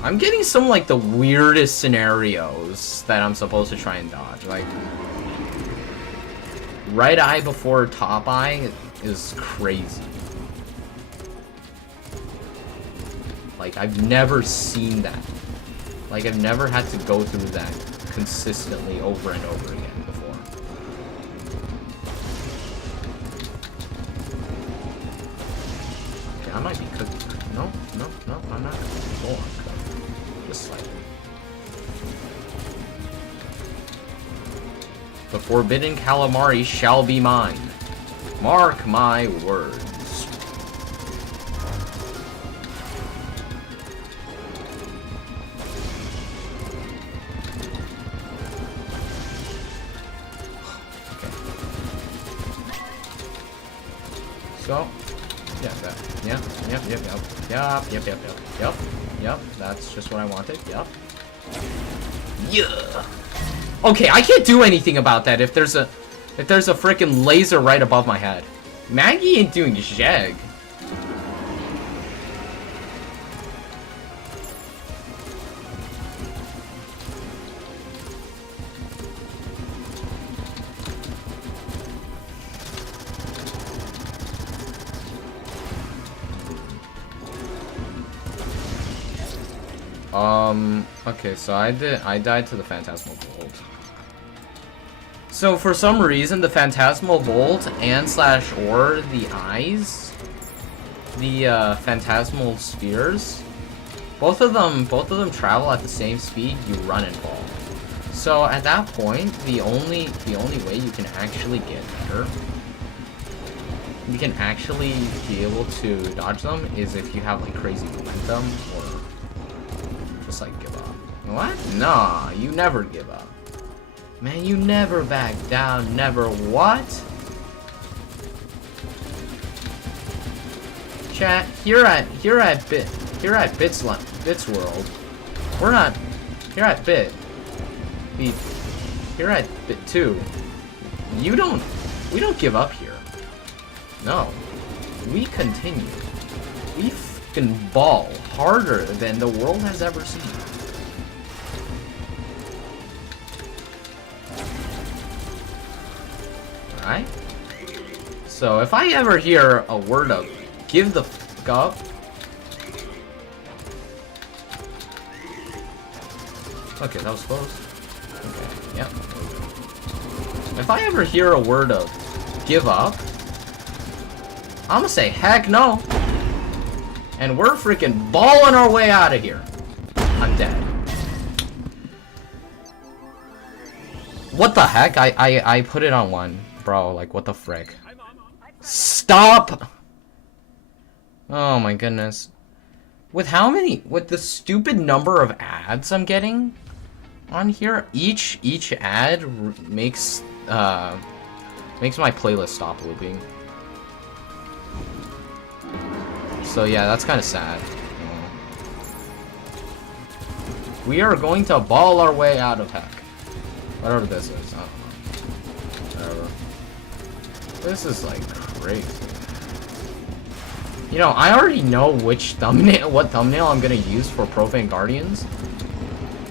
I'm getting some like the weirdest scenarios that I'm supposed to try and dodge. Like, right eye before top eye is crazy. Like, I've never seen that. Like, I've never had to go through that consistently over and over again before. Okay, I might be cooking. No, I'm not full on cooking. Just slightly. The forbidden calamari shall be mine. Mark my words. So, yeah, that, yep, that's just what I wanted, yep. Yeah. Okay, I can't do anything about that if there's a freaking laser right above my head. Maggie ain't doing jag. Okay, so I died to the Phantasmal Bolt. So for some reason, the Phantasmal Bolt and /or the eyes, the Phantasmal Spheres, both of them travel at the same speed you run and fall. So at that point, the only way you can actually get better, you can actually be able to dodge them, is if you have like crazy momentum or just like give up. What? Nah, you never give up. Man, you never back down, never what? Chat, here at Bits World, we're not here at Bit. Here at Bit 2. We don't give up here. No. We continue. We fucking ball harder than the world has ever seen. Alright? So if I ever hear a word of give the fuck up, okay, that was close. Okay, yep. If I ever hear a word of give up, I'm gonna say heck no. And we're freaking balling our way out of here. I'm dead. What the heck? I put it on 1. Bro, like what the frick? Stop! Oh my goodness. With the stupid number of ads I'm getting on here, each ad makes my playlist stop looping. So yeah, that's kind of sad. We are going to ball our way out of heck. Whatever this is, I don't know. Whatever. This is like crazy. You know, I already know what thumbnail I'm gonna use for Profane Guardians.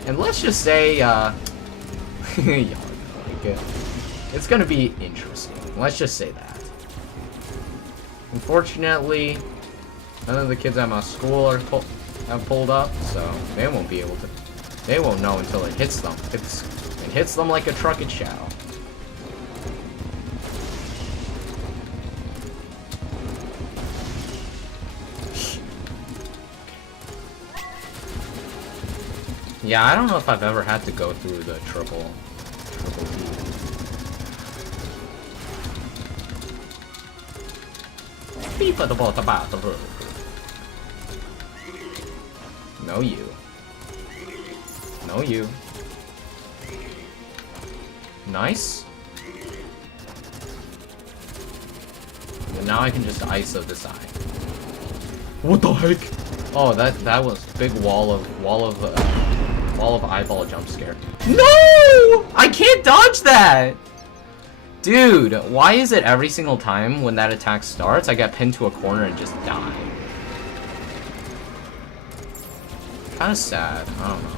And let's just say, y'all like it. It's gonna be interesting. Let's just say that. Unfortunately, none of the kids at my school have pulled up, so they won't be able to. They won't know until it hits them. It hits them like a truck it shall. Yeah, I don't know if I've ever had to go through the triple P. No you. No you. Nice. And now I can just ISO this eye. What the heck? Oh, that was big wall of eyeball jump scare. No! I can't dodge that! Dude, why is it every single time when that attack starts, I get pinned to a corner and just die? Kinda sad, I don't know.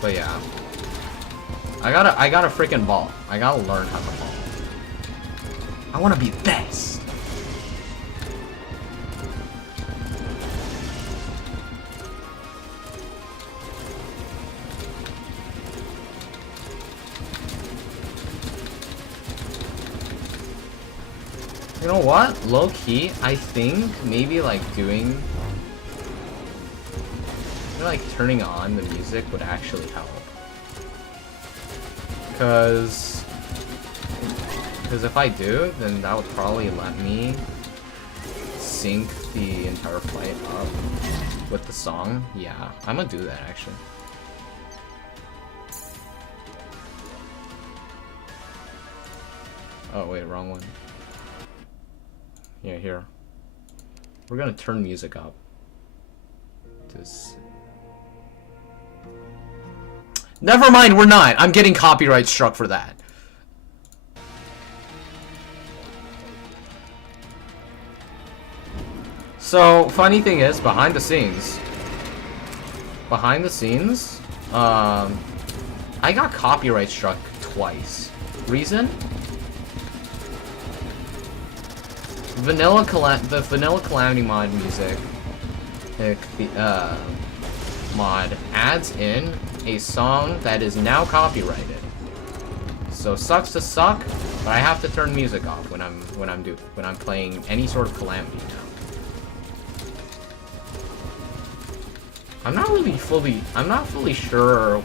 But yeah. I gotta freaking ball. I gotta learn how to ball. I wanna be best. You know what? Low key, I think maybe like doing, like turning on the music would actually help. Because if I do, then that would probably let me sync the entire flight up with the song. Yeah, I'm gonna do that actually. Oh wait, wrong one. Yeah, here. We're gonna turn music up. Never mind, we're not. I'm getting copyright struck for that. So, funny thing is, behind the scenes, I got copyright struck twice. Reason? The Vanilla Calamity Mod music, mod adds in a song that is now copyrighted. So sucks to suck, but I have to turn music off when I'm playing any sort of Calamity now. I'm not fully sure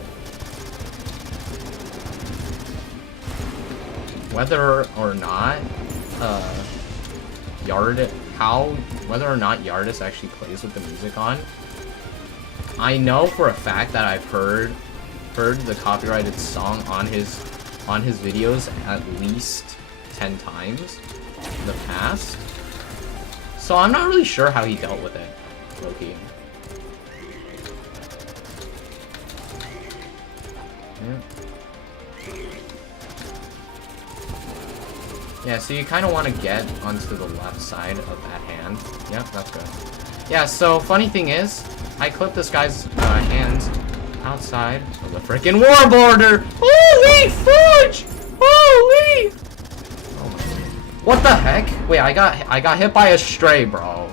whether or not whether or not Yardis actually plays with the music on. I know for a fact that I've heard the copyrighted song on his videos at least 10 times in the past. So I'm not really sure how he dealt with it, low-key. Yeah, so you kind of want to get onto the left side of that hand. Yep, that's good. Yeah, so funny thing is, I clipped this guy's hands outside of the freaking war border. Holy fudge! Holy! Oh my God. What the heck? Wait, I got hit by a stray, bro.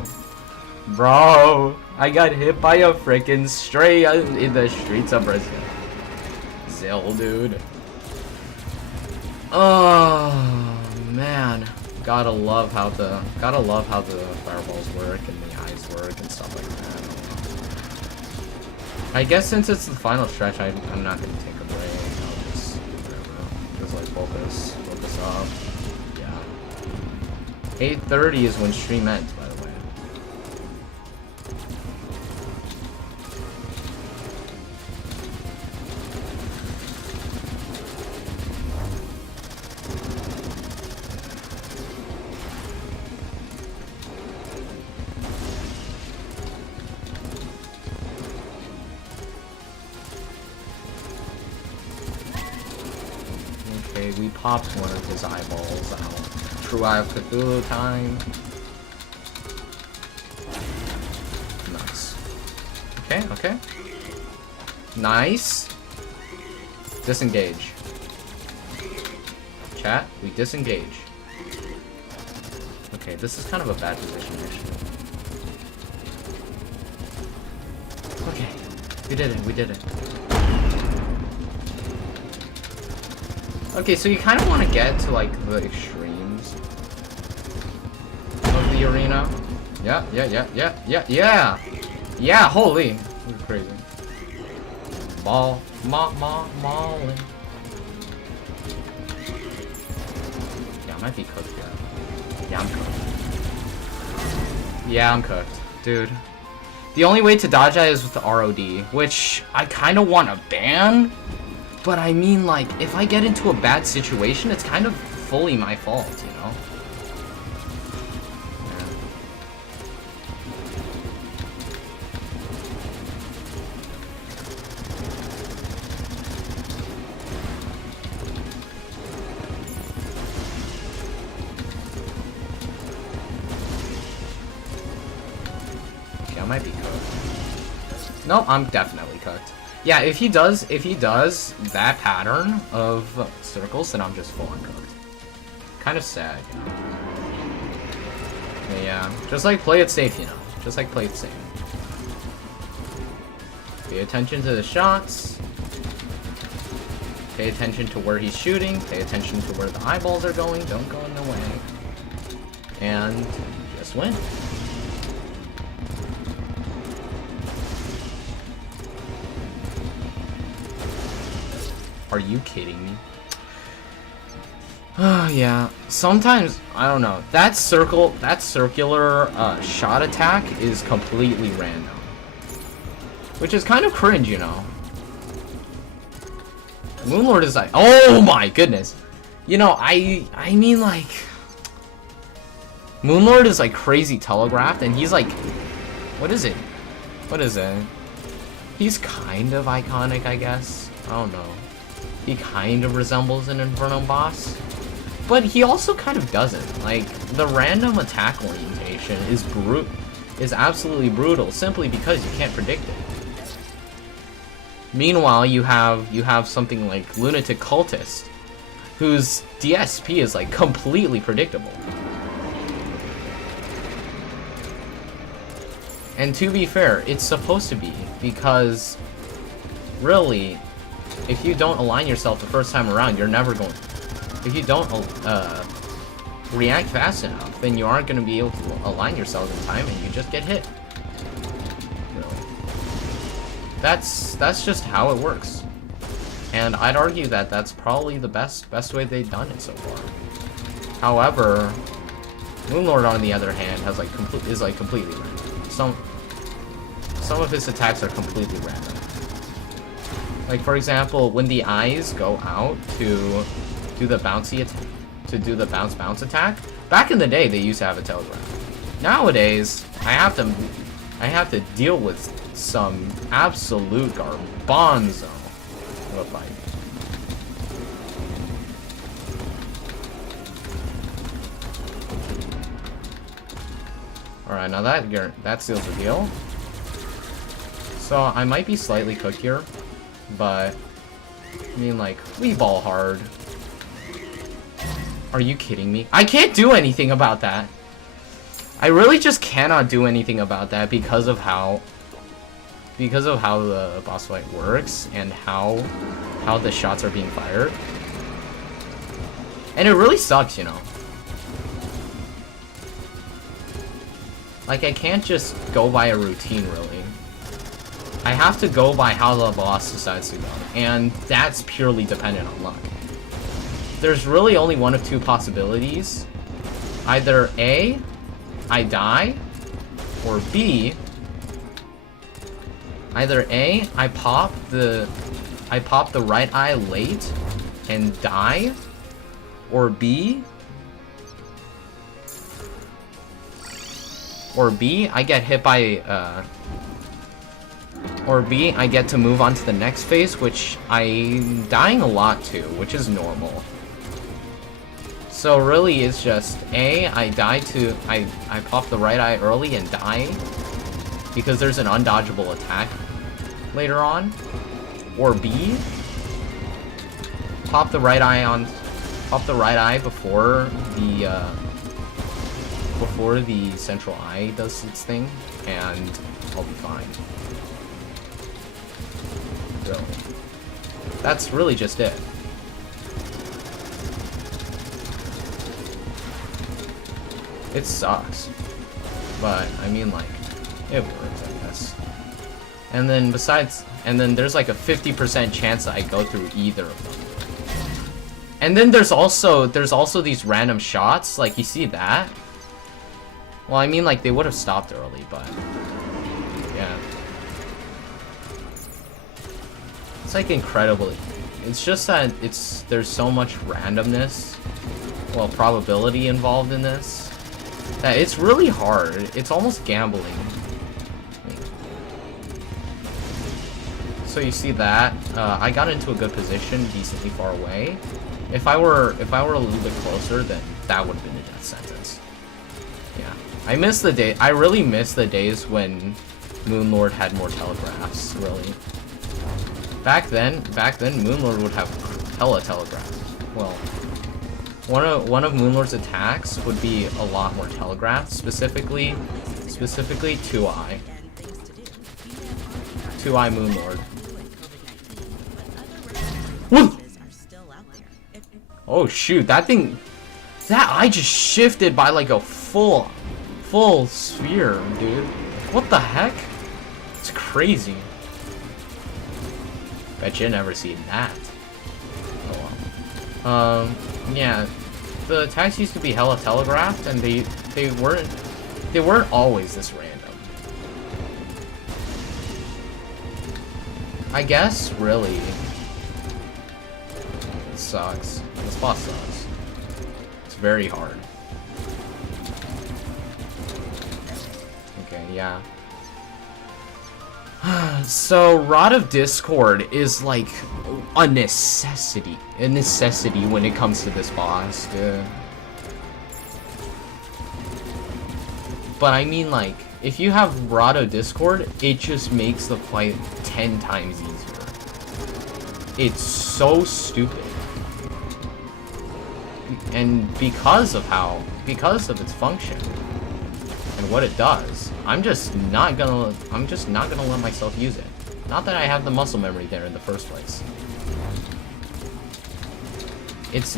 Bro, I got hit by a freaking stray in the streets of Brazil. Dude. Oh man, gotta love how the fireballs work and the eyes work and stuff like that. I guess since it's the final stretch, I'm not gonna take a break. I'll just like focus up. Yeah. 8:30 is when stream ends, by the way. We popped one of his eyeballs out. True Eye of Cthulhu time. Nice. Okay. Nice. Disengage. Chat, we disengage. Okay, this is kind of a bad position, actually. Okay, we did it. Okay, so you kind of want to get to, like, the extremes of the arena. Yeah. Yeah, holy. This is crazy. Mauling. Yeah, I might be cooked, yeah. Yeah, I'm cooked. Yeah, I'm cooked. Dude. The only way to dodge that is with the ROD, which I kind of want to ban. But I mean, like, if I get into a bad situation, it's kind of fully my fault, you know? Okay, I might be cooked. No, I'm definitely cooked. Yeah, if he does that pattern of circles, then I'm just full on cooked. Kind of sad, you know. But yeah, just like play it safe, you know. Just like play it safe. Pay attention to the shots. Pay attention to where he's shooting. Pay attention to where the eyeballs are going. Don't go in the way. And just win. Are you kidding me? Oh, yeah. Sometimes, I don't know. That circular shot attack is completely random. Which is kind of cringe, you know. Moonlord is like, oh my goodness. You know, I mean, like, Moonlord is like crazy telegraphed, and he's like, what is it? What is it? He's kind of iconic, I guess. I don't know. He kind of resembles an Infernum boss, but he also kind of doesn't. Like, the random attack orientation is absolutely brutal, simply because you can't predict it. Meanwhile, you have something like Lunatic Cultist, whose DSP is like completely predictable. And to be fair, it's supposed to be, because really, if you don't align yourself the first time around, you're never going. If you don't react fast enough, then you aren't going to be able to align yourself in time, and you just get hit. So, that's just how it works. And I'd argue that that's probably the best way they've done it so far. However, Moonlord, on the other hand, has like completely random. Some of his attacks are completely random. Like, for example, when the eyes go out to do the bounce attack, back in the day they used to have a telegraph. Nowadays, I have to deal with some absolute garbanzo of a fight. Alright, now that seals the deal. So I might be slightly cooked here. But, I mean, like, we ball hard. Are you kidding me? I can't do anything about that. I really just cannot do anything about that because of how the boss fight works and how the shots are being fired. And it really sucks, you know. Like, I can't just go by a routine, really. I have to go by how the boss decides to go, and that's purely dependent on luck. There's really only one of two possibilities. Either A, I die, or B, either A, I pop the right eye late and die, or B, I get hit by or B, I get to move on to the next phase, which I'm dying a lot to, which is normal. So really, it's just A, I pop the right eye early and die, because there's an undodgeable attack later on. Or B, pop the right eye before the central eye does its thing, and I'll be fine. So, that's really just it. It sucks. But, I mean, like, it works, I guess. And then there's like a 50% chance that I go through either of them. And then there's also these random shots, like, you see that? Well, I mean, like, they would have stopped early, but yeah. It's like incredibly It's just that there's so much randomness, well, probability involved in this, that it's really hard. It's almost gambling. So you see that I got into a good position, decently far away. If I were a little bit closer, then that would have been a death sentence. Yeah, I really miss the days when Moonlord had more telegraphs. Really, back then, Moonlord would have hella telegraphs. Well, one of Moonlord's attacks would be a lot more telegraphs, specifically 2i. 2i Moonlord. Woo! Oh shoot, that eye just shifted by like a full sphere, dude. What the heck? It's crazy. Bet you never seen that. Oh well. Yeah, the attacks used to be hella telegraphed, and they weren't always this random. I guess, really. It sucks. This boss sucks. It's very hard. Okay, yeah. So, Rod of Discord is like a necessity. A necessity when it comes to this boss, dude. But I mean, like, if you have Rod of Discord, it just makes the fight 10 times easier. It's so stupid. And because of its function and what it does, I'm just not gonna let myself use it. Not that I have the muscle memory there in the first place. It's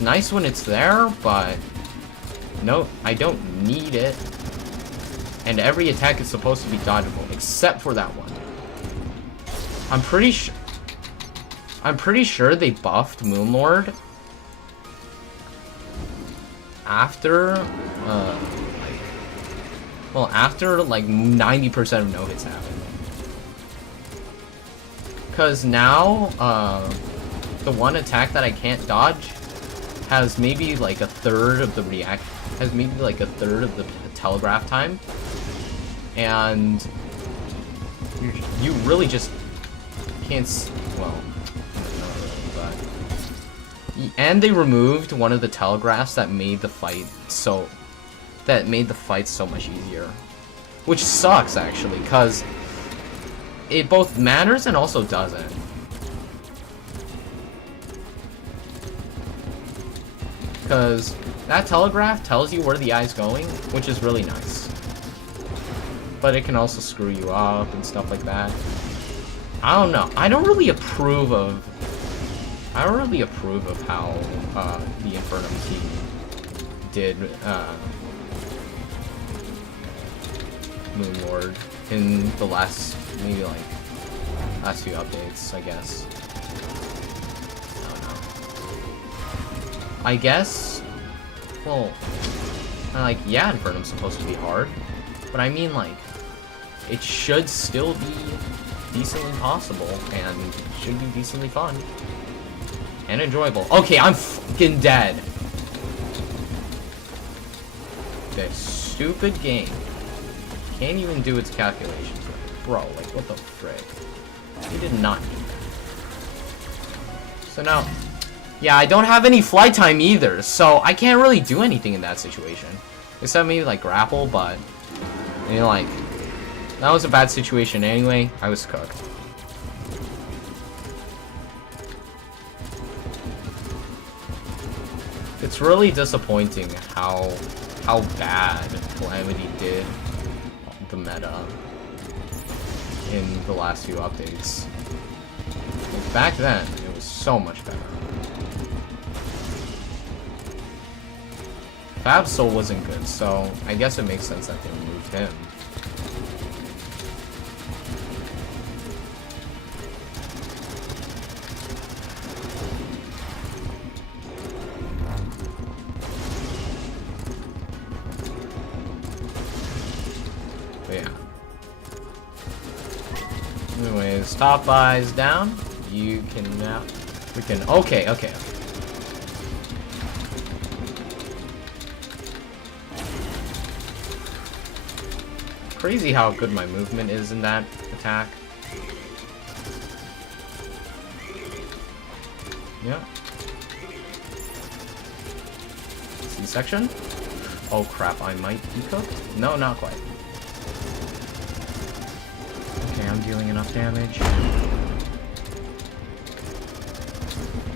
nice when it's there, but no, I don't need it. And every attack is supposed to be dodgeable, except for that one. I'm pretty sure they buffed Moonlord after, after like 90% of no hits happen. Cause now, the one attack that I can't dodge has maybe like a third of the telegraph time, and you really just can't. Well, not really, but and they removed one of the telegraphs that made the fight so much easier, which sucks actually, cause it both matters and also doesn't. Because that telegraph tells you where the eye's going, which is really nice. But it can also screw you up and stuff like that. I don't know. I don't really approve of how the Infernum team did Moonlord in the last few updates, I guess. I guess, well, like, yeah, Infernum's supposed to be hard, but I mean, like, it should still be decently possible, and should be decently fun. And enjoyable. Okay, I'm fucking dead. This stupid game can't even do its calculations right. Bro, like, what the frick? You did not do that. So now... yeah, I don't have any flight time either, so I can't really do anything in that situation. Except maybe, like, grapple, but... you know, like... that was a bad situation anyway. I was cooked. It's really disappointing how bad Calamity did the meta in the last few updates. Like, back then, it was so much better. Fabsoul wasn't good, so I guess it makes sense that they removed him. But yeah. Anyways, top eyes down. You can now Freaking okay, okay. Crazy how good my movement is in that attack. Yeah. C-section? Oh crap, I might be cooked? No, not quite. Okay, I'm dealing enough damage.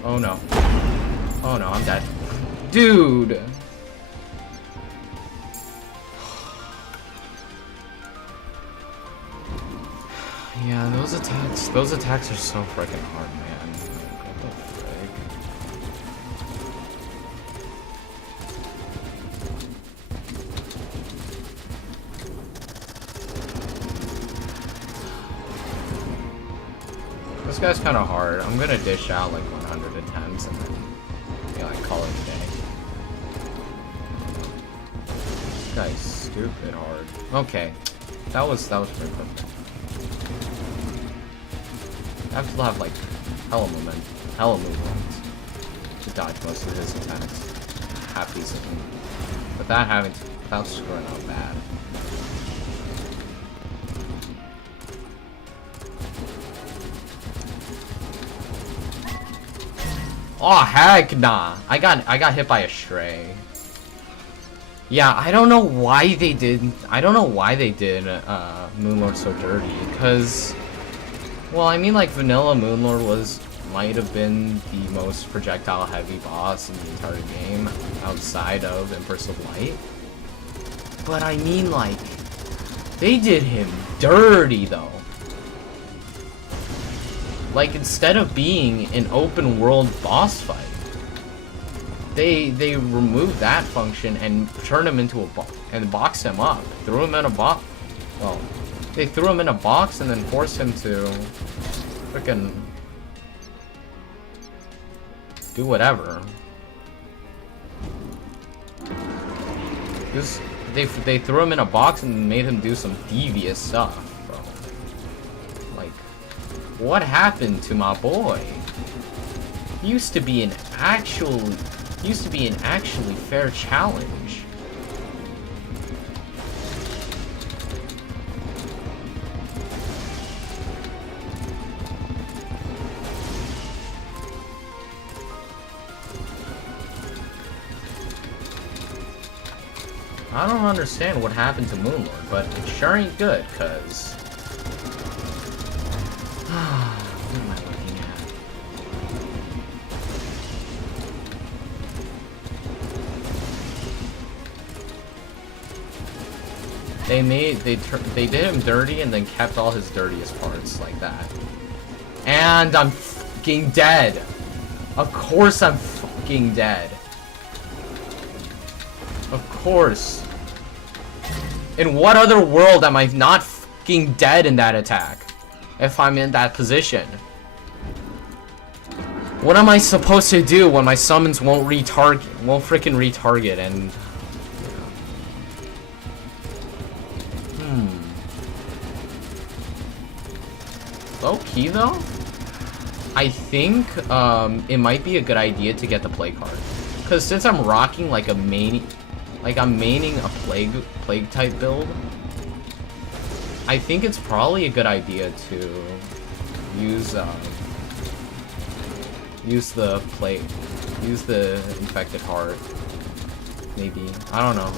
Oh no. Oh no, I'm dead. Dude! Yeah, those attacks are so freaking hard, man. Like, what the frick? This guy's kind of hard. I'm gonna dish out like 100 attempts and then, yeah, like call it a day. This guy's stupid hard. Okay, that was pretty perfect. I have to have like hella movement to dodge most of his attacks. Half decently. But without screwing up bad. Oh heck nah. I got hit by a stray. Yeah, I don't know why they did Moonlord so dirty, cause well, I mean, like, Vanilla Moonlord might have been the most projectile-heavy boss in the entire game, outside of Empress of Light. But I mean, like, they did him dirty, though. Like, instead of being an open-world boss fight, they removed that function and turned him into a boss, and boxed him up. Threw him in a box. Well, they threw him in a box and then forced him to frickin' do whatever. They threw him in a box and made him do some devious stuff, bro. Like, what happened to my boy? He used to be an actually fair challenge. I don't understand what happened to Moonlord, but it sure ain't good, cause... what am I looking at? They did him dirty and then kept all his dirtiest parts like that. And I'm fucking dead! Of course I'm fucking dead. Of course. In what other world am I not fucking dead in that attack? If I'm in that position. What am I supposed to do when my summons won't freaking retarget and... Low key though? I think it might be a good idea to get the play card. Cause since I'm rocking like I'm maining a plague type build, I think it's probably a good idea to use the infected heart. Maybe. I don't know.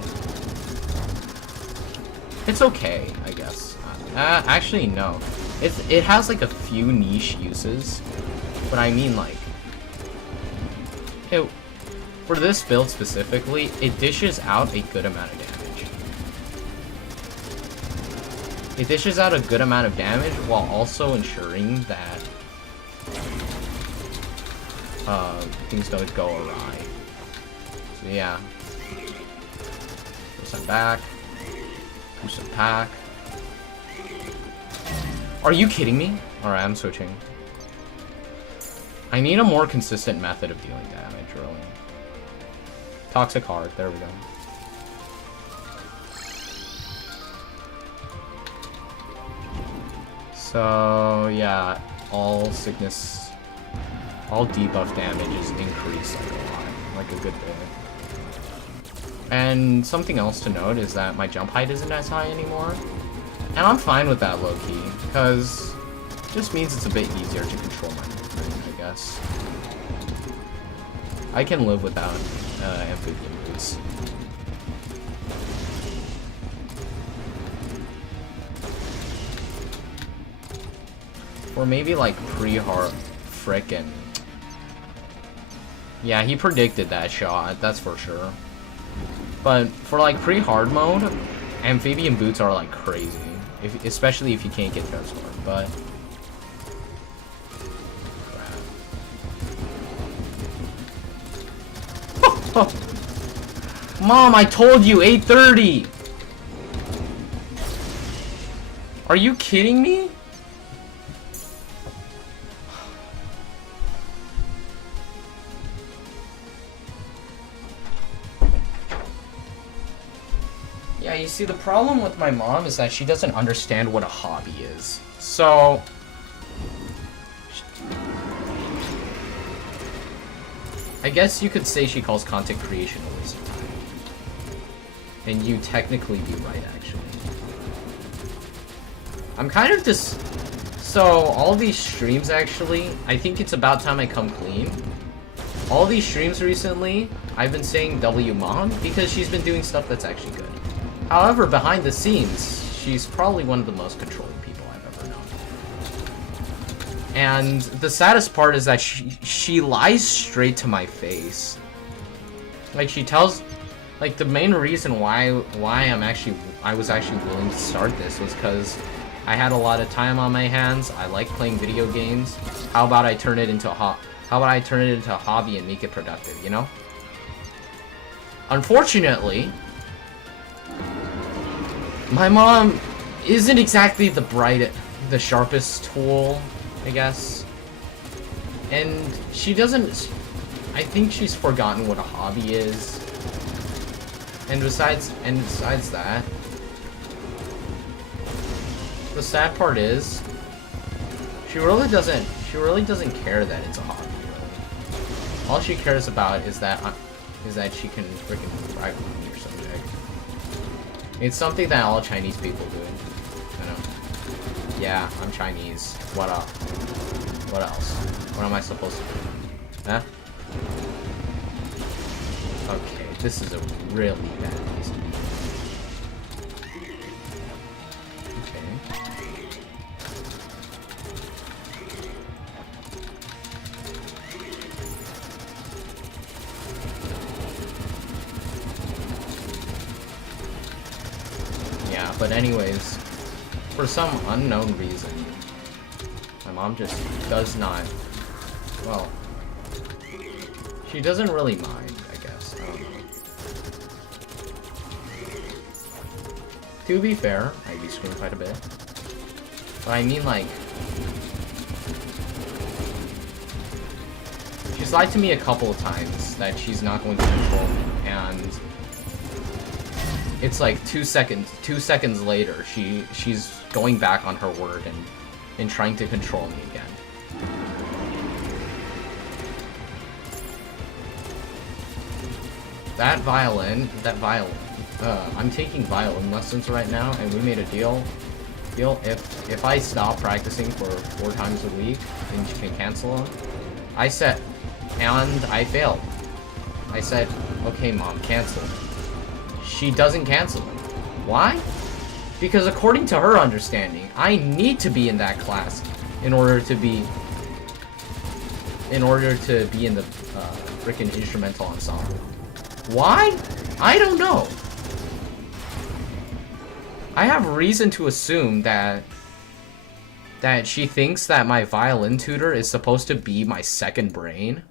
It's okay, I guess. Actually no. It has like a few niche uses, but I mean like for this build specifically, it dishes out a good amount of damage. It dishes out a good amount of damage while also ensuring that things don't go awry. So yeah. Put some back. Put some pack. Are you kidding me? Alright, I'm switching. I need a more consistent method of dealing damage, really. Toxic Heart, there we go. So, yeah, all sickness all debuff damage is increased like a lot, like a good bit. And something else to note is that my jump height isn't as high anymore. And I'm fine with that low-key, because it just means it's a bit easier to control my movement, I guess. I can live without amphibian boots. Or maybe like pre-hard frickin'. Yeah, he predicted that shot, that's for sure. But for like pre-hard mode, amphibian boots are like crazy. Especially if you can't get those hard, but Mom, I told you 8:30. Are you kidding me? Yeah, you see, the problem with my mom is that she doesn't understand what a hobby is. So I guess you could say she calls content creation a waste of time. And you technically be right, actually. I'm kind of just... So, all these streams, actually, I think it's about time I come clean. All these streams recently, I've been saying W Mom because she's been doing stuff that's actually good. However, behind the scenes, she's probably one of the most controlling people I've ever known. And the saddest part is that she lies straight to my face. Like, she tells... Like, the main reason why I was actually willing to start this was because I had a lot of time on my hands. I like playing video games. How about I turn it into a hobby and make it productive, you know? Unfortunately, my mom isn't exactly the sharpest tool, I guess. And she doesn't... I think she's forgotten what a hobby is. And besides that, the sad part is, she really doesn't care that it's a hobby, really. All she cares about is that she can freaking thrive on your subject. It's something that all Chinese people do. I know. Yeah, I'm Chinese. What up? What else? What am I supposed to do? Huh? Okay, this is a really bad reason. Okay. Yeah, but anyways, for some unknown reason, my mom just does not, well, she doesn't really mind, I guess. I don't know. To be fair, I do scream quite a bit. But I mean, like, she's lied to me a couple of times that she's not going to control me, and it's like 2 seconds later, she's going back on her word and trying to control me again. That violin, I'm taking violin lessons right now, and we made a deal. If I stop practicing for 4 times a week, then she can cancel them. I said, and I failed. I said, okay, Mom, cancel. She doesn't cancel them. Why? Because according to her understanding, I need to be in that class in order to be in the freaking instrumental ensemble. Why? I don't know. I have reason to assume that she thinks that my violin tutor is supposed to be my second brain.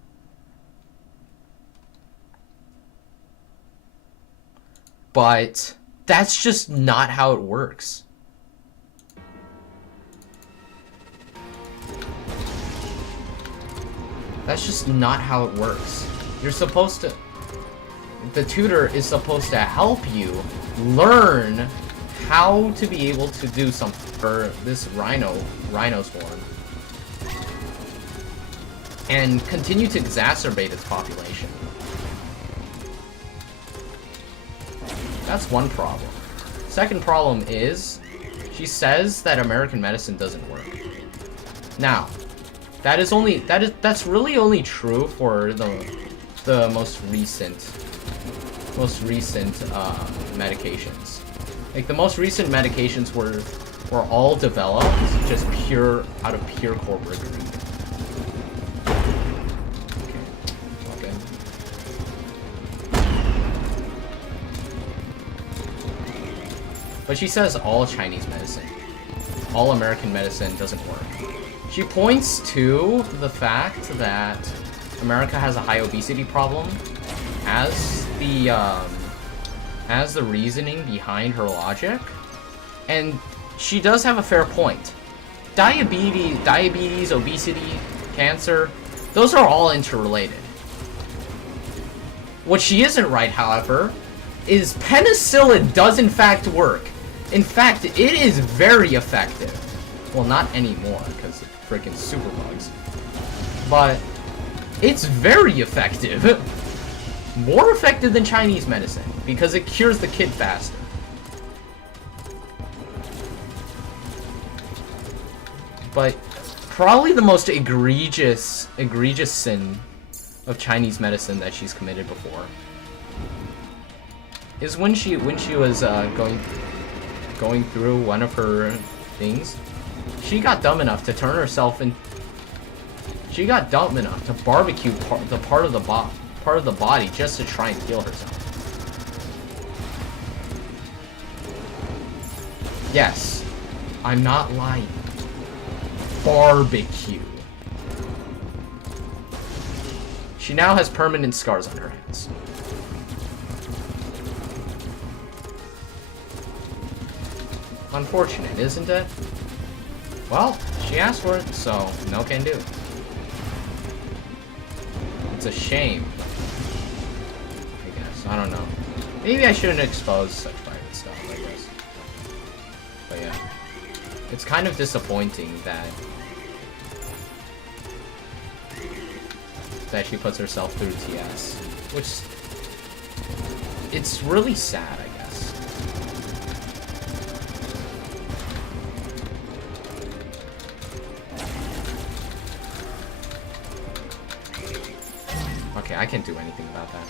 But that's just not how it works. That's just not how it works. You're supposed to... The tutor is supposed to help you learn how to be able to do something for this rhino swarm. and continue to exacerbate its population. That's one problem. Second problem is, she says that American medicine doesn't work. Now, that's really only true for the most recent medications. Like the most recent medications were all developed just out of pure corporate greed. Okay. But she says all Chinese medicine, all American medicine doesn't work. She points to the fact that America has a high obesity problem as the reasoning behind her logic, and she does have a fair point. Diabetes, obesity, cancer, those are all interrelated. What she isn't right, however, is penicillin does in fact work. In fact, it is very effective. Well, not anymore, because of freaking superbugs. But it's very effective. More effective than Chinese medicine, because it cures the kid faster. But probably the most egregious sin of Chinese medicine that she's committed before is when she was going through one of her things, she got dumb enough to turn herself in. She got dumb enough to barbecue the part of the body just to try and heal herself. Yes, I'm not lying. Barbecue. She now has permanent scars on her hands. Unfortunate, isn't it? Well, she asked for it, so no can do. It's a shame. I guess. I don't know. Maybe I shouldn't expose such private stuff, I guess. But yeah. It's kind of disappointing that she puts herself through TS. Which... it's really sad, I guess. Okay, I can't do anything about that.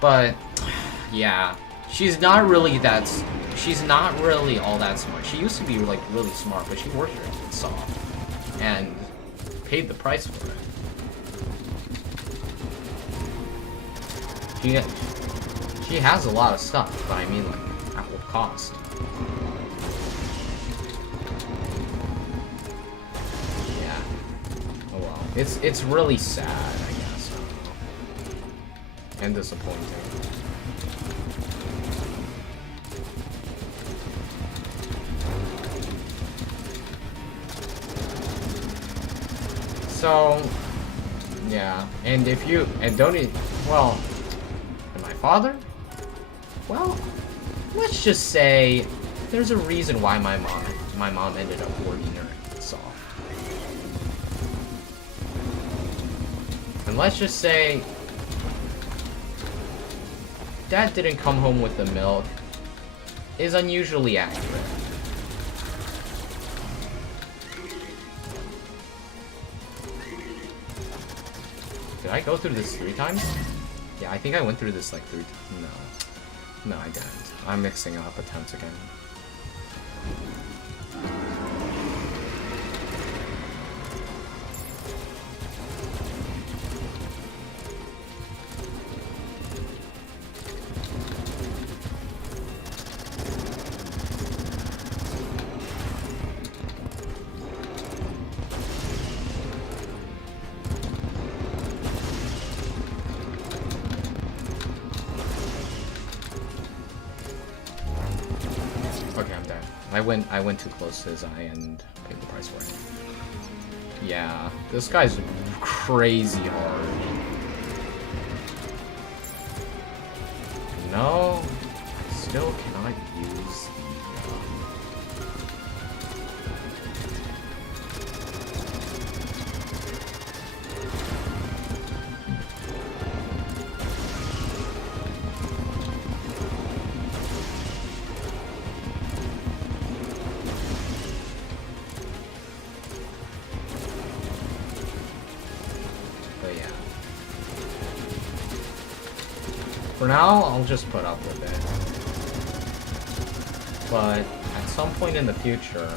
But, yeah. She's not really all that smart. She used to be, like, really smart, but she worked her ass off. And paid the price for it. She has a lot of stuff, but I mean, like, at what cost? Yeah. Oh well. It's really sad, I guess. And disappointing. So, yeah, and well, and my father? Well, let's just say there's a reason why my mom ended up working her ass off. And let's just say Dad didn't come home with the milk is unusually accurate. Did I go through this 3 times? Yeah, I think I went through this like 3 times. No, I didn't. I'm mixing up attempts again. I went too close to his eye and paid the price for it. Yeah, this guy's crazy hard. No, I still cannot use For now, I'll just put up with it. But at some point in the future,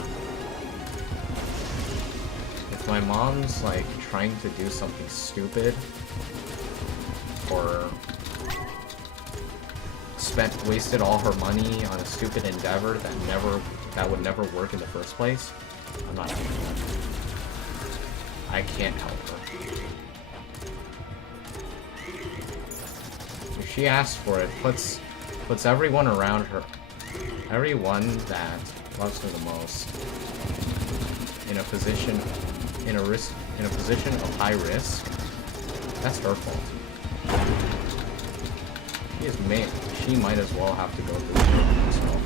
if my mom's like trying to do something stupid or wasted all her money on a stupid endeavor that would never work in the first place, I'm not doing that. I can't help her. If she asks for it, puts everyone around her, everyone that loves her the most, in a position of high risk, that's her fault. She might as well have to go through it herself.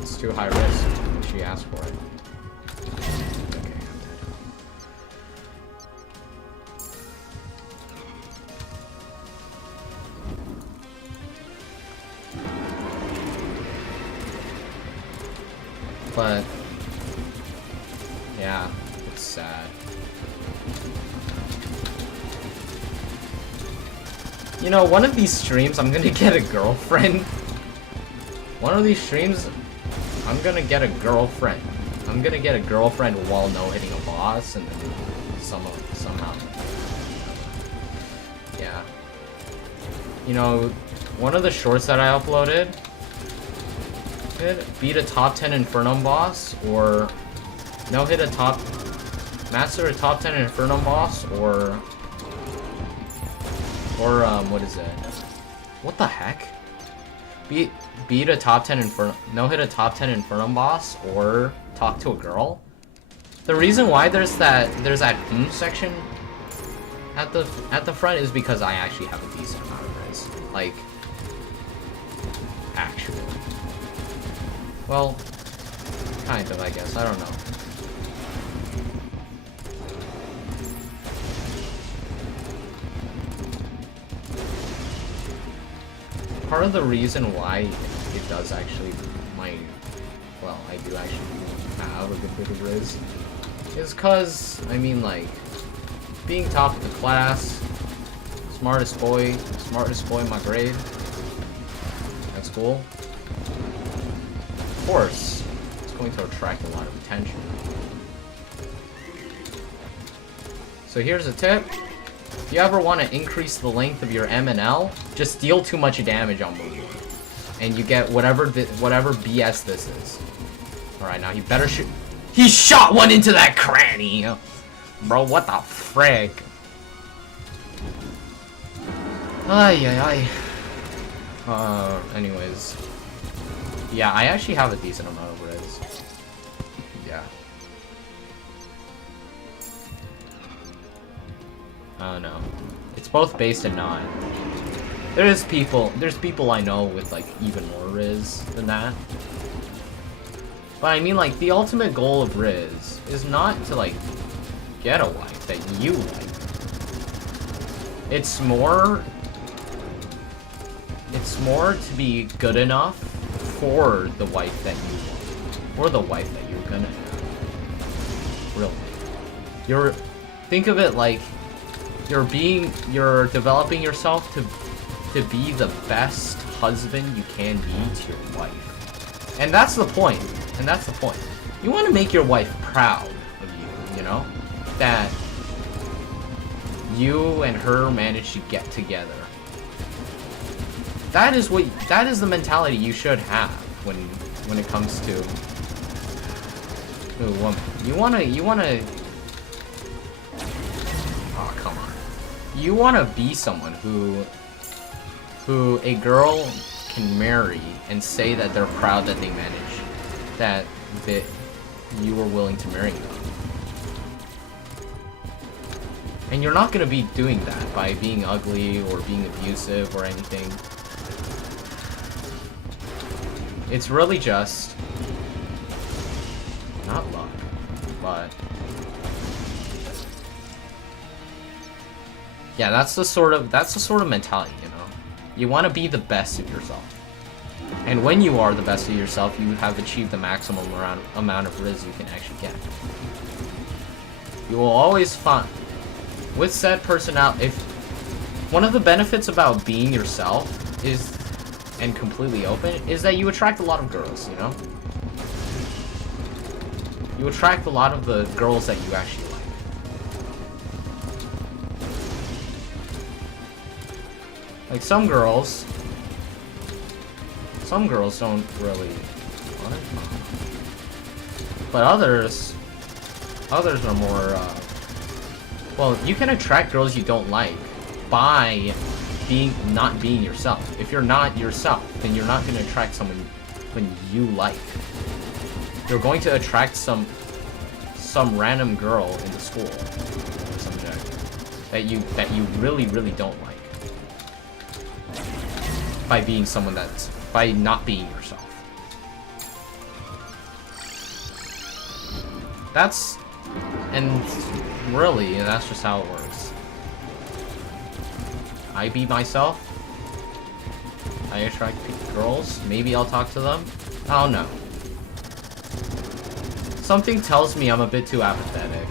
It's too high risk when she asks for it. Okay, I'm dead. But yeah, it's sad. You know, one of these streams, I'm gonna get a girlfriend. One of these streams, I'm gonna get a girlfriend. I'm gonna get a girlfriend while no-hitting a boss, and then somehow. Yeah. You know, one of the shorts that I uploaded, beat a top 10 Infernum boss, or master a top 10 Infernum boss, or what is it? What the heck? Beat a top 10 no-hit a top 10 Infernum boss, or talk to a girl? The reason why there's that section at the front is because I actually have a decent amount of riz. Like, actually. Well, kind of, I guess. I don't know. Part of the reason why it does actually, I do actually have a good bit of riz, is because, I mean, like, being top of the class, smartest boy in my grade, that's cool. Of course, it's going to attract a lot of attention. So here's a tip. If you ever want to increase the length of your M and L, just deal too much damage on movement, and you get whatever BS this is. Alright, now he better shoot. He shot one into that cranny! Bro, what the frick? Anyways. Yeah, I actually have a decent amount of riz. Yeah. I don't know. It's both based and not. There's people I know with like even more riz than that. But I mean, like, the ultimate goal of riz is not to like get a wife that you like. It's more to be good enough for the wife that you want, or the wife that you're gonna have. Really. Think of it like you're developing yourself to be the best husband you can be to your wife. And that's the point. You want to make your wife proud of you, you know? That you and her managed to get together. That is the mentality you should have when it comes to a woman. You wanna oh, come on. You wanna be someone who a girl can marry and say that they're proud that they managed, that you were willing to marry them. And you're not gonna be doing that by being ugly or being abusive or anything. It's really just not luck, but yeah, that's the sort of mentality, you know. You want to be the best of yourself, and when you are the best of yourself, you have achieved the maximum amount of riz you can actually get. You will always find with said personality, one of the benefits about being yourself is, and completely open, is that you attract a lot of girls, you know? You attract a lot of the girls that you actually like. Like, some girls don't really want it. But others are more, well, you can attract girls you don't like by not being yourself. If you're not yourself, then you're not going to attract someone when you like. You're going to attract some random girl in the school or subject that you really don't like by being someone by not being yourself. And really, that's just how it works. I be myself. I attract girls. Maybe I'll talk to them. I don't know. Something tells me I'm a bit too apathetic.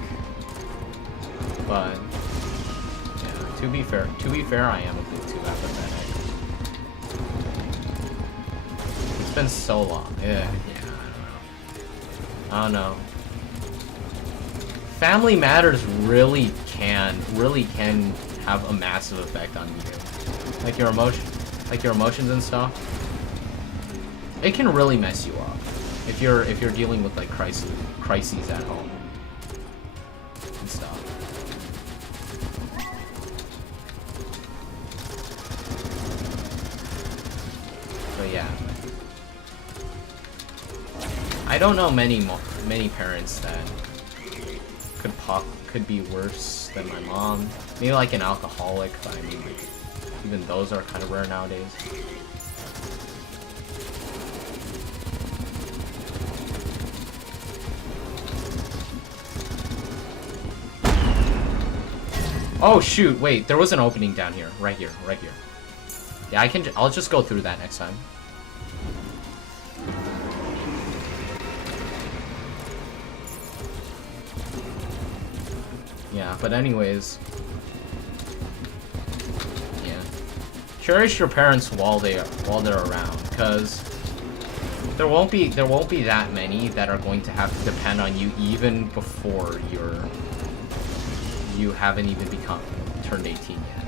But yeah, to be fair, I am a bit too apathetic. It's been so long. Yeah, I don't know. Family matters really can have a massive effect on you. Like your emotions and stuff. It can really mess you up if you're dealing with like crises at home and stuff. But yeah, I don't know many parents that could be worse than my mom. Maybe like an alcoholic, but I mean, like, even those are kind of rare nowadays. Oh shoot, wait, there was an opening down here. Right here. Yeah, I'll just go through that next time. Yeah, but anyways. Yeah. Cherish your parents while they're around, because there won't be that many that are going to have to depend on you even before you haven't even turned 18 yet.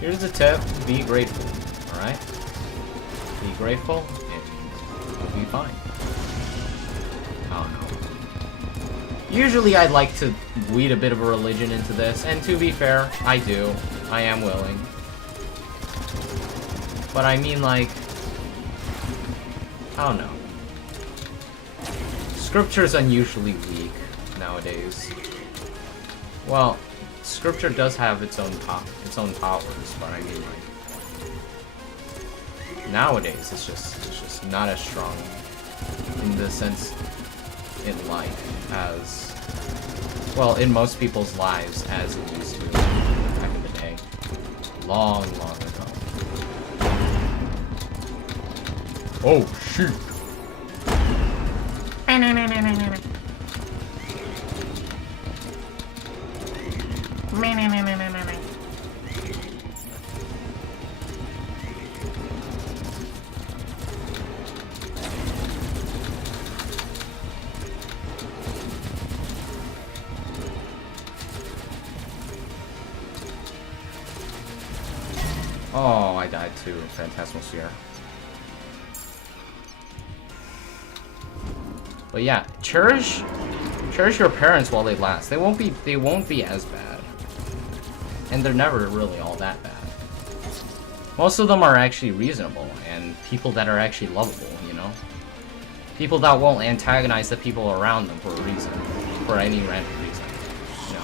Here's the tip, be grateful, alright? Be grateful, and you'll be fine. I don't know. Usually I'd like to weed a bit of a religion into this, and to be fair, I do. I am willing. But I mean, like, I don't know. Scripture's unusually weak nowadays. Well, Scripture does have its own powers, but I mean, like, nowadays it's just not as strong in the sense in life as, well, in most people's lives as it used to back in the day, long ago. Oh shoot! Oh, I died to Phantasmal Sphere. But yeah, cherish your parents while they last. They won't be as bad. And they're never really all that bad. Most of them are actually reasonable and people that are actually lovable, you know? People that won't antagonize the people around them for a reason. For any random reason. You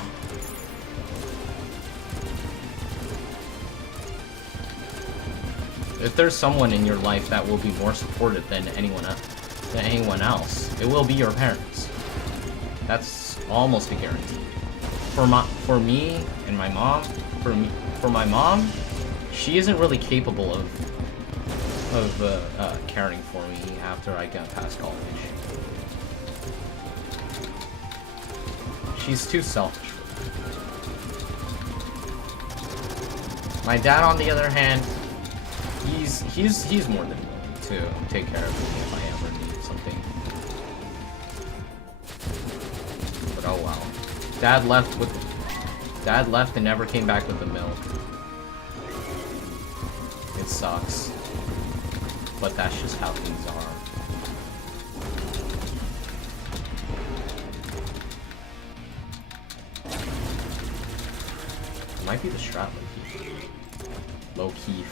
know? If there's someone in your life that will be more supportive than anyone else, it will be your parents. That's almost a guarantee. For me and my mom, for my mom, she isn't really capable of of caring for me after I got past college. She's too selfish for me. My dad, on the other hand, he's more than willing to take care of me if I ever need something. But oh well. Dad left and never came back with the milk. It sucks. But that's just how things are. It might be the strat low key.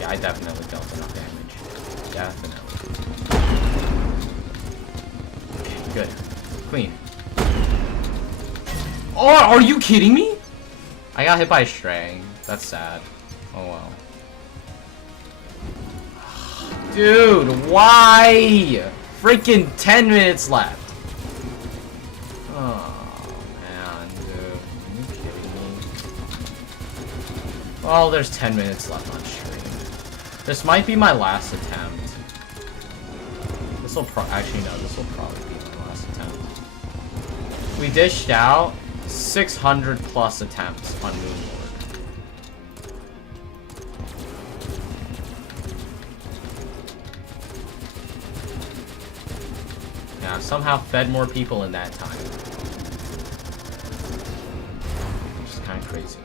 Yeah, I definitely dealt enough damage. Definitely. Okay, good. Clean. Oh, are you kidding me? I got hit by a stray. That's sad. Oh well. Dude, why? Freaking 10 minutes left. Oh, man, dude. Are you kidding me? Well, there's 10 minutes left on stream. This might be my last attempt. This'll actually, no, this will probably be my last attempt. We dished out 600 plus attempts on Moonlord. I've somehow fed more people in that time. Which is kind of crazy.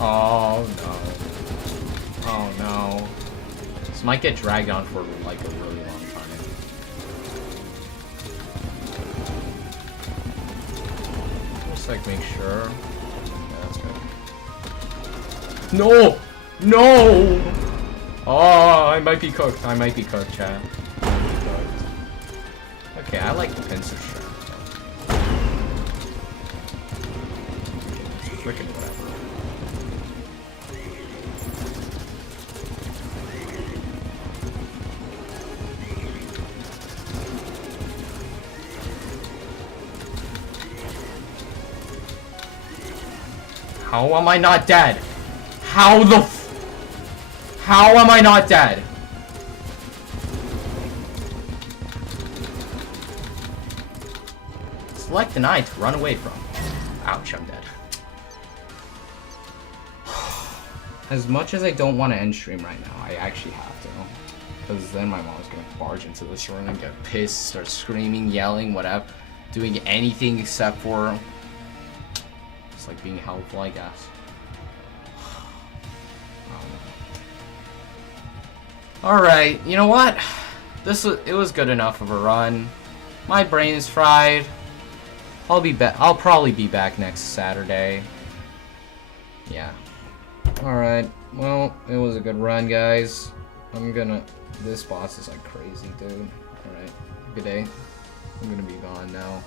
Oh no. Oh no. This might get dragged on for like a really long time. Just like make sure. Yeah, that's good. No! No! Oh, I might be cooked. I might be cooked, chat. I might be cooked. Okay, I like the pincer strat. Freaking whatever. How am I not dead? How the How am I not dead? Select an eye to run away from. Ouch, I'm dead. As much as I don't want to end stream right now, I actually have to. Because then my mom's going to barge into this room and get pissed, start screaming, yelling, whatever. Doing anything except for just like being helpful, I guess. Alright, you know what? It was good enough of a run. My brain is fried. I'll probably be back next Saturday. Yeah. Alright. Well, it was a good run, guys. This boss is like crazy, dude. Alright. Good day. I'm gonna be gone now.